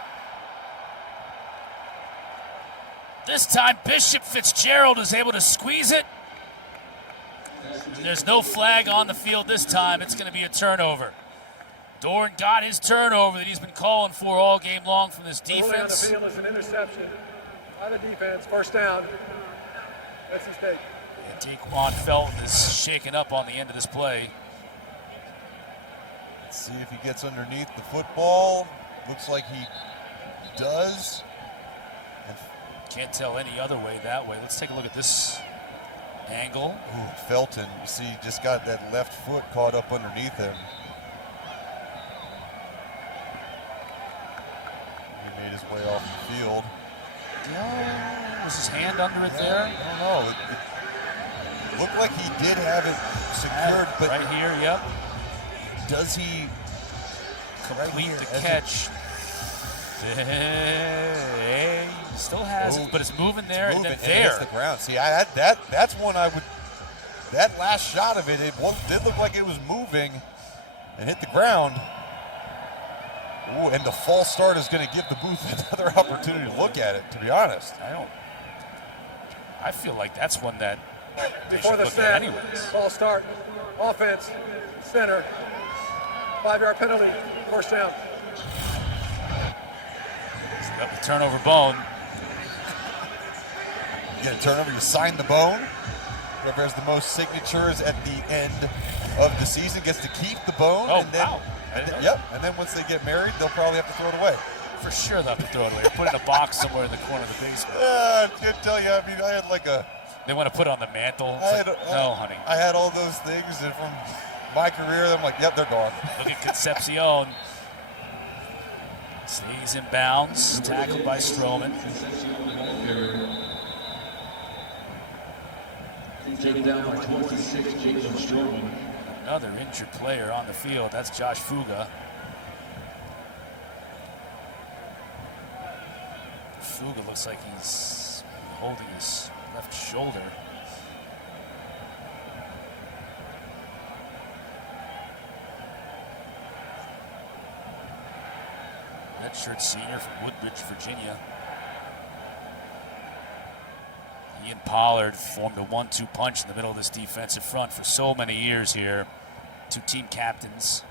This time, Bishop Fitzgerald is able to squeeze it. And there's no flag on the field this time. It's going to be a turnover. Doran got his turnover that he's been calling for all game long from this defense. On the field is an interception by the defense. First down, NC State. And Daquan Felton is shaken up on the end of this play. Let's see if he gets underneath the football. Looks like he does. Can't tell any other way that way. Let's take a look at this angle. Ooh, Felton, you see, just got that left foot caught up underneath him. He made his way off the field. Was his hand under it there? I don't know. It looked like he did have it secured, but right here, yep. Does he complete the catch? He still has it, but it's moving there and then there. Hits the ground. See, that's one I would. That last shot of it, did look like it was moving and hit the ground. Ooh, and the false start is going to give the booth another opportunity to look at it. To be honest, I feel like that's one that they Before should the look snap, at anyways. ball start, offense, center, 5-yard penalty, first down. Got the turnover bone. You get a turnover, you sign the bone. Whoever has the most signatures at the end of the season gets to keep the bone. Oh, and then, wow. And then once they get married, they'll probably have to throw it away. For sure they'll have to throw it away. Or put it in a box somewhere in the corner of the basement. I was going to tell you, I mean, I had like a... They want to put it on the mantle. No, honey. I had all those things, and from my career, I'm like, yep, they're gone. Look at Concepcion. Stays in bounds, tackled by Stroman. Taken down by 26, Jacob Stroman. Another injured player on the field. That's Josh Fuga. Fuga looks like he's holding his left shoulder. Redshirt senior from Woodbridge, Virginia. He and Pollard formed a 1-2 punch in the middle of this defensive front for so many years here. Two team captains.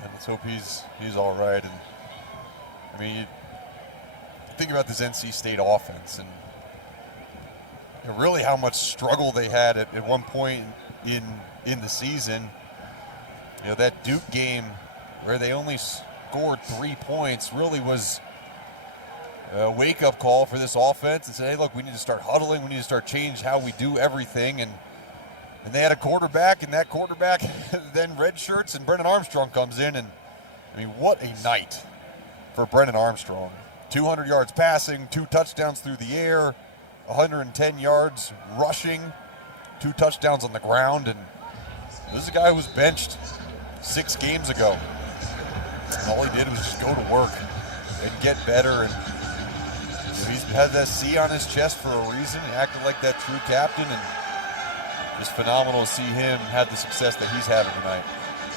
Yeah, let's hope he's all right. And I mean, you think about this NC State offense and really how much struggle they had at one point in the season. You know, that Duke game where they only scored 3 points really was a wake-up call for this offense and say, hey, look, we need to start huddling. We need to start changing how we do everything. And they had a quarterback, and that quarterback then red shirts, and Brennan Armstrong comes in. And, I mean, what a night for Brennan Armstrong. 200 yards passing, 2 touchdowns through the air, 110 yards rushing, 2 touchdowns on the ground. And this is a guy who was benched 6 games ago. And all he did was just go to work and get better. And he's had that C on his chest for a reason, acting like that true captain, and just phenomenal to see him have the success that he's having tonight.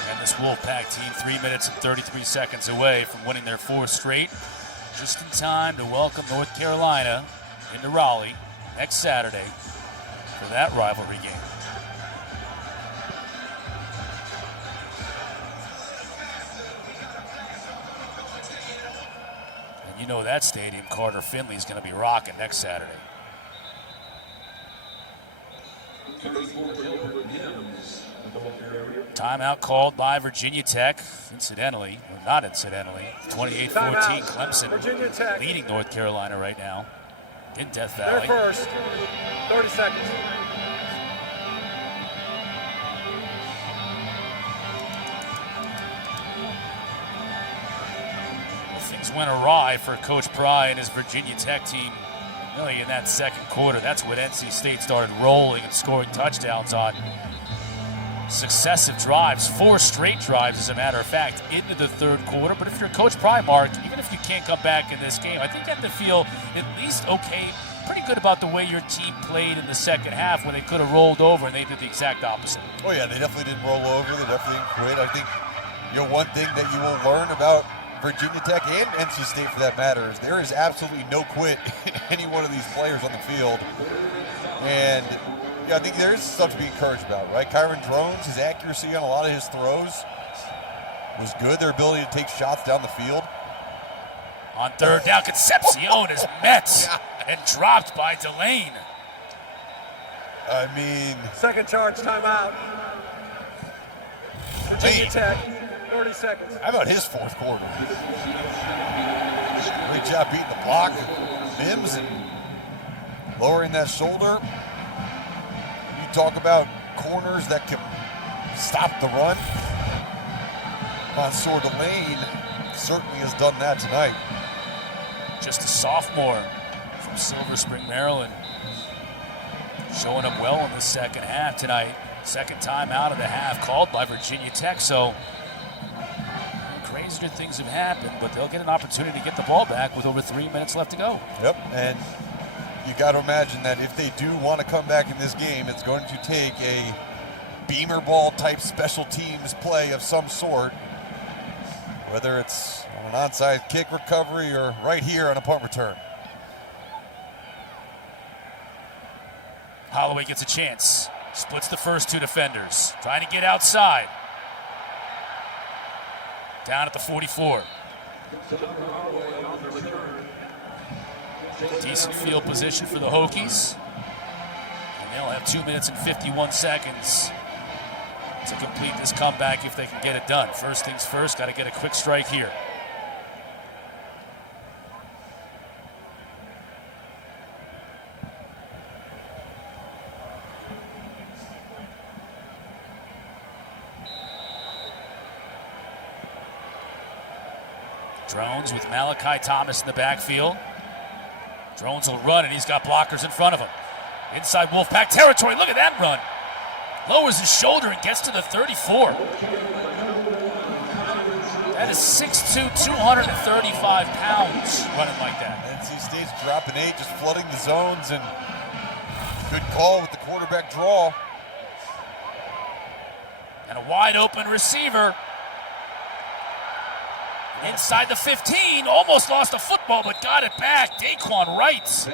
And this Wolfpack team 3 minutes and 33 seconds away from winning their 4th straight. Just in time to welcome North Carolina into Raleigh next Saturday for that rivalry game. And you know that stadium, Carter Finley, is going to be rocking next Saturday. Timeout called by Virginia Tech, incidentally, or not incidentally. 28-14, Clemson leading North Carolina right now in Death Valley. They're first, 30 seconds. Well, things went awry for Coach Pry and his Virginia Tech team really in that second quarter. That's when NC State started rolling and scoring touchdowns on successive drives, 4 straight drives, as a matter of fact, into the third quarter. But if you're Coach Pry, Mark, even if you can't come back in this game, I think you have to feel at least okay, pretty good about the way your team played in the second half when they could have rolled over, and they did the exact opposite. Oh yeah, they definitely didn't roll over. They definitely didn't quit. I think, one thing that you will learn about Virginia Tech and NC State, for that matter, is there is absolutely no quit in any one of these players on the field. And I think there is stuff to be encouraged about, right? Kyron Drones, his accuracy on a lot of his throws was good. Their ability to take shots down the field. On third down, Concepcion is met and dropped by Delane. I mean, second charge timeout. Virginia Tech, 30 seconds. How about his 4th quarter? Great job beating the block. Mims and lowering that shoulder. You talk about corners that can stop the run. Mansour Delane certainly has done that tonight. Just a sophomore from Silver Spring, Maryland, showing up well in the second half tonight. Second time out of the half called by Virginia Tech. So crazier things have happened, but they'll get an opportunity to get the ball back with over 3 minutes left to go. Yep, and you got to imagine that if they do want to come back in this game, it's going to take a beamer ball type special teams play of some sort, whether it's on an onside kick recovery or right here on a punt return. Holloway gets a chance. Splits the first 2 defenders. Trying to get outside. Down at the 44. Decent field position for the Hokies. And they'll have 2 minutes and 51 seconds to complete this comeback if they can get it done. First things first, got to get a quick strike here. Drones with Malachi Thomas in the backfield. Drones will run, and he's got blockers in front of him. Inside Wolfpack territory, look at that run. Lowers his shoulder and gets to the 34. That is 6'2", 235 pounds running like that. NC State's dropping 8, just flooding the zones, and good call with the quarterback draw. And a wide open receiver. Inside the 15, almost lost a football, but got it back. Daquan Wright.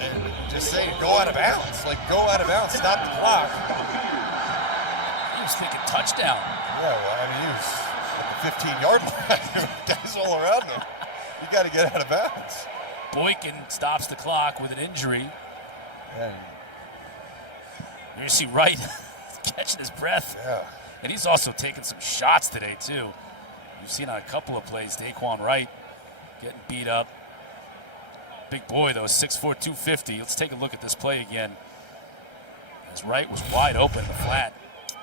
And just saying, go out of bounds. Like, go out of bounds, stop the clock. He was thinking touchdown. Yeah, well, I mean, he was at the 15-yard line. Guys all around him. You got to get out of bounds. Boykin stops the clock with an injury. Yeah. You see Wright catching his breath. Yeah. And he's also taking some shots today, too. You've seen on a couple of plays, Daquan Wright getting beat up. Big boy, though, 6'4", 250. Let's take a look at this play again. As Wright was wide open in the flat.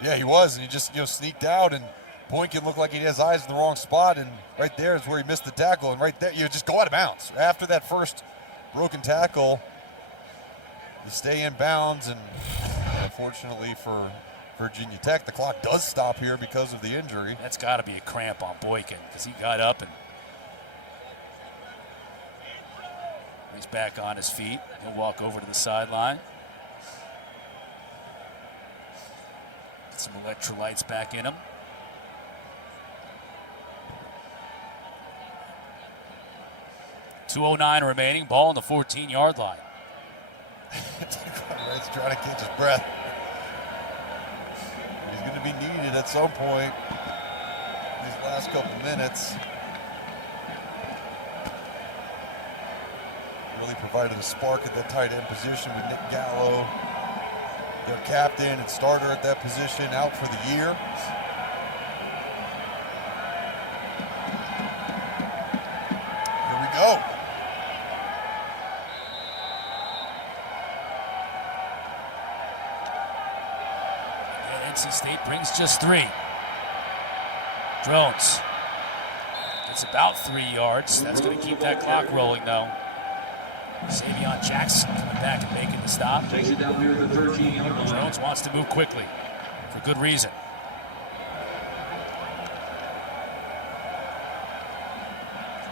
Yeah, he was, and he just sneaked out, and Boykin looked like he has eyes in the wrong spot, and right there is where he missed the tackle, and right there, you just go out of bounds. After that first broken tackle, you stay in bounds, and unfortunately for Virginia Tech. The clock does stop here because of the injury. That's got to be a cramp on Boykin because he got up and he's back on his feet. He'll walk over to the sideline. Get some electrolytes back in him. 2:09 remaining. Ball on the 14-yard line. He's trying to catch his breath. He's going to be needed at some point these last couple minutes. Really provided a spark at that tight end position with Nick Gallo, their captain and starter at that position, out for the year. Here we go. NC State brings just 3. Drones. It's about 3 yards. That's going to keep that clock rolling, though. Savion Jackson coming back and making the stop. Takes it down here at the 13-yard line. Jones wants to move quickly for good reason.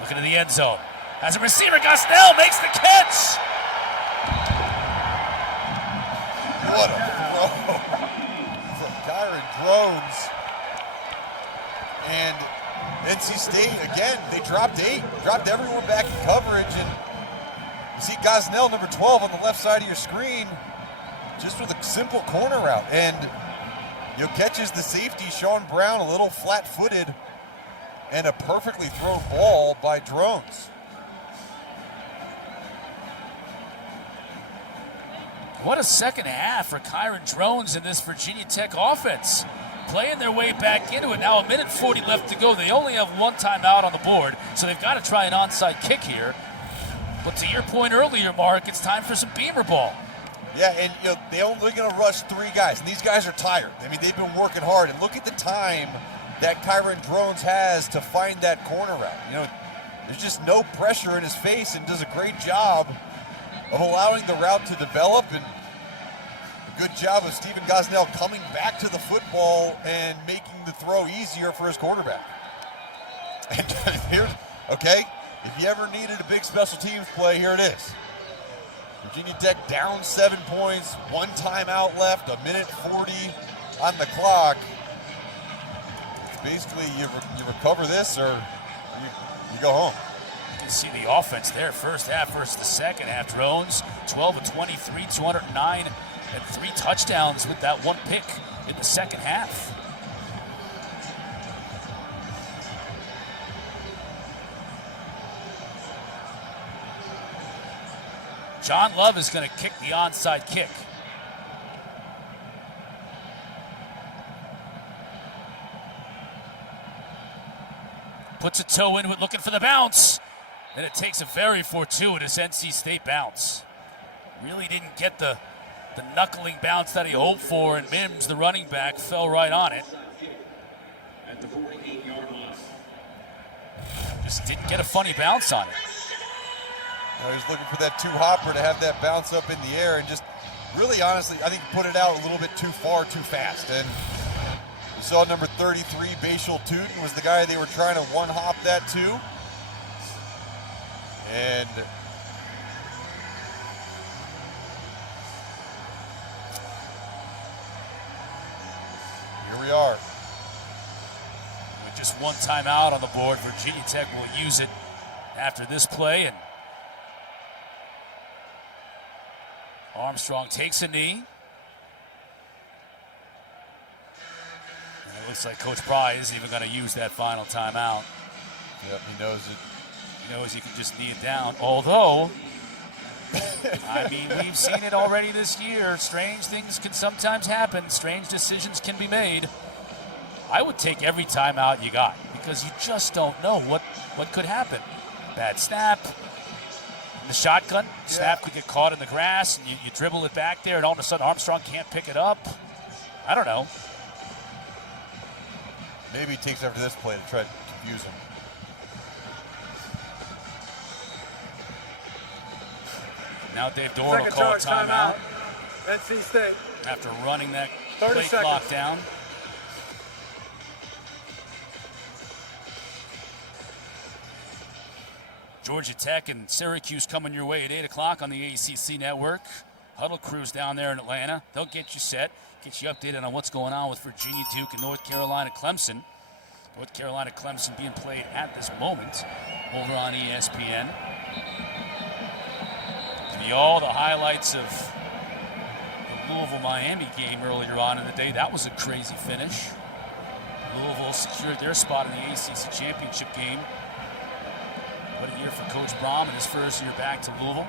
Looking at the end zone. As a receiver, Gosnell makes the catch. What a throw from Kyron Drones. And NC State, again, they dropped 8. Dropped everyone back in coverage. And you see Gosnell, number 12, on the left side of your screen, just with a simple corner route. And catches the safety, Sean Brown, a little flat-footed, and a perfectly thrown ball by Drones. What a second half for Kyron Drones in this Virginia Tech offense. Playing their way back into it. Now a minute 40 left to go. They only have 1 timeout on the board, so they've got to try an onside kick here. But to your point earlier, Mark, it's time for some Beamer ball. Yeah, and they're only going to rush 3 guys, and these guys are tired. I mean, they've been working hard, and look at the time that Kyron Drones has to find that corner route. There's just no pressure in his face, and does a great job of allowing the route to develop, and a good job of Stephen Gosnell coming back to the football and making the throw easier for his quarterback. And here's, okay, if you ever needed a big special teams play, here it is. Virginia Tech down 7 points, 1 timeout left, a minute 40 on the clock. It's basically you recover this or you go home. You can see the offense there, first half versus the second half. Drones, 12 of 23, 209, and 3 touchdowns with that 1 pick in the second half. John Love is going to kick the onside kick. Puts a toe into it, looking for the bounce. And it takes a very fortuitous NC State bounce. Really didn't get the knuckling bounce that he hoped for, and Mims, the running back, fell right on it. At the 48-yard line. Just didn't get a funny bounce on it. He was looking for that 2-hopper to have that bounce up in the air, and just really honestly, I think put it out a little bit too far, too fast. And we saw number 33, Bashal Tootin, was the guy they were trying to 1-hop that to. And here we are. With just 1 timeout on the board, Virginia Tech will use it after this play, and Armstrong takes a knee. And it looks like Coach Pry isn't even going to use that final timeout. Yep, he knows it. He knows he can just knee it down. Although, I mean, we've seen it already this year. Strange things can sometimes happen. Strange decisions can be made. I would take every timeout you got because you just don't know what could happen. Bad snap. In the shotgun, snap could get caught in the grass, and you dribble it back there, and all of a sudden Armstrong can't pick it up. I don't know. Maybe he takes after this play to try to confuse him. Now Dave Dorn will call a timeout. NC State. After running that 30 play seconds. clock down. Georgia Tech and Syracuse coming your way at 8 o'clock on the ACC Network. Huddle crews down there in Atlanta. They'll get you set, get you updated on what's going on with Virginia, Duke, and North Carolina, Clemson. North Carolina, Clemson being played at this moment over on ESPN. Give you all the highlights of the Louisville-Miami game earlier on in the day. That was a crazy finish. Louisville secured their spot in the ACC championship game. What a year for Coach Brom in his first year back to Louisville.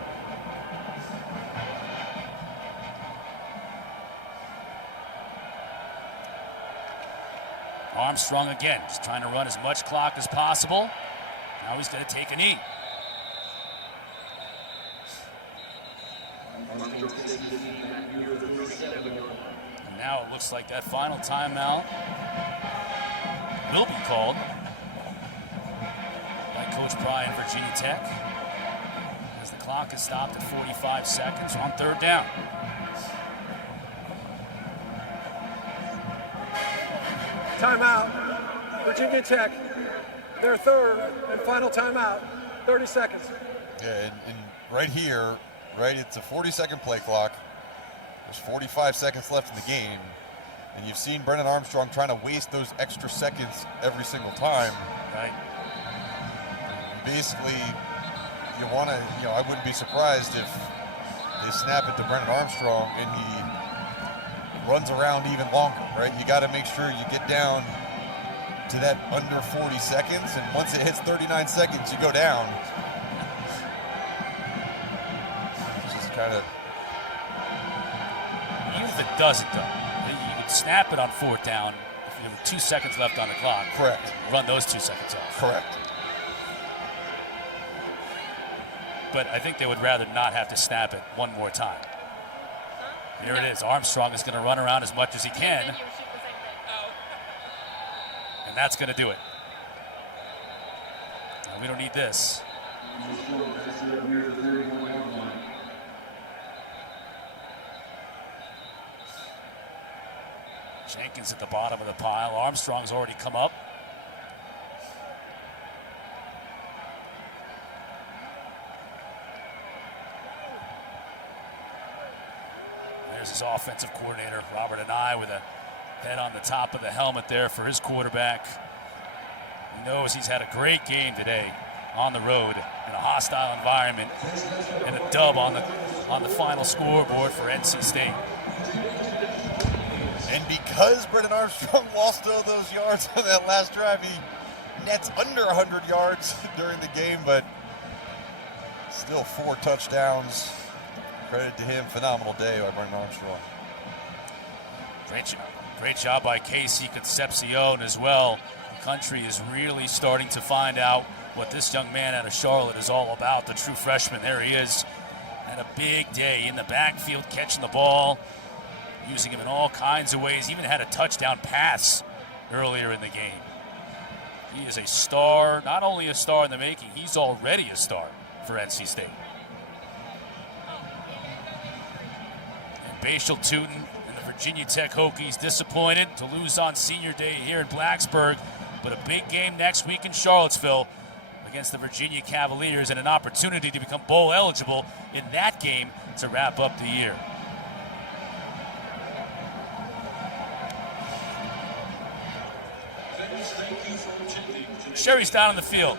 Armstrong again, just trying to run as much clock as possible. Now he's going to take a knee. And now it looks like that final timeout will be called by Coach Bryan, Virginia Tech, as the clock is stopped at 45 seconds on third down. Timeout. Virginia Tech, their third and final timeout. 30 seconds. Yeah, and right here, right, it's a 40-second play clock. There's 45 seconds left in the game. And you've seen Brennan Armstrong trying to waste those extra seconds every single time. Right. Basically, you want to, I wouldn't be surprised if they snap it to Brennan Armstrong and he runs around even longer, right? You got to make sure you get down to that under 40 seconds, and once it hits 39 seconds, you go down. It's just kind of... Even if it doesn't, though, you could snap it on fourth down if you have 2 seconds left on the clock. Correct. Run those 2 seconds off. Correct. But I think they would rather not have to snap it one more time. Here it is. Armstrong is going to run around as much as he can. And that's going to do it. And we don't need this. Jenkins at the bottom of the pile. Armstrong's already come up. There's his offensive coordinator, Robert Anai, with a head on the top of the helmet there for his quarterback. He knows he's had a great game today on the road in a hostile environment and a dub on the final scoreboard for NC State. And because Brennan Armstrong lost all those yards on that last drive, he nets under 100 yards during the game, but still 4 touchdowns. Credit to him. Phenomenal day by Brennan Armstrong. Great job by Casey Concepcion as well. The country is really starting to find out what this young man out of Charlotte is all about, the true freshman. There he is. Had a big day in the backfield, catching the ball, using him in all kinds of ways. Even had a touchdown pass earlier in the game. He is a star, not only a star in the making, he's already a star for NC State. And Bashal Tootin and the Virginia Tech Hokies disappointed to lose on senior day here in Blacksburg, but a big game next week in Charlottesville against the Virginia Cavaliers and an opportunity to become bowl eligible in that game to wrap up the year. Sherry's down on the field.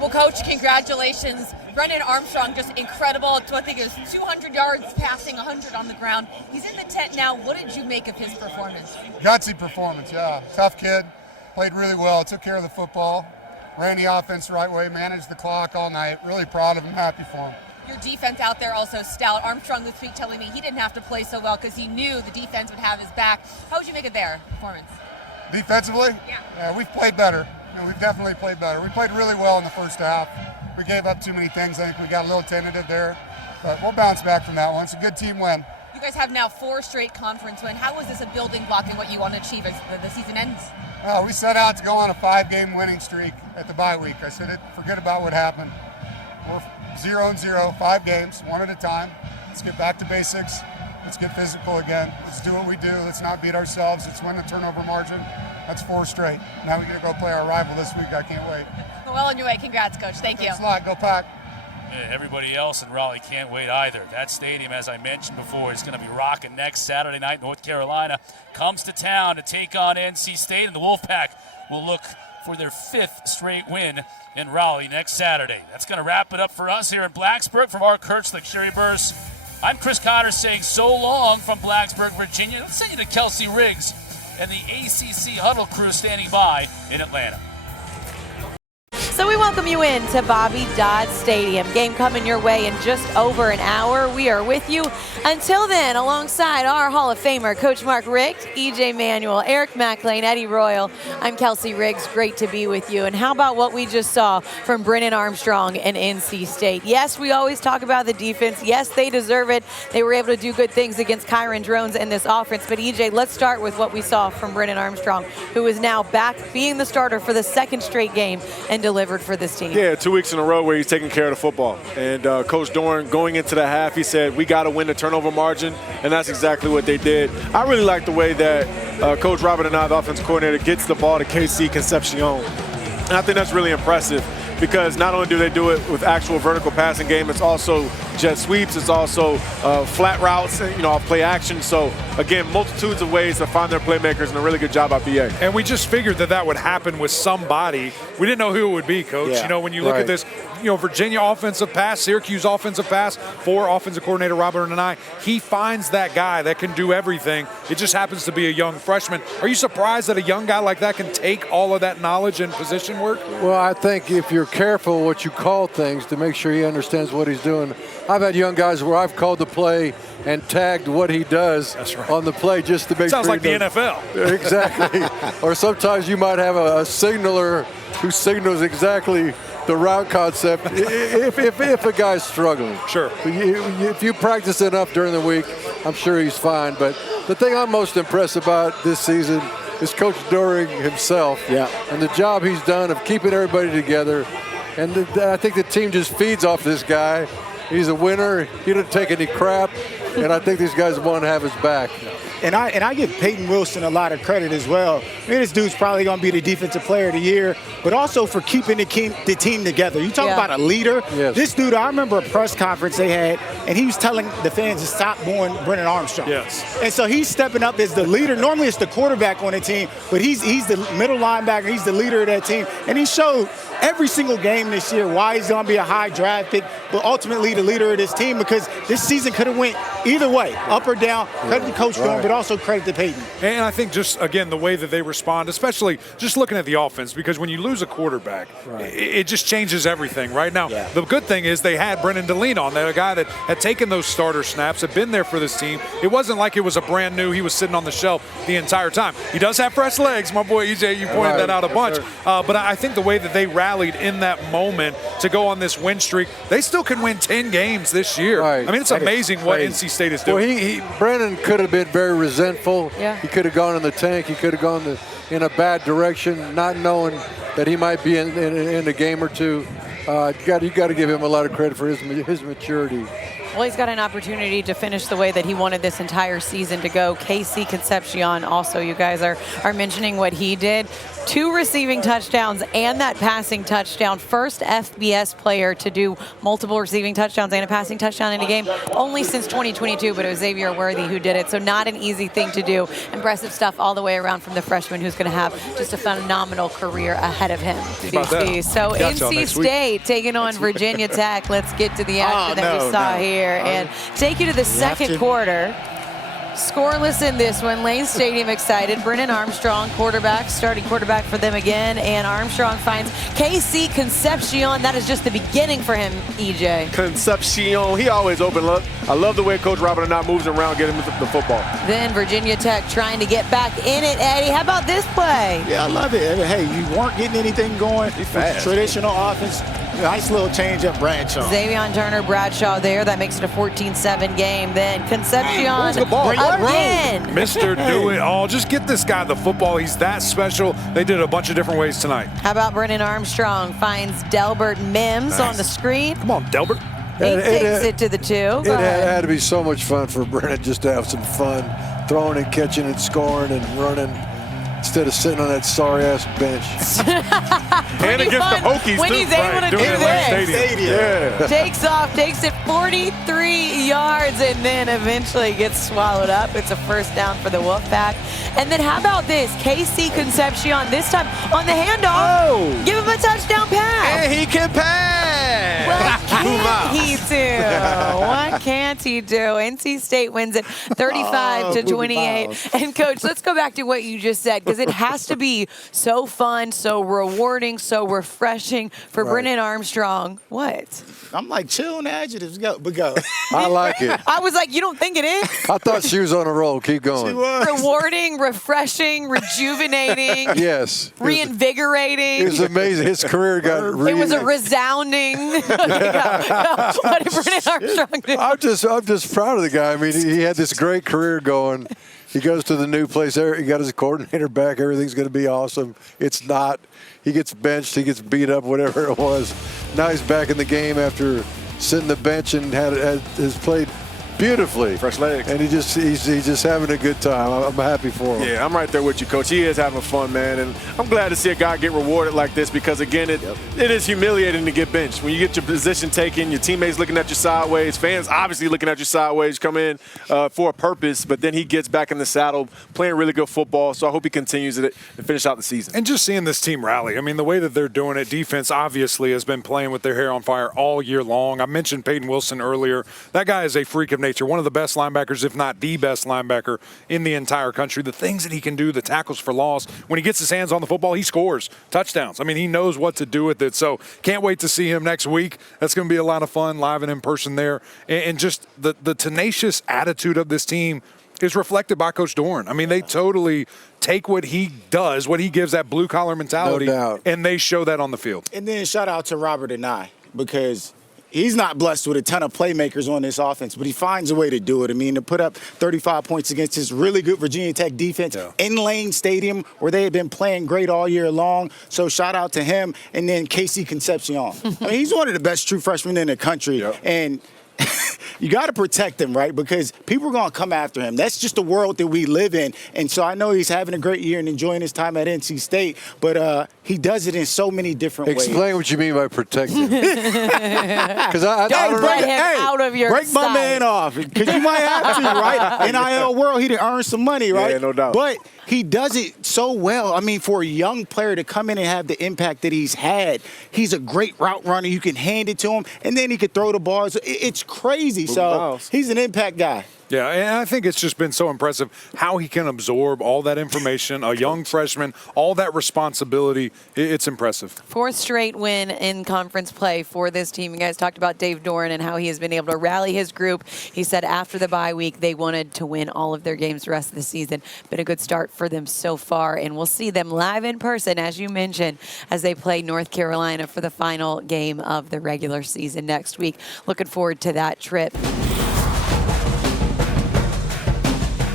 Well, Coach, congratulations. Brennan Armstrong, just incredible. I think it was 200 yards passing, 100 on the ground. He's in the tent now. What did you make of his performance? Gutsy performance, yeah. Tough kid. Played really well. Took care of the football. Ran the offense the right way. Managed the clock all night. Really proud of him. Happy for him. Your defense out there also stout. Armstrong this week telling me he didn't have to play so well because he knew the defense would have his back. How would you make it there, performance? Defensively? Yeah. We've played better. We've definitely played better. We played really well in the first half. We gave up too many things. I think we got a little tentative there. But we'll bounce back from that one. It's a good team win. You guys have now 4 straight conference wins. How is this a building block in what you want to achieve as the season ends? We set out to go on a 5-game winning streak at the bye week. I said, forget about what happened. We're 0-0, 5 games, one at a time. Let's get back to basics. Let's get physical again. Let's do what we do. Let's not beat ourselves. Let's win the turnover margin. That's 4 straight. Now we got to go play our rival this week. I can't wait. Well on your way. Congrats, Coach. Thank you. Thanks a lot. Go Pack. Yeah, everybody else in Raleigh can't wait either. That stadium, as I mentioned before, is going to be rocking next Saturday night. North Carolina comes to town to take on NC State, and the Wolfpack will look for their 5th straight win in Raleigh next Saturday. That's going to wrap it up for us here in Blacksburg. From Mark Kurtzlick, Sherry Burse, I'm Chris Cotter saying so long from Blacksburg, Virginia. Let's send you to Kelsey Riggs and the ACC Huddle crew standing by in Atlanta. So we welcome you in to Bobby Dodd Stadium. Game coming your way in just over an hour. We are with you until then, alongside our Hall of Famer, Coach Mark Richt, EJ Manuel, Eric McLean, Eddie Royal. I'm Kelsey Riggs. Great to be with you. And how about what we just saw from Brennan Armstrong and NC State? Yes, we always talk about the defense. Yes, they deserve it. They were able to do good things against Kyron Drones in this offense. But EJ, let's start with what we saw from Brennan Armstrong, who is now back being the starter for the 2nd straight game and delivered for this team. Yeah, 2 weeks in a row where he's taking care of the football. And Coach Doran, going into the half, he said, we got to win the turnover margin, and that's exactly what they did. I really like the way that Coach Robert and the offensive coordinator, gets the ball to KC Concepcion. And I think that's really impressive, because not only do they do it with actual vertical passing game, it's also jet sweeps, it's also flat routes, and, off play action. So again, multitudes of ways to find their playmakers, and a really good job by BA. And we just figured that would happen with somebody. We didn't know who it would be, Coach. Yeah, when you look at this, Virginia offensive pass, Syracuse offensive pass, for offensive coordinator Robert and I, he finds that guy that can do everything. It just happens to be a young freshman. Are you surprised that a young guy like that can take all of that knowledge and position work? Well, I think if you're careful what you call things to make sure he understands what he's doing. I've had young guys where I've called the play and tagged what he does on the play just to make Sounds sure like the NFL. Exactly. Or sometimes you might have a signaler who signals exactly the route concept if a guy's struggling. Sure. If you practice enough during the week, I'm sure he's fine. But the thing I'm most impressed about this season is Coach Doring himself and the job he's done of keeping everybody together. And I think the team just feeds off this guy. He's a winner. He doesn't take any crap. And I think these guys want to have his back. And I give Peyton Wilson a lot of credit as well. I mean, this dude's probably going to be the defensive player of the year, but also for keeping the team together. You talk about a leader. Yes. This dude, I remember a press conference they had, and he was telling the fans to stop booing Brennan Armstrong. Yes. And so he's stepping up as the leader. Normally it's the quarterback on the team, but he's the middle linebacker. He's the leader of that team. And he showed every single game this year why he's going to be a high draft pick, but ultimately the leader of this team, because this season could have went either way, up or down. Credit to Coach Doran, but also credit to Peyton. And I think just, again, the way that they respond, especially just looking at the offense, because when you lose a quarterback, it just changes everything right now. The good thing is they had Brennan to lean on. They're a guy that had taken those starter snaps, had been there for this team. It wasn't like it was a brand new, he was sitting on the shelf the entire time. He does have fresh legs, my boy EJ, you pointed that out a bunch. But I think the way that they rallied in that moment to go on this win streak, they still can win 10 games this year. I mean, it's amazing what NC State is doing. Well, Brennan could have been very resentful. He could have gone in the tank. He could have gone in a bad direction, not knowing that he might be in a game or two. You got to give him a lot of credit for his maturity. Well, he's got an opportunity to finish the way that he wanted this entire season to go. KC Concepcion also, you guys are mentioning what he did. 2 receiving touchdowns and that passing touchdown. First FBS player to do multiple receiving touchdowns and a passing touchdown in a game only since 2022, but it was Xavier Worthy who did it. So not an easy thing to do. Impressive stuff all the way around from the freshman who's going to have just a phenomenal career ahead of him. So NC State taking on Virginia Tech. Let's get to the action that we saw here and take you to the second quarter. Scoreless in this one. Lane Stadium excited. Brennan Armstrong, starting quarterback for them again. And Armstrong finds KC Concepcion. That is just the beginning for him, EJ. Concepcion, he always open. Look, I love the way Coach Robert and I moves around, getting the football. Then Virginia Tech trying to get back in it. Eddie, how about this play? Yeah, I love it. Hey, you weren't getting anything going. Traditional offense. Nice little change up, Bradshaw. Xavier Turner, Bradshaw there. That makes it a 14-7 game. Then Concepcion again. Mr. Do It All. Just get this guy the football. He's that special. They did it a bunch of different ways tonight. How about Brennan Armstrong finds Delbert Mims on the screen? Come on, Delbert. He takes it to the 2. It had to be so much fun for Brennan just to have some fun throwing and catching and scoring and running instead of sitting on that sorry-ass bench. And against the Hokies, when too, he's able to do this. Yeah. Takes off, takes it 43 yards, and then eventually gets swallowed up. It's a first down for the Wolfpack. And then how about this? KC Concepcion, this time on the handoff. Give him a touchdown pass. And he can pass. What can't he do? What can't he do? NC State wins it 35-28. And, Coach, let's go back to what you just said, because it has to be so fun, so rewarding, so refreshing for Brennan Armstrong. What? I'm like, chill on the adjectives. Go. I like it. I was like, you don't think it is? I thought she was on a roll. Keep going. She was. Rewarding, refreshing, rejuvenating. Yes. Reinvigorating. It was amazing. His career got It was a resounding. What did Brennan Armstrong do? I'm just proud of the guy. I mean, he had this great career going. He goes to the new place there. He got his coordinator back. Everything's going to be awesome. It's not. He gets benched. He gets beat up, whatever it was. Now he's back in the game after sitting the bench and has played beautifully. Fresh legs. And he's just having a good time. I'm happy for him. Yeah, I'm right there with you, Coach. He is having fun, man. And I'm glad to see a guy get rewarded like this because, again, it is humiliating to get benched. When you get your position taken, your teammates looking at you sideways, fans obviously looking at you sideways, come in for a purpose, but then he gets back in the saddle, playing really good football. So I hope he continues it and finish out the season. And just seeing this team rally. I mean, the way that they're doing it, defense obviously has been playing with their hair on fire all year long. I mentioned Peyton Wilson earlier. That guy is a freak of nature, one of the best linebackers, if not the best linebacker in the entire country. The things that he can do, the tackles for loss, when he gets his hands on the football, he scores touchdowns. I mean, he knows what to do with it. So can't wait to see him next week. That's going to be a lot of fun, live and in person there. And just the tenacious attitude of this team is reflected by Coach Doran. I mean, they totally take what he does, what he gives, that blue-collar mentality, No doubt. and they show that on the field. And then shout out to Robert and I, because he's not blessed with a ton of playmakers on this offense, but he finds a way to do it. I mean, to put up 35 points against this really good Virginia Tech defense in Lane Stadium, where they had been playing great all year long. So shout out to him. And then KC Concepcion. I mean, he's one of the best true freshmen in the country. And you got to protect him, right? Because people are going to come after him. That's just the world that we live in. And so I know he's having a great year and enjoying his time at NC State, but he does it in so many different ways. Explain what you mean by protecting. Because I Don't let him out of your break my sight. man off, because you might have to, right? NIL world, he done earned some money, right? Yeah, no doubt. But he does it so well. I mean, for a young player to come in and have the impact that he's had, he's a great route runner. You can hand it to him, and then he could throw the ball. So it's crazy. So he's an impact guy. Yeah, and I think it's just been so impressive how he can absorb all that information, a young freshman, all that responsibility. It's impressive. 4th straight win in conference play for this team. You guys talked about Dave Doran and how he has been able to rally his group. He said after the bye week, they wanted to win all of their games the rest of the season. Been a good start for them so far, and we'll see them live in person, as you mentioned, as they play North Carolina for the final game of the regular season next week. Looking forward to that trip.